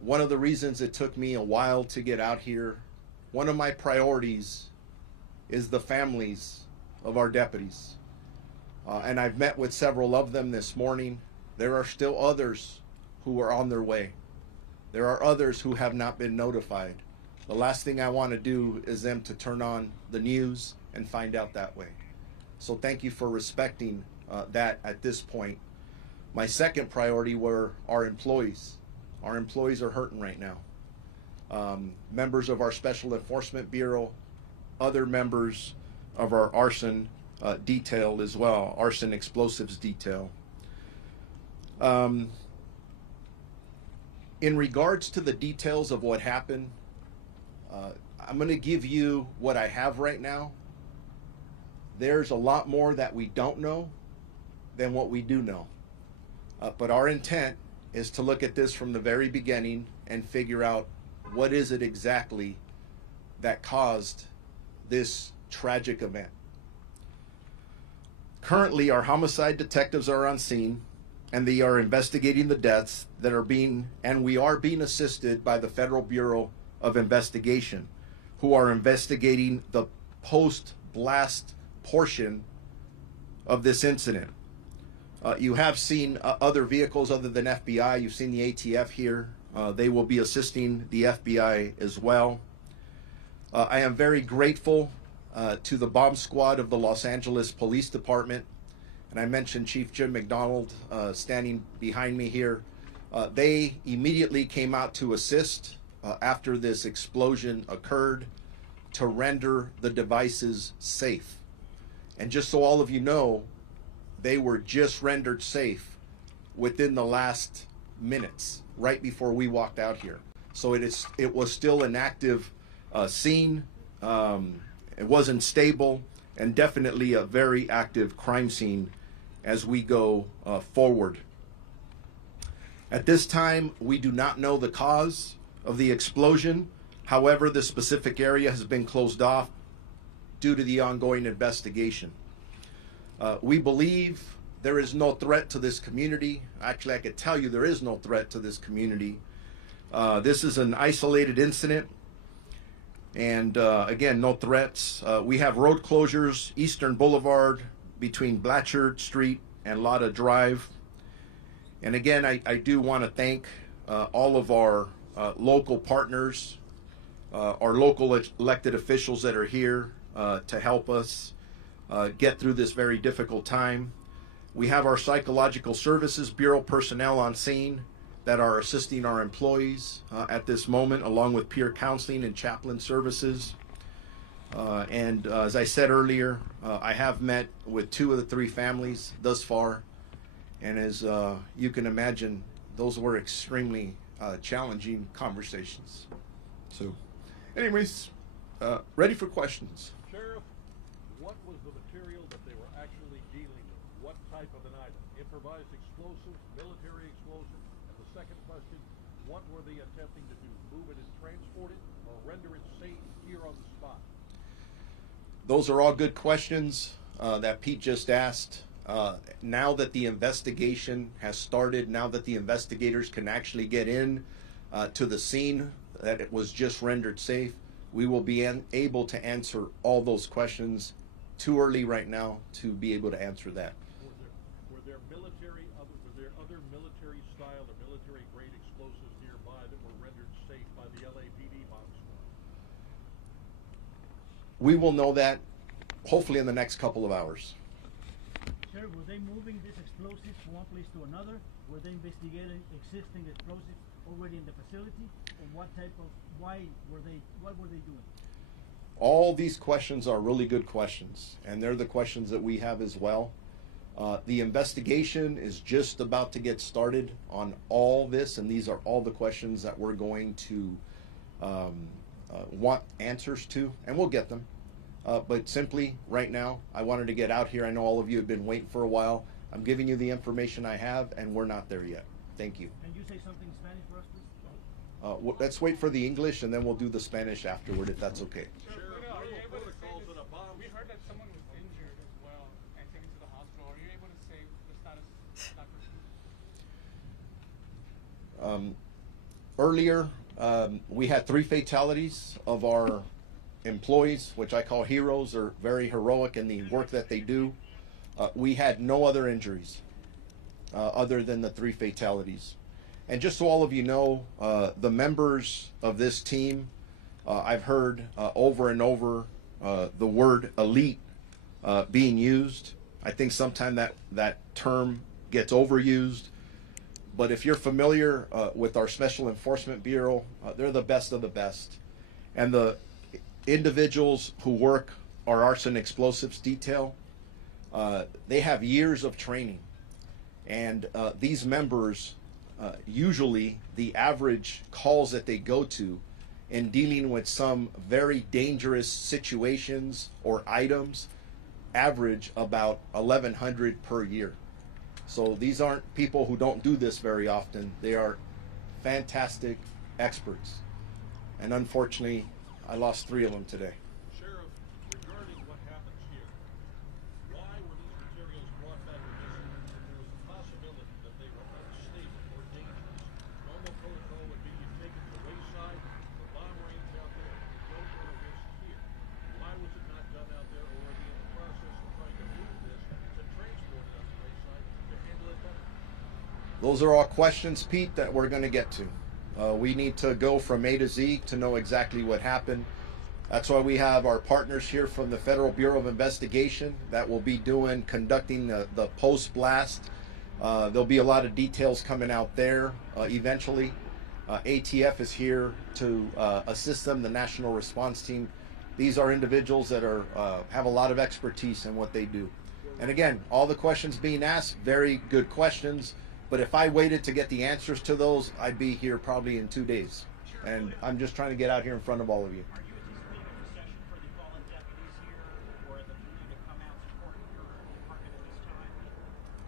One of the reasons it took me a while to get out here, one of my priorities is the families of our deputies. And I've met with several of them this morning. There are still others who are on their way. There are others who have not been notified. The last thing I want to do is them to turn on the news and find out that way. So thank you for respecting that at this point. My second priority were our employees. Our employees are hurting right now. Members of our Special Enforcement Bureau, other members of our arson detail as well, arson explosives detail. In regards to the details of what happened, I'm going to give you what I have right now. There's a lot more that we don't know than what we do know. But our intent is to look at this from the very beginning and figure out what is it exactly that caused this tragic event. Currently, our homicide detectives are on scene, and they are investigating the deaths that are we are being assisted by the Federal Bureau of Investigation, who are investigating the post-blast portion of this incident. You have seen other vehicles other than FBI. You've seen the ATF here. They will be assisting the FBI as well. I am very grateful to the bomb squad of the Los Angeles Police Department. And I mentioned Chief Jim McDonald standing behind me here. They immediately came out to assist after this explosion occurred to render the devices safe. And just so all of you know, they were just rendered safe within the last minutes, right before we walked out here. So it was still an active scene. It wasn't stable, and definitely a very active crime scene as we go forward. At this time, we do not know the cause of the explosion. However, the specific area has been closed off due to the ongoing investigation. We believe there is no threat to this community. Actually, I could tell you there is no threat to this community. This is an isolated incident, and again, no threats. We have road closures, Eastern Boulevard between Blatchard Street and Lotta Drive. And again, I do want to thank all of our local partners, our local elected officials that are here to help us get through this very difficult time. We have our Psychological Services Bureau personnel on scene that are assisting our employees at this moment, along with peer counseling and chaplain services. And as I said earlier, I have met with 2 of the 3 families thus far. And as you can imagine, those were extremely challenging conversations. So, anyways, ready for questions. Sheriff, what was the material that they were actually dealing with? What type of an item? Improvised explosives, military explosives? And the second question, what were they attempting to do? Move it and transport it, or render it safe here on the spot? Those are all good questions that Pete just asked. Now that the investigation has started, now that the investigators can actually get in to the scene that it was just rendered safe, we will be able to answer all those questions. Too early right now to be able to answer that. Were there other military style or military grade explosives nearby that were rendered safe by the LAPD bomb squad? We will know that hopefully in the next couple of hours. Sir, were they moving these explosives from one place to another? Were they investigating existing explosives already in the facility? Or what were they doing? All these questions are really good questions, and they're the questions that we have as well. The investigation is just about to get started on all this, and these are all the questions that we're going to want answers to, and we'll get them. But simply, right now, I wanted to get out here. I know all of you have been waiting for a while. I'm giving you the information I have, and we're not there yet. Thank you. Can you say something in Spanish for us, please? Let's wait for the English, and then we'll do the Spanish afterward, if that's okay. We heard that someone was injured as well and taken to the hospital. Are you able to say the status of that person? Earlier, we had 3 fatalities of our employees, which I call heroes, are very heroic in the work that they do. We had no other injuries other than the 3 fatalities. And just so all of you know, the members of this team, I've heard over and over the word elite being used. I think sometimes that term gets overused. But if you're familiar with our Special Enforcement Bureau, they're the best of the best. And the individuals who work our arson explosives detail, they have years of training. And these members, usually the average calls that they go to in dealing with some very dangerous situations or items average about 1,100 per year. So these aren't people who don't do this very often. They are fantastic experts. And unfortunately, I lost 3 of them today. Sheriff, regarding what happens here, why were these materials brought back to this? There was a possibility that they were unstable or dangerous. Normal protocol would be you take it to wayside, the bomb range out there, you don't want to risk here. Why was it not done out there already in the process of trying to move this to transport it out to wayside to handle it better? Those are all questions, Pete, that we're going to get to. We need to go from A to Z to know exactly what happened. That's why we have our partners here from the Federal Bureau of Investigation that will be conducting the post-blast There'll be a lot of details coming out there eventually. ATF is here to assist them, the National Response Team. These are individuals that are have a lot of expertise in what they do. And again, all the questions being asked, very good questions. But if I waited to get the answers to those, I'd be here probably in 2 days. And I'm just trying to get out here in front of all of you.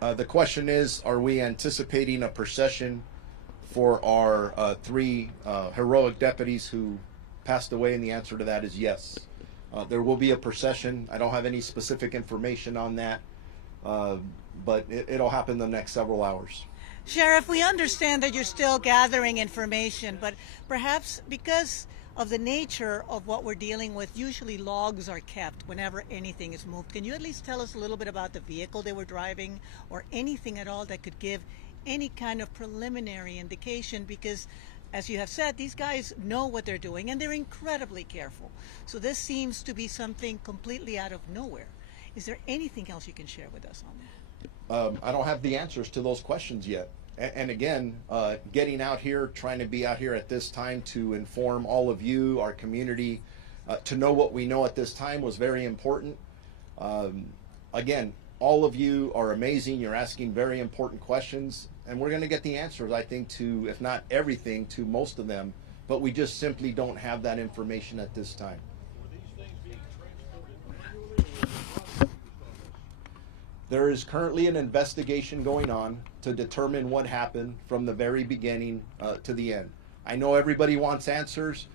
The question is, are we anticipating a procession for our 3 heroic deputies who passed away? And the answer to that is yes. There will be a procession. I don't have any specific information on that, but it'll happen in the next several hours. Sheriff, we understand that you're still gathering information, but perhaps because of the nature of what we're dealing with, usually logs are kept whenever anything is moved. Can you at least tell us a little bit about the vehicle they were driving, or anything at all that could give any kind of preliminary indication? Because, as you have said, these guys know what they're doing and they're incredibly careful. So this seems to be something completely out of nowhere. Is there anything else you can share with us on that? I don't have the answers to those questions yet. And again, getting out here, trying to be out here at this time to inform all of you, our community, to know what we know at this time was very important. Again, all of you are amazing. You're asking very important questions, and we're going to get the answers, I think, to, if not everything, to most of them. But we just simply don't have that information at this time. There is currently an investigation going on to determine what happened from the very beginning to the end. I know everybody wants answers.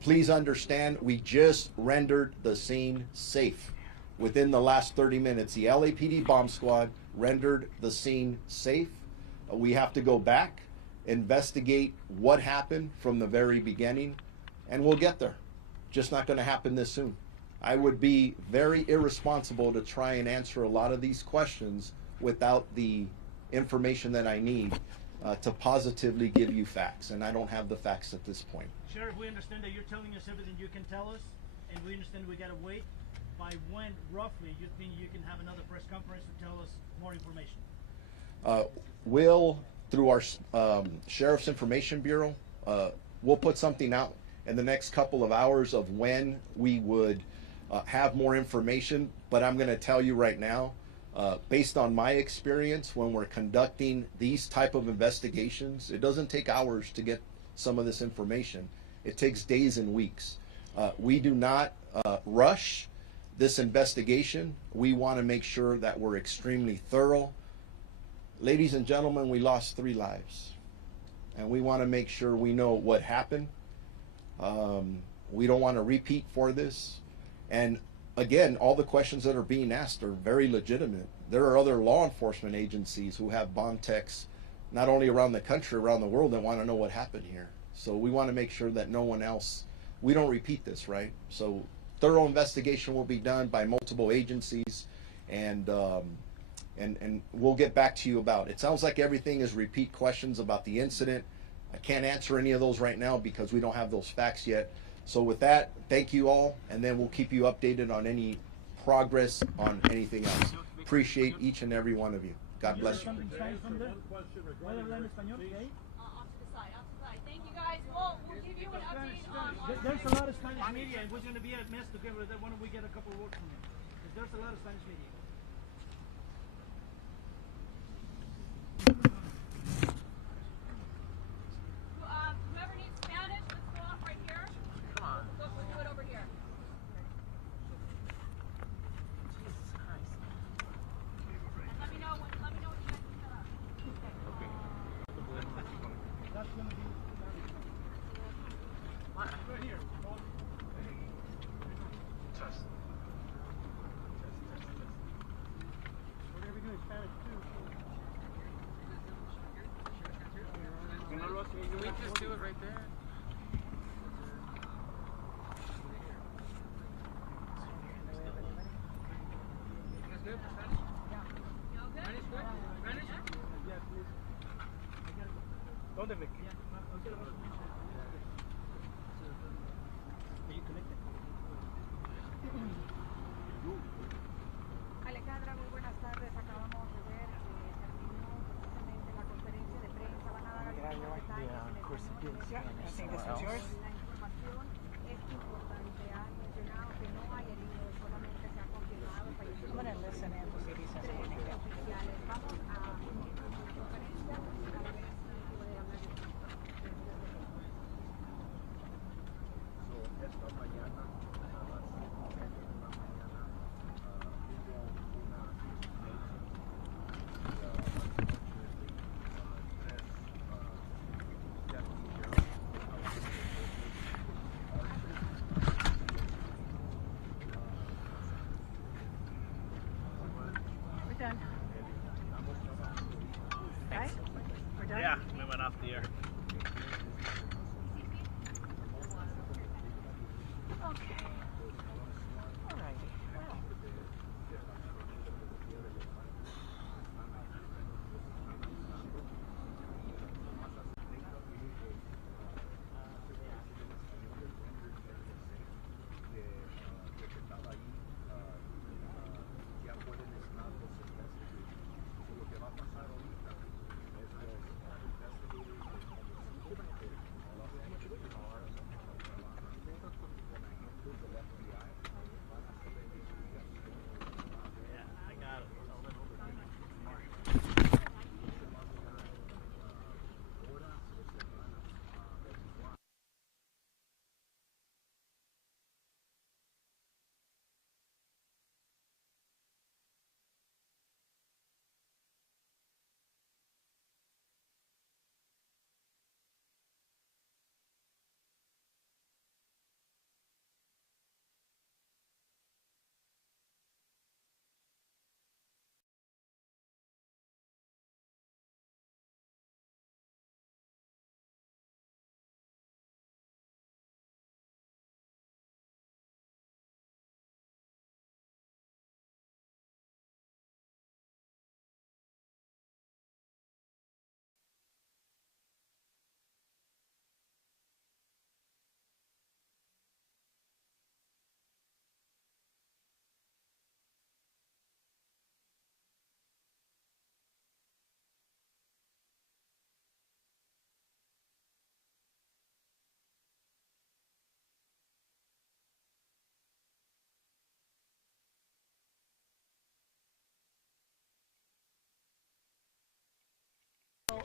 Please understand, we just rendered the scene safe. Within the last 30 minutes, the LAPD bomb squad rendered the scene safe. We have to go back, investigate what happened from the very beginning, and we'll get there. Just not going to happen this soon. I would be very irresponsible to try and answer a lot of these questions without the information that I need to positively give you facts, and I don't have the facts at this point. Sheriff, we understand that you're telling us everything you can tell us, and we understand we gotta wait. By when, roughly, you think you can have another press conference to tell us more information? We'll, through our Sheriff's Information Bureau, we'll put something out in the next couple of hours of when we would have more information. But I'm going to tell you right now, based on my experience, when we're conducting these type of investigations, it doesn't take hours to get some of this information. It takes days and weeks. We do not rush this investigation. We want to make sure that we're extremely thorough. Ladies and gentlemen, we lost 3 lives, and we want to make sure we know what happened. We don't want to repeat for this. And again, all the questions that are being asked are very legitimate. There are other law enforcement agencies who have bomb techs, not only around the country, around the world, that want to know what happened here. So we want to make sure that no one else, we don't repeat this, right? So thorough investigation will be done by multiple agencies, and we'll get back to you about it. It sounds like everything is repeat questions about the incident. I can't answer any of those right now because we don't have those facts yet. So with that, thank you all, and then we'll keep you updated on any progress on anything else. Appreciate each and every one of you. God bless you. There's a lot of Spanish media, and we're going to be a mess together. Why don't we get a couple of words from you? Because there's a lot of Spanish media. Whoever needs Spanish, let's go off right here. Come on. We'll do it over here. Jesus Christ. And let me know what you guys can set up. Okay. That's going to be right here. Test. We're going to be doing Spanish too. Can we just do it right there? ¿Dónde me Alejandra, muy buenas tardes. Acabamos de ver que terminó Yeah, I think this one's yours. La información es importante. Ha mencionado que no hay heridos, solamente se ha confirmado I'm going to listen in to see if he says tres anything. oficiales. Vamos a la conferencia a ver si puede hablar. We're done. Right? We're done? Yeah, we went off the air. Okay. Alrighty. Well.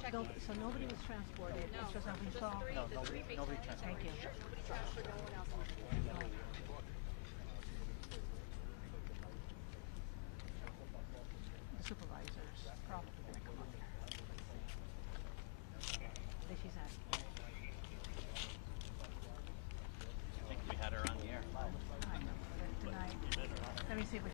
I got it. So nobody was transported. It's just that we saw. No, nobody transported. Thank you.